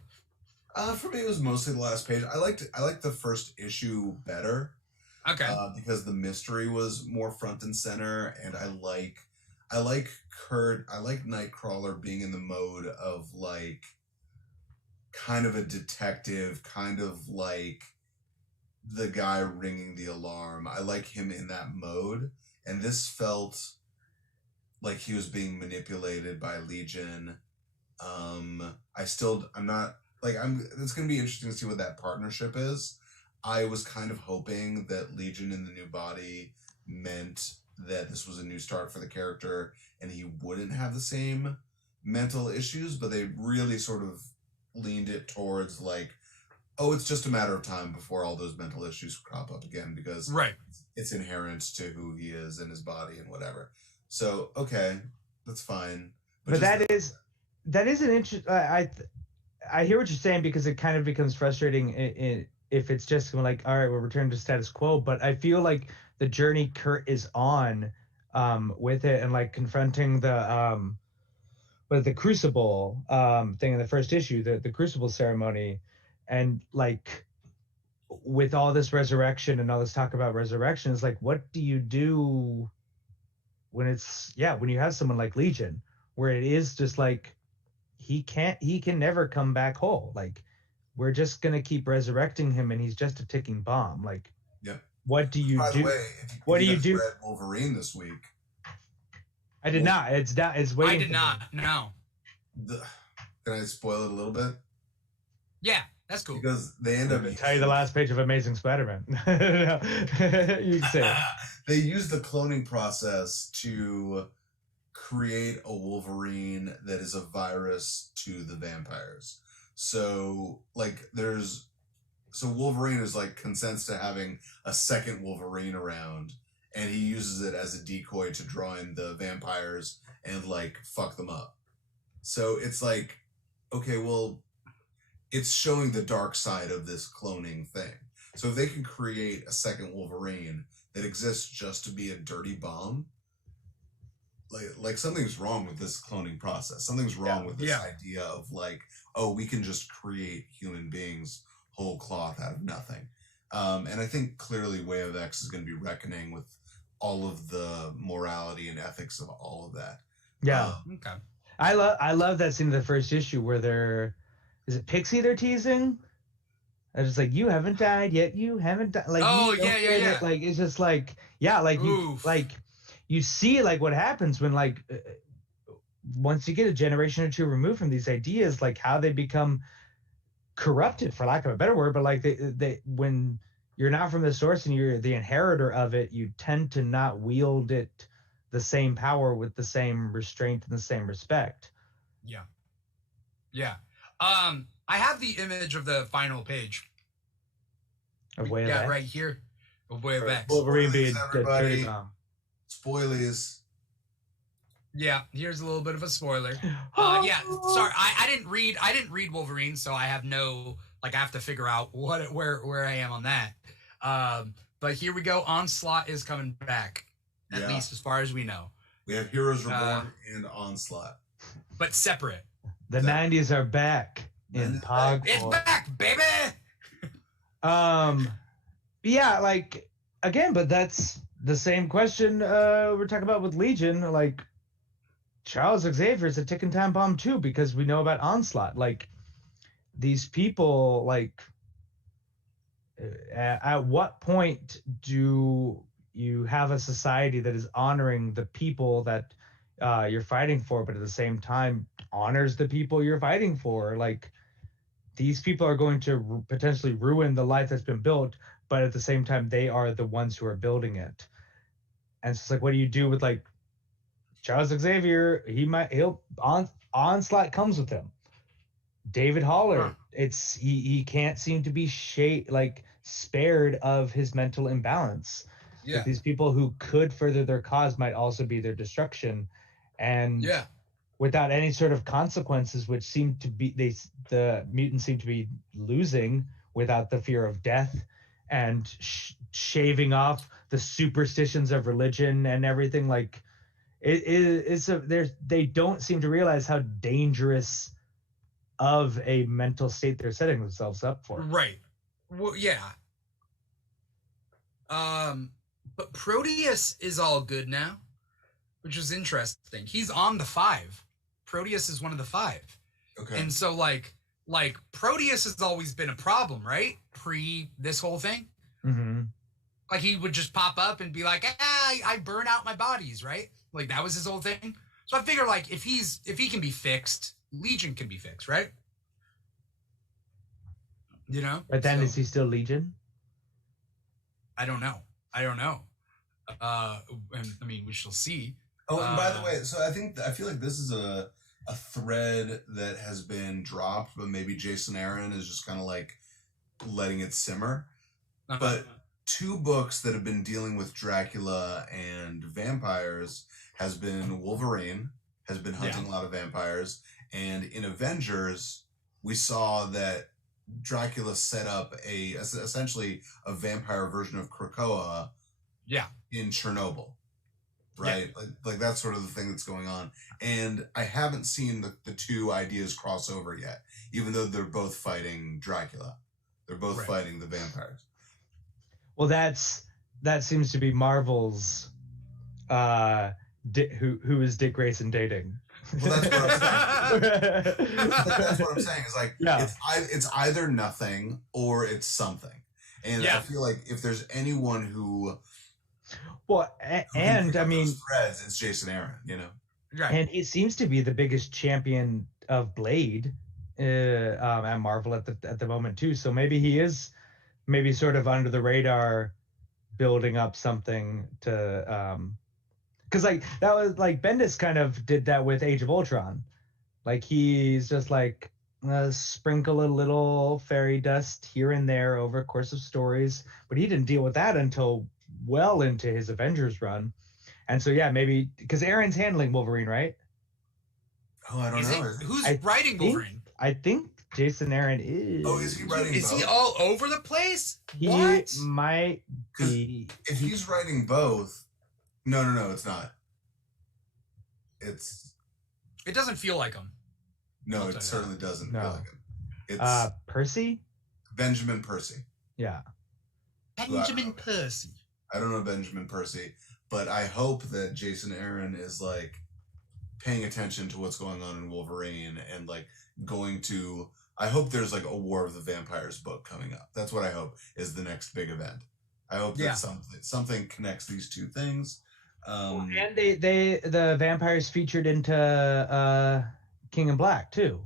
for me, it was mostly the last page. I liked the first issue better. Okay. Because the mystery was more front and center, and I like Nightcrawler being in the mode of like kind of a detective, kind of like the guy ringing the alarm. I like him in that mode, and this felt like he was being manipulated by Legion. It's gonna be interesting to see what that partnership is. I was kind of hoping that Legion in the new body meant that this was a new start for the character and he wouldn't have the same mental issues, but they really sort of leaned it towards like, oh, it's just a matter of time before all those mental issues crop up again because it's inherent to who he is and his body and whatever. So, okay, that's fine. But that is an interesting. I hear what you're saying because it kind of becomes frustrating if it's just like, all right, we'll return to status quo. But I feel like the journey Kurt is on with it and like confronting the Crucible thing in the first issue, the Crucible ceremony, and like with all this resurrection and all this talk about resurrection, it's like, what do you do when you have someone like Legion, where it is just like he can never come back whole. Like, we're just gonna keep resurrecting him, and he's just a ticking bomb. Like, what do you do? By the way, what do you do? Read Wolverine this week. I did not. It's waiting. I did not. No. Can I spoil it a little bit? Yeah, that's cool. Because they end up tell you the last page of Amazing Spider-Man. You can say it. They use the cloning process to create a Wolverine that is a virus to the vampires. So Wolverine is like consents to having a second Wolverine around, and he uses it as a decoy to draw in the vampires and like fuck them up. So it's like, okay, well, it's showing the dark side of this cloning thing. So if they can create a second Wolverine that exists just to be a dirty bomb, like something's wrong with this cloning process. Something's wrong with this idea of like, oh, we can just create human beings whole cloth out of nothing. And I think clearly Way of X is going to be reckoning with all of the morality and ethics of all of that. Yeah. Okay. I love that scene in the first issue where is it Pixie they're teasing? I was just like, you haven't died yet. You haven't died. Like, yeah. Like, it's just like, yeah, like you see like what happens when like once you get a generation or two removed from these ideas, like how they become corrupted, for lack of a better word. But like they when you're not from the source and you're the inheritor of it, you tend to not wield it the same power with the same restraint and the same respect. Yeah. I have the image of the final page. Of Way of X? Right here. Of Way of X. Wolverine being everybody. Spoilies. Yeah, here's a little bit of a spoiler. Yeah, sorry, I didn't read Wolverine, so I have no, like, I have to figure out where I am on that. But here we go. Onslaught is coming back, at least as far as we know. We have Heroes Reborn and Onslaught, but separate. The 90s are back in Pog. It's back, baby. Yeah, like again, but that's the same question we're talking about with Legion. Like, Charles Xavier's a ticking time bomb too, because we know about Onslaught. Like, these people, like, at what point do you have a society that is honoring the people that you're fighting for, but at the same time honors the people you're fighting for? Like, these people are going to potentially ruin the life that's been built, but at the same time, they are the ones who are building it. And it's like, what do you do with like Charles Xavier? Onslaught comes with him. David Haller, he can't seem to be spared of his mental imbalance. Yeah. Like, these people who could further their cause might also be their destruction. And without any sort of consequences, which seem to be the mutants seem to be losing without the fear of death, and shaving off the superstitions of religion and everything. Like they don't seem to realize how dangerous of a mental state they're setting themselves up for. Right. Well, yeah. But Proteus is all good now, which is interesting. He's on the 5. Proteus is one of the 5. Okay. And so like Proteus has always been a problem, right? Pre this whole thing. Mm-hmm. Like he would just pop up and be like, I burn out my bodies, right? Like that was his whole thing. So I figure like if he can be fixed, Legion can be fixed, right? You know? But then So, is he still Legion? I don't know. And I mean, we shall see. Oh, and by the way, so I feel like this is a thread that has been dropped, but maybe Jason Aaron is just kind of like letting it simmer. But 2 books that have been dealing with Dracula and vampires has been Wolverine, has been hunting a lot of vampires, and in Avengers, we saw that Dracula set up essentially a vampire version of Krakoa in Chernobyl. Right? Yeah. Like that's sort of the thing that's going on. And I haven't seen the 2 ideas cross over yet, even though they're both fighting Dracula. They're both fighting the vampires. Well, that seems to be Marvel's who is Dick Grayson dating? Well, that's what I'm saying. That's what I'm saying. Is like it's either nothing or it's something. And I feel like if there's anyone who and I mean threads, it's Jason Aaron, you know. Right. And he seems to be the biggest champion of Blade at Marvel at the moment too. So maybe he is sort of under the radar building up something to because like that was like Bendis kind of did that with Age of Ultron. Like he's just like sprinkle a little fairy dust here and there over a course of stories, but he didn't deal with that until well into his Avengers run. And so maybe because Aaron's handling Wolverine, right? Oh, I don't know. Who's writing Wolverine? I think Jason Aaron is. Oh, is he writing both? Is he all over the place? He might be. If he's writing both, no, it's not. It doesn't feel like him. No, it certainly doesn't feel like him. It's Percy? Benjamin Percy. Yeah. Benjamin Percy. I don't know Benjamin Percy, but I hope that Jason Aaron is like paying attention to what's going on in Wolverine and like I hope there's like a War of the Vampires book coming up. That's what I hope is the next big event. I hope that something connects these 2 things. And the vampires featured into King in Black too.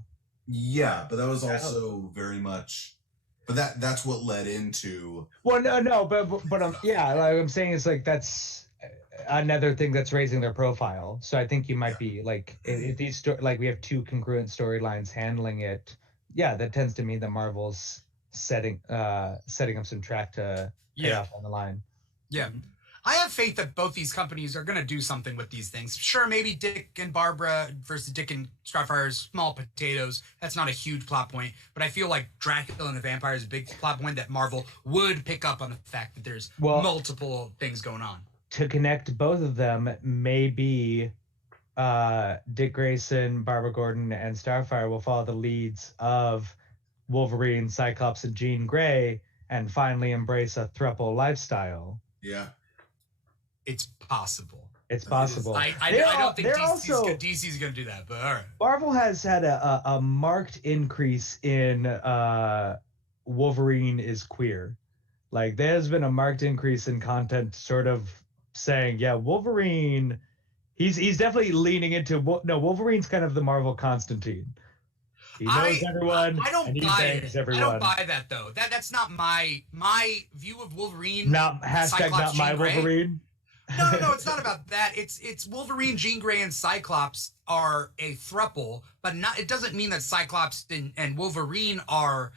Yeah, but that was also very much. But that's what led into. Well, no, but like I'm saying is like that's another thing that's raising their profile. So I think you might be like if these like we have 2 congruent storylines handling it. Yeah, that tends to mean that Marvel's setting up some track to pay off on the line. Yeah. I have faith that both these companies are going to do something with these things. Sure, maybe Dick and Barbara versus Dick and Starfire is small potatoes. That's not a huge plot point. But I feel like Dracula and the Vampire is a big plot point that Marvel would pick up on the fact that there's multiple things going on. To connect both of them, maybe Dick Grayson, Barbara Gordon, and Starfire will follow the leads of Wolverine, Cyclops, and Jean Grey and finally embrace a throuple lifestyle. Yeah. It's possible. It's possible. I don't think DC's going to do that, but all right. Marvel has had a marked increase in Wolverine is queer. Like there's been a marked increase in content sort of saying, Wolverine, he's definitely leaning into, Wolverine's kind of the Marvel Constantine. He knows everyone. I don't buy it. Everyone. I don't buy that though. That's not my view of Wolverine. Not my Wolverine. No, it's not about that. It's Wolverine, Jean Grey, and Cyclops are a throuple, but it doesn't mean that Cyclops and Wolverine are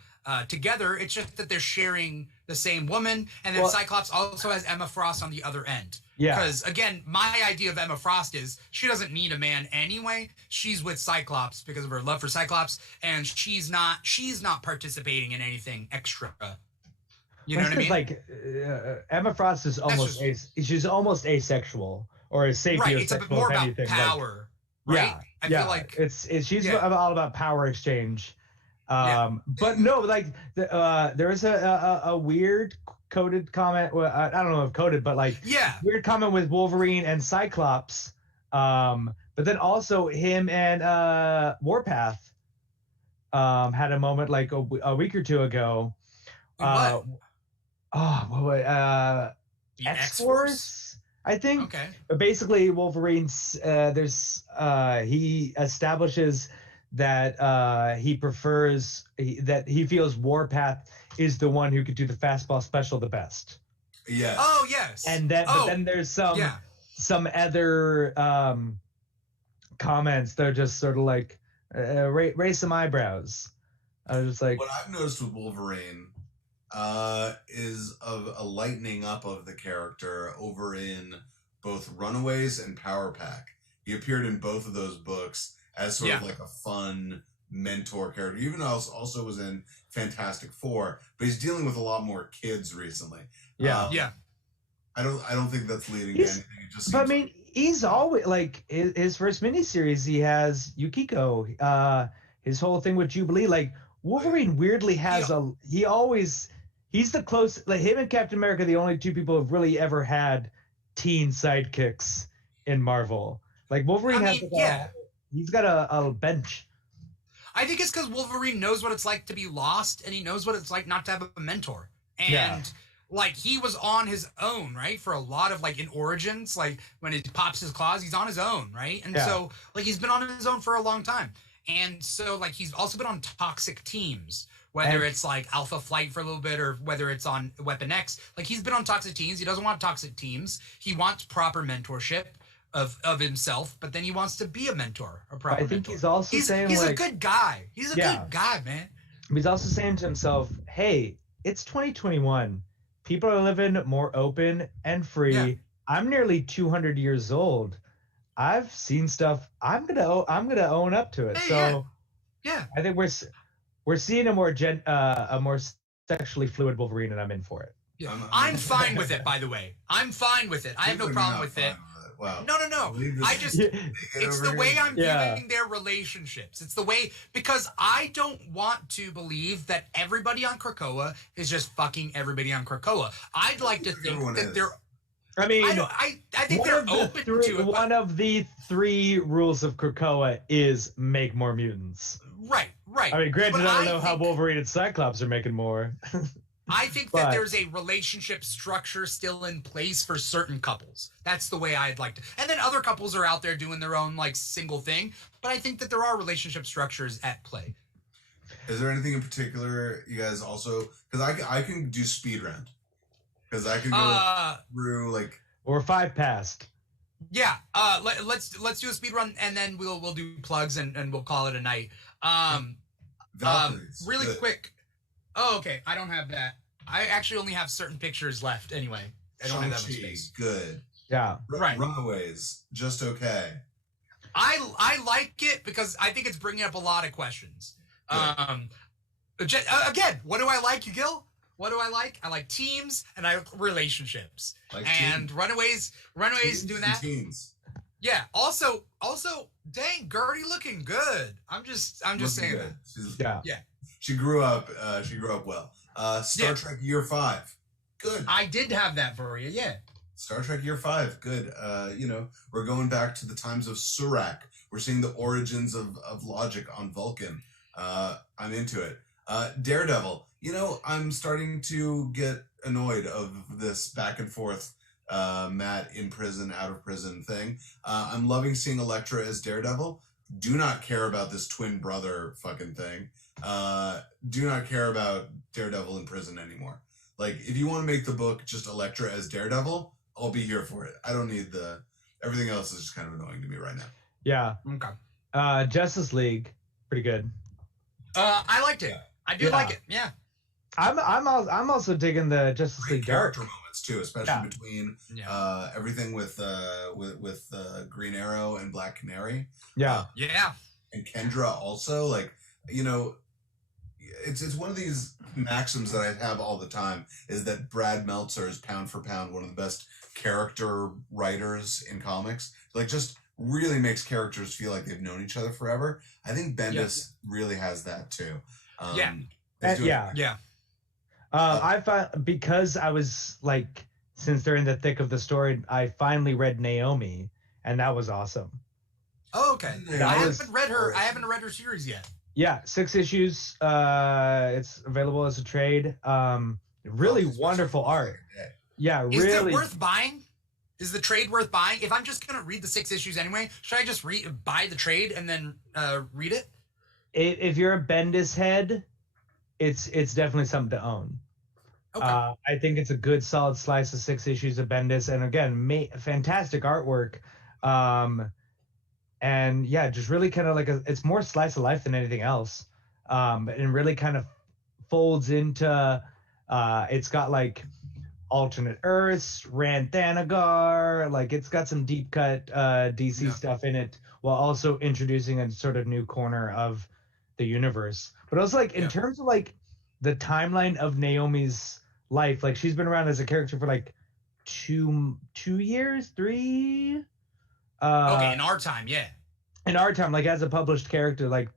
together. It's just that they're sharing the same woman, and then Cyclops also has Emma Frost on the other end. Yeah. Because again, my idea of Emma Frost is she doesn't need a man anyway. She's with Cyclops because of her love for Cyclops, and she's not participating in anything extra. You know what I mean? Like Emma Frost is almost she's almost asexual or sapiosexual. Right. It's a bit more about anything. power. Right. Yeah. I feel like she's all about power exchange. But no, like there was a weird coded comment. Well, I don't know if coded, but like weird comment with Wolverine and Cyclops. But then also him and Warpath had a moment like a week or two ago. X-Force, I think. Okay. But basically, Wolverine's he establishes that he prefers that he feels Warpath is the one who could do the fastball special the best. Yeah. Oh yes. And then, but then there's some other comments that are just sort of like raise some eyebrows. I was just like, what I've noticed with Wolverine is a lightening up of the character over in both Runaways and Power Pack. He appeared in both of those books as sort of like a fun mentor character. Even also was in Fantastic Four, but he's dealing with a lot more kids recently. I don't think that's leading to anything. It just but I mean, he's always like his first miniseries. He has Yukiko. His whole thing with Jubilee. Like Wolverine weirdly has he's the close, like him and Captain America are the only two people who've really ever had teen sidekicks in Marvel. Like Wolverine he's got a bench. I think it's because Wolverine knows what it's like to be lost, and he knows what it's like not to have a mentor. And like he was on his own, right? For a lot of like in Origins, like when he pops his claws, he's on his own, right? And so like he's been on his own for a long time. And so like he's also been on toxic teams, whether it's like Alpha Flight for a little bit or whether it's on Weapon X. Like he's been on toxic teams. He doesn't want toxic teams. He wants proper mentorship of himself, but then he wants to be a mentor, a proper mentor. I think he's also saying he's a good guy. He's a good guy, man. He's also saying to himself, hey, it's 2021. People are living more open and free. Yeah. I'm nearly 200 years old. I've seen stuff. I'm gonna own up to it. I think we're seeing a more sexually fluid Wolverine, and I'm in for it. Yeah. I'm fine with it. By the way, I'm fine with it. I have no problem with it. Wow. No. It's the way I'm viewing their relationships. It's the way, because I don't want to believe that everybody on Krakoa is just fucking everybody on Krakoa. I'd like to think that they're. I mean, I think they're open to it. One of the 3 rules of Krakoa is make more mutants. Right. I mean, granted, I don't know how Wolverine and Cyclops are making more. I think that there's a relationship structure still in place for certain couples. That's the way I'd like to. And then other couples are out there doing their own like single thing. But I think that there are relationship structures at play. Is there anything in particular you guys also? Because I can do speed round. Because I can go through like. Or 5 past. Yeah. Let's do a speed run and then we'll do plugs and we'll call it a night. Really quick. Oh, okay. I don't have that. I actually only have certain pictures left anyway. I don't have that much space. Good. Yeah. Right. Runaways, just okay. I like it because I think it's bringing up a lot of questions. Again, what do I like, Gil? What do I like? I like teams and I like relationships. Runaways doing that. Teams. Yeah. Also, dang, Gertie looking good. I'm just saying that. Yeah. She grew up well. Star Trek Year 5. Good. I did have that for you, yeah. Star Trek Year 5, good. We're going back to the times of Surak. We're seeing the origins of logic on Vulcan. I'm into it. Daredevil. I'm starting to get annoyed of this back and forth Matt in prison, out of prison thing. I'm loving seeing Elektra as Daredevil. Do not care about this twin brother fucking thing. Do not care about Daredevil in prison anymore. Like, if you want to make the book just Elektra as Daredevil, I'll be here for it. I don't need everything else is just kind of annoying to me right now. Yeah. Okay. Justice League, pretty good. I liked it. I do like it. Yeah. I'm also digging the Justice League character Dark. moments too, especially Yeah. between Yeah. everything with Green Arrow and Black Canary. Yeah. Yeah. And Kendra also, like, you know, it's one of these maxims that I have all the time, is that Brad Meltzer is pound for pound one of the best character writers in comics. Like, just really makes characters feel like they've known each other forever. I think Bendis really has that too. Yeah. Yeah. I found, because I was like, since they're in the thick of the story, I finally read Naomi, and that was awesome. Oh, okay. Yeah, I haven't read her series yet. Yeah, 6 issues. It's available as a trade. Really wonderful art. Yeah, Is really. it worth buying? Is the trade worth buying? If I'm just gonna read the 6 issues anyway, should I just buy the trade and then read it? If you're a Bendis head, it's definitely something to own. Okay. I think it's a good solid slice of 6 issues of Bendis, and again, fantastic artwork. And yeah, just really kind of like it's more slice of life than anything else. And really kind of folds into, it's got like alternate Earths, Rand Thanagar, like it's got some deep cut DC stuff in it, while also introducing a sort of new corner of the universe. But also, like, in terms of like the timeline of Naomi's life, like she's been around as a character for like 2 years, 3. Okay, in our time, yeah. In our time, like as a published character, like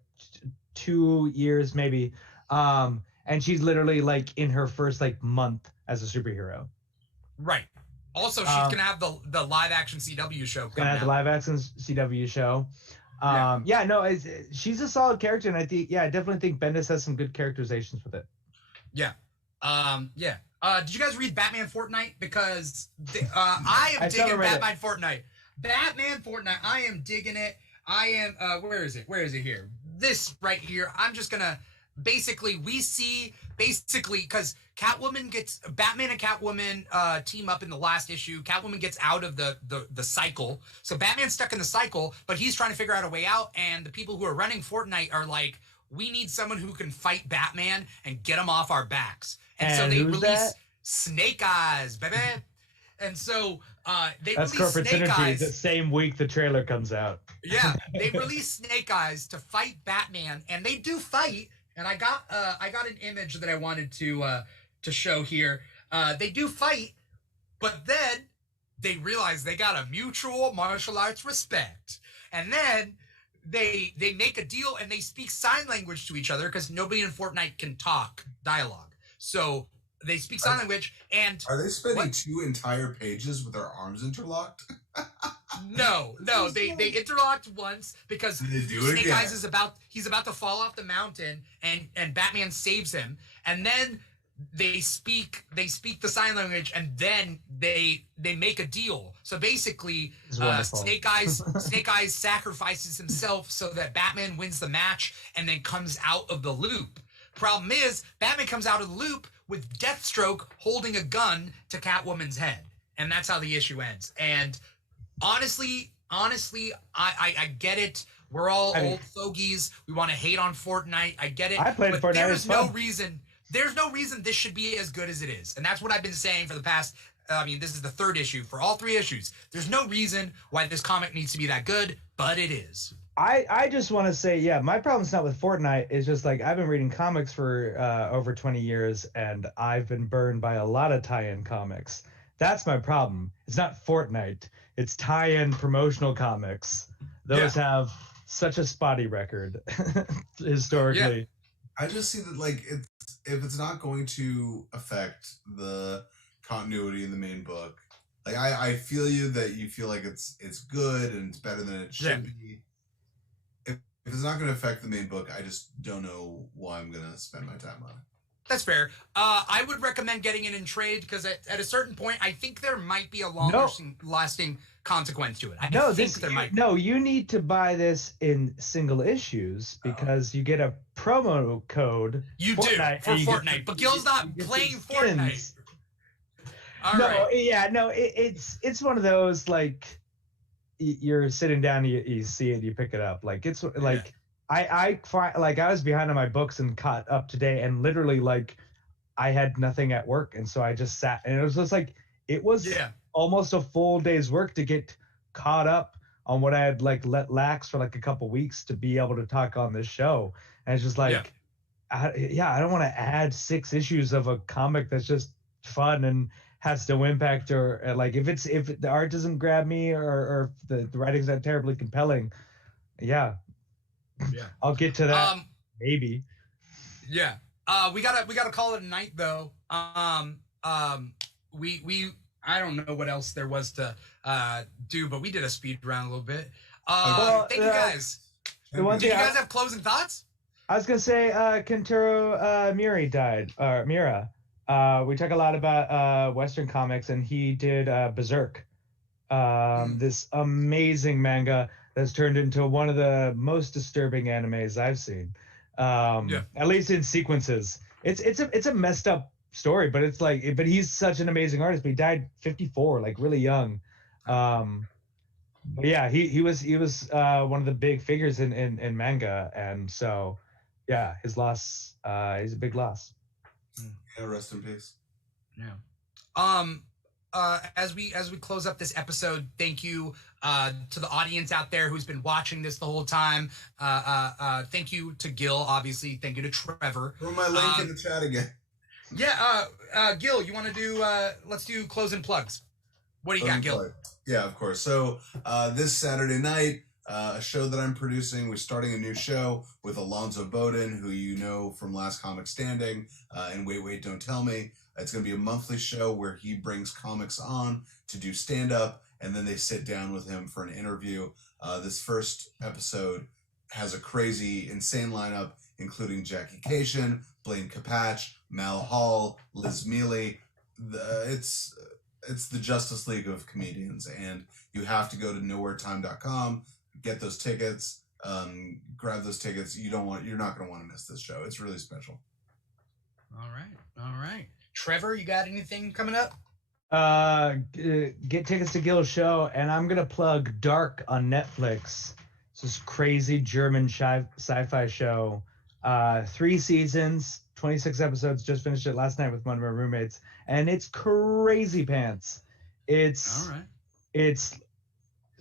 2 years maybe. And she's literally like in her first like month as a superhero. Right. Also, she's gonna have the live action CW show. Gonna have the live action CW show. She's a solid character, and I think, I definitely think Bendis has some good characterizations with it. Yeah. Did you guys read Batman Fortnite? Because I am digging Batman Fortnite. Batman Fortnite. I am digging it. I am. Where is it? Where is it here? This right here. I'm just gonna. Basically, we see because Batman and Catwoman team up in the last issue. Catwoman gets out of the cycle, so Batman's stuck in the cycle, but he's trying to figure out a way out. And the people who are running Fortnite are like, we need someone who can fight Batman and get him off our backs. And so they release Snake Eyes, baby. And so That's release corporate Snake synergy. Eyes. The same week the trailer comes out. Yeah, they release Snake Eyes to fight Batman, and they do fight. And I got an image that I wanted to show here. They do fight, but then they realize they got a mutual martial arts respect, and then they make a deal and they speak sign language to each other because nobody in Fortnite can talk dialogue. So they speak sign language. And are they spending 2 entire pages with their arms interlocked? No, they interlocked once because Snake Eyes is about to fall off the mountain and Batman saves him, and then they speak the sign language, and then they make a deal. So basically, Snake Eyes sacrifices himself so that Batman wins the match and then comes out of the loop. Problem is, Batman comes out of the loop with Deathstroke holding a gun to Catwoman's head, and that's how the issue ends. And honestly, I get it. We're all old fogies. We want to hate on Fortnite. I get it. I played Fortnite. There's no reason this should be as good as it is. And that's what I've been saying for the past, this is the 3rd issue. For all 3 issues, there's no reason why this comic needs to be that good, but it is. I just want to say, my problem's not with Fortnite. It's just like, I've been reading comics for over 20 years, and I've been burned by a lot of tie-in comics. That's my problem. It's not Fortnite. It's tie-in promotional comics. Those have such a spotty record historically. Yeah. I just see that, like, if it's not going to affect the continuity in the main book, like I feel that you feel like it's good and it's better than it should be. If it's not going to affect the main book, I just don't know why I'm going to spend my time on it. That's fair. I would recommend getting it in trade because at a certain point, I think there might be a lasting consequence to it. No, you need to buy this in single issues because you get a promo code. You Fortnite, do for Fortnite, but Gil's not playing Fortnite. It's one of those, like, you're sitting down, you see it, you pick it up. Like, it's like. I was behind on my books and caught up today, and literally, like, I had nothing at work, and so I just sat, and it was just like, it was almost a full day's work to get caught up on what I had like let lax for like a couple weeks to be able to talk on this show. And it's just like, I don't want to add 6 issues of a comic that's just fun and has no impact, or like if the art doesn't grab me, or if the writing's not terribly compelling, I'll get to that maybe. We gotta call it a night though. We I don't know what else there was to do, but we did a speed round a little bit. Thank you guys. Do you guys have closing thoughts? I was gonna say Kentaro Miura died, or Miura. We talk a lot about Western comics, and he did Berserk, this amazing manga that's turned into one of the most disturbing animes I've seen. At least in sequences. It's a messed up story, but it's like, but he's such an amazing artist. But he died 54, like really young. But yeah, he was one of the big figures in manga, and so his loss, he's a big loss. Yeah, rest in peace. As we close up this episode, thank you to the audience out there who's been watching this the whole time. Thank you to Gil, obviously. Thank you to Trevor. Throw my link in the chat again. Gil, you want to do? Let's do closing plugs. What do you got, Gil? Yeah, of course. So this Saturday night, a show that I'm producing. We're starting a new show with Alonzo Bowden, who you know from Last Comic Standing, and Wait, Don't Tell Me. It's going to be a monthly show where he brings comics on to do stand-up, and then they sit down with him for an interview. This first episode has a crazy, insane lineup, including Jackie Cation, Blaine Capatch, Mal Hall, Liz Mealy. It's the Justice League of comedians, and you have to go to nowheretime.com, get those tickets, grab those tickets. You're not going to want to miss this show. It's really special. All right. Trevor, you got anything coming up? Get tickets to Gil's show, and I'm gonna plug Dark on Netflix. It's this crazy German sci-fi show. 3 seasons, 26 episodes. Just finished it last night with one of my roommates, and it's crazy pants. It's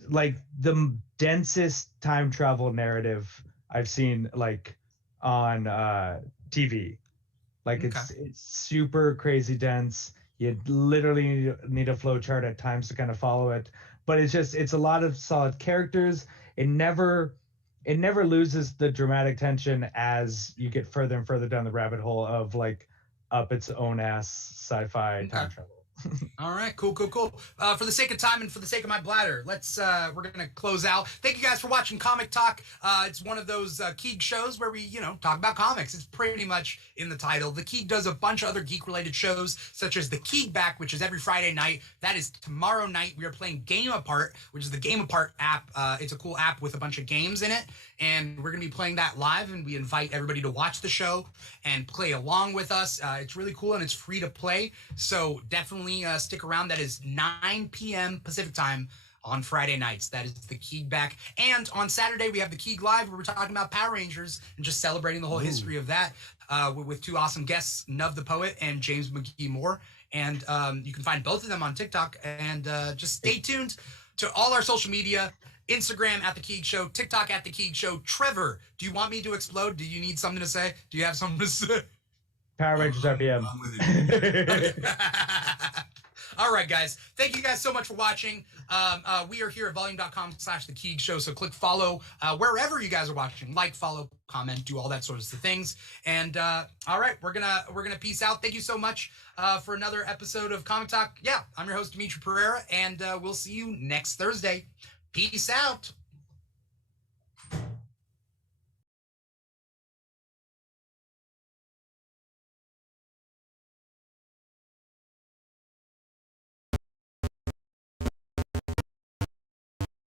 like the densest time travel narrative I've seen, like on TV. Like it's super crazy dense. You literally need a flow chart at times to kind of follow it, but it's a lot of solid characters. It never loses the dramatic tension as you get further and further down the rabbit hole of like up its own ass sci-fi time travel. All right, cool. For the sake of time and for the sake of my bladder, we're gonna close out. Thank you guys for watching Comic Talk. It's one of those Keeg shows where we, talk about comics. It's pretty much in the title. The Keeg does a bunch of other geek-related shows, such as the Keeg Back, which is every Friday night. That is tomorrow night. We are playing Game Apart, which is the Game Apart app. It's a cool app with a bunch of games in it, and we're gonna be playing that live. And we invite everybody to watch the show and play along with us. It's really cool and it's free to play. So definitely stick around. That is 9 p.m. Pacific time on Friday nights. That is the Keeg Back. And on Saturday, we have the Keeg Live, where we're talking about Power Rangers and just celebrating the whole history of that with 2 awesome guests, Nuv the Poet and James McGee Moore. And you can find both of them on TikTok. And just stay tuned to all our social media. Instagram at The Keeg Show, TikTok at The Keeg Show. Trevor, do you want me to explode? Do you need something to say? Do you have something to say? Power Rangers RPM. All right, guys. Thank you guys so much for watching. We are here at volume.com/The Keeg Show. So click follow wherever you guys are watching. Like, follow, comment, do all that sorts of things. And all right, we're gonna peace out. Thank you so much for another episode of Comic Talk. Yeah, I'm your host, Dimitri Pereira, and we'll see you next Thursday. Peace out.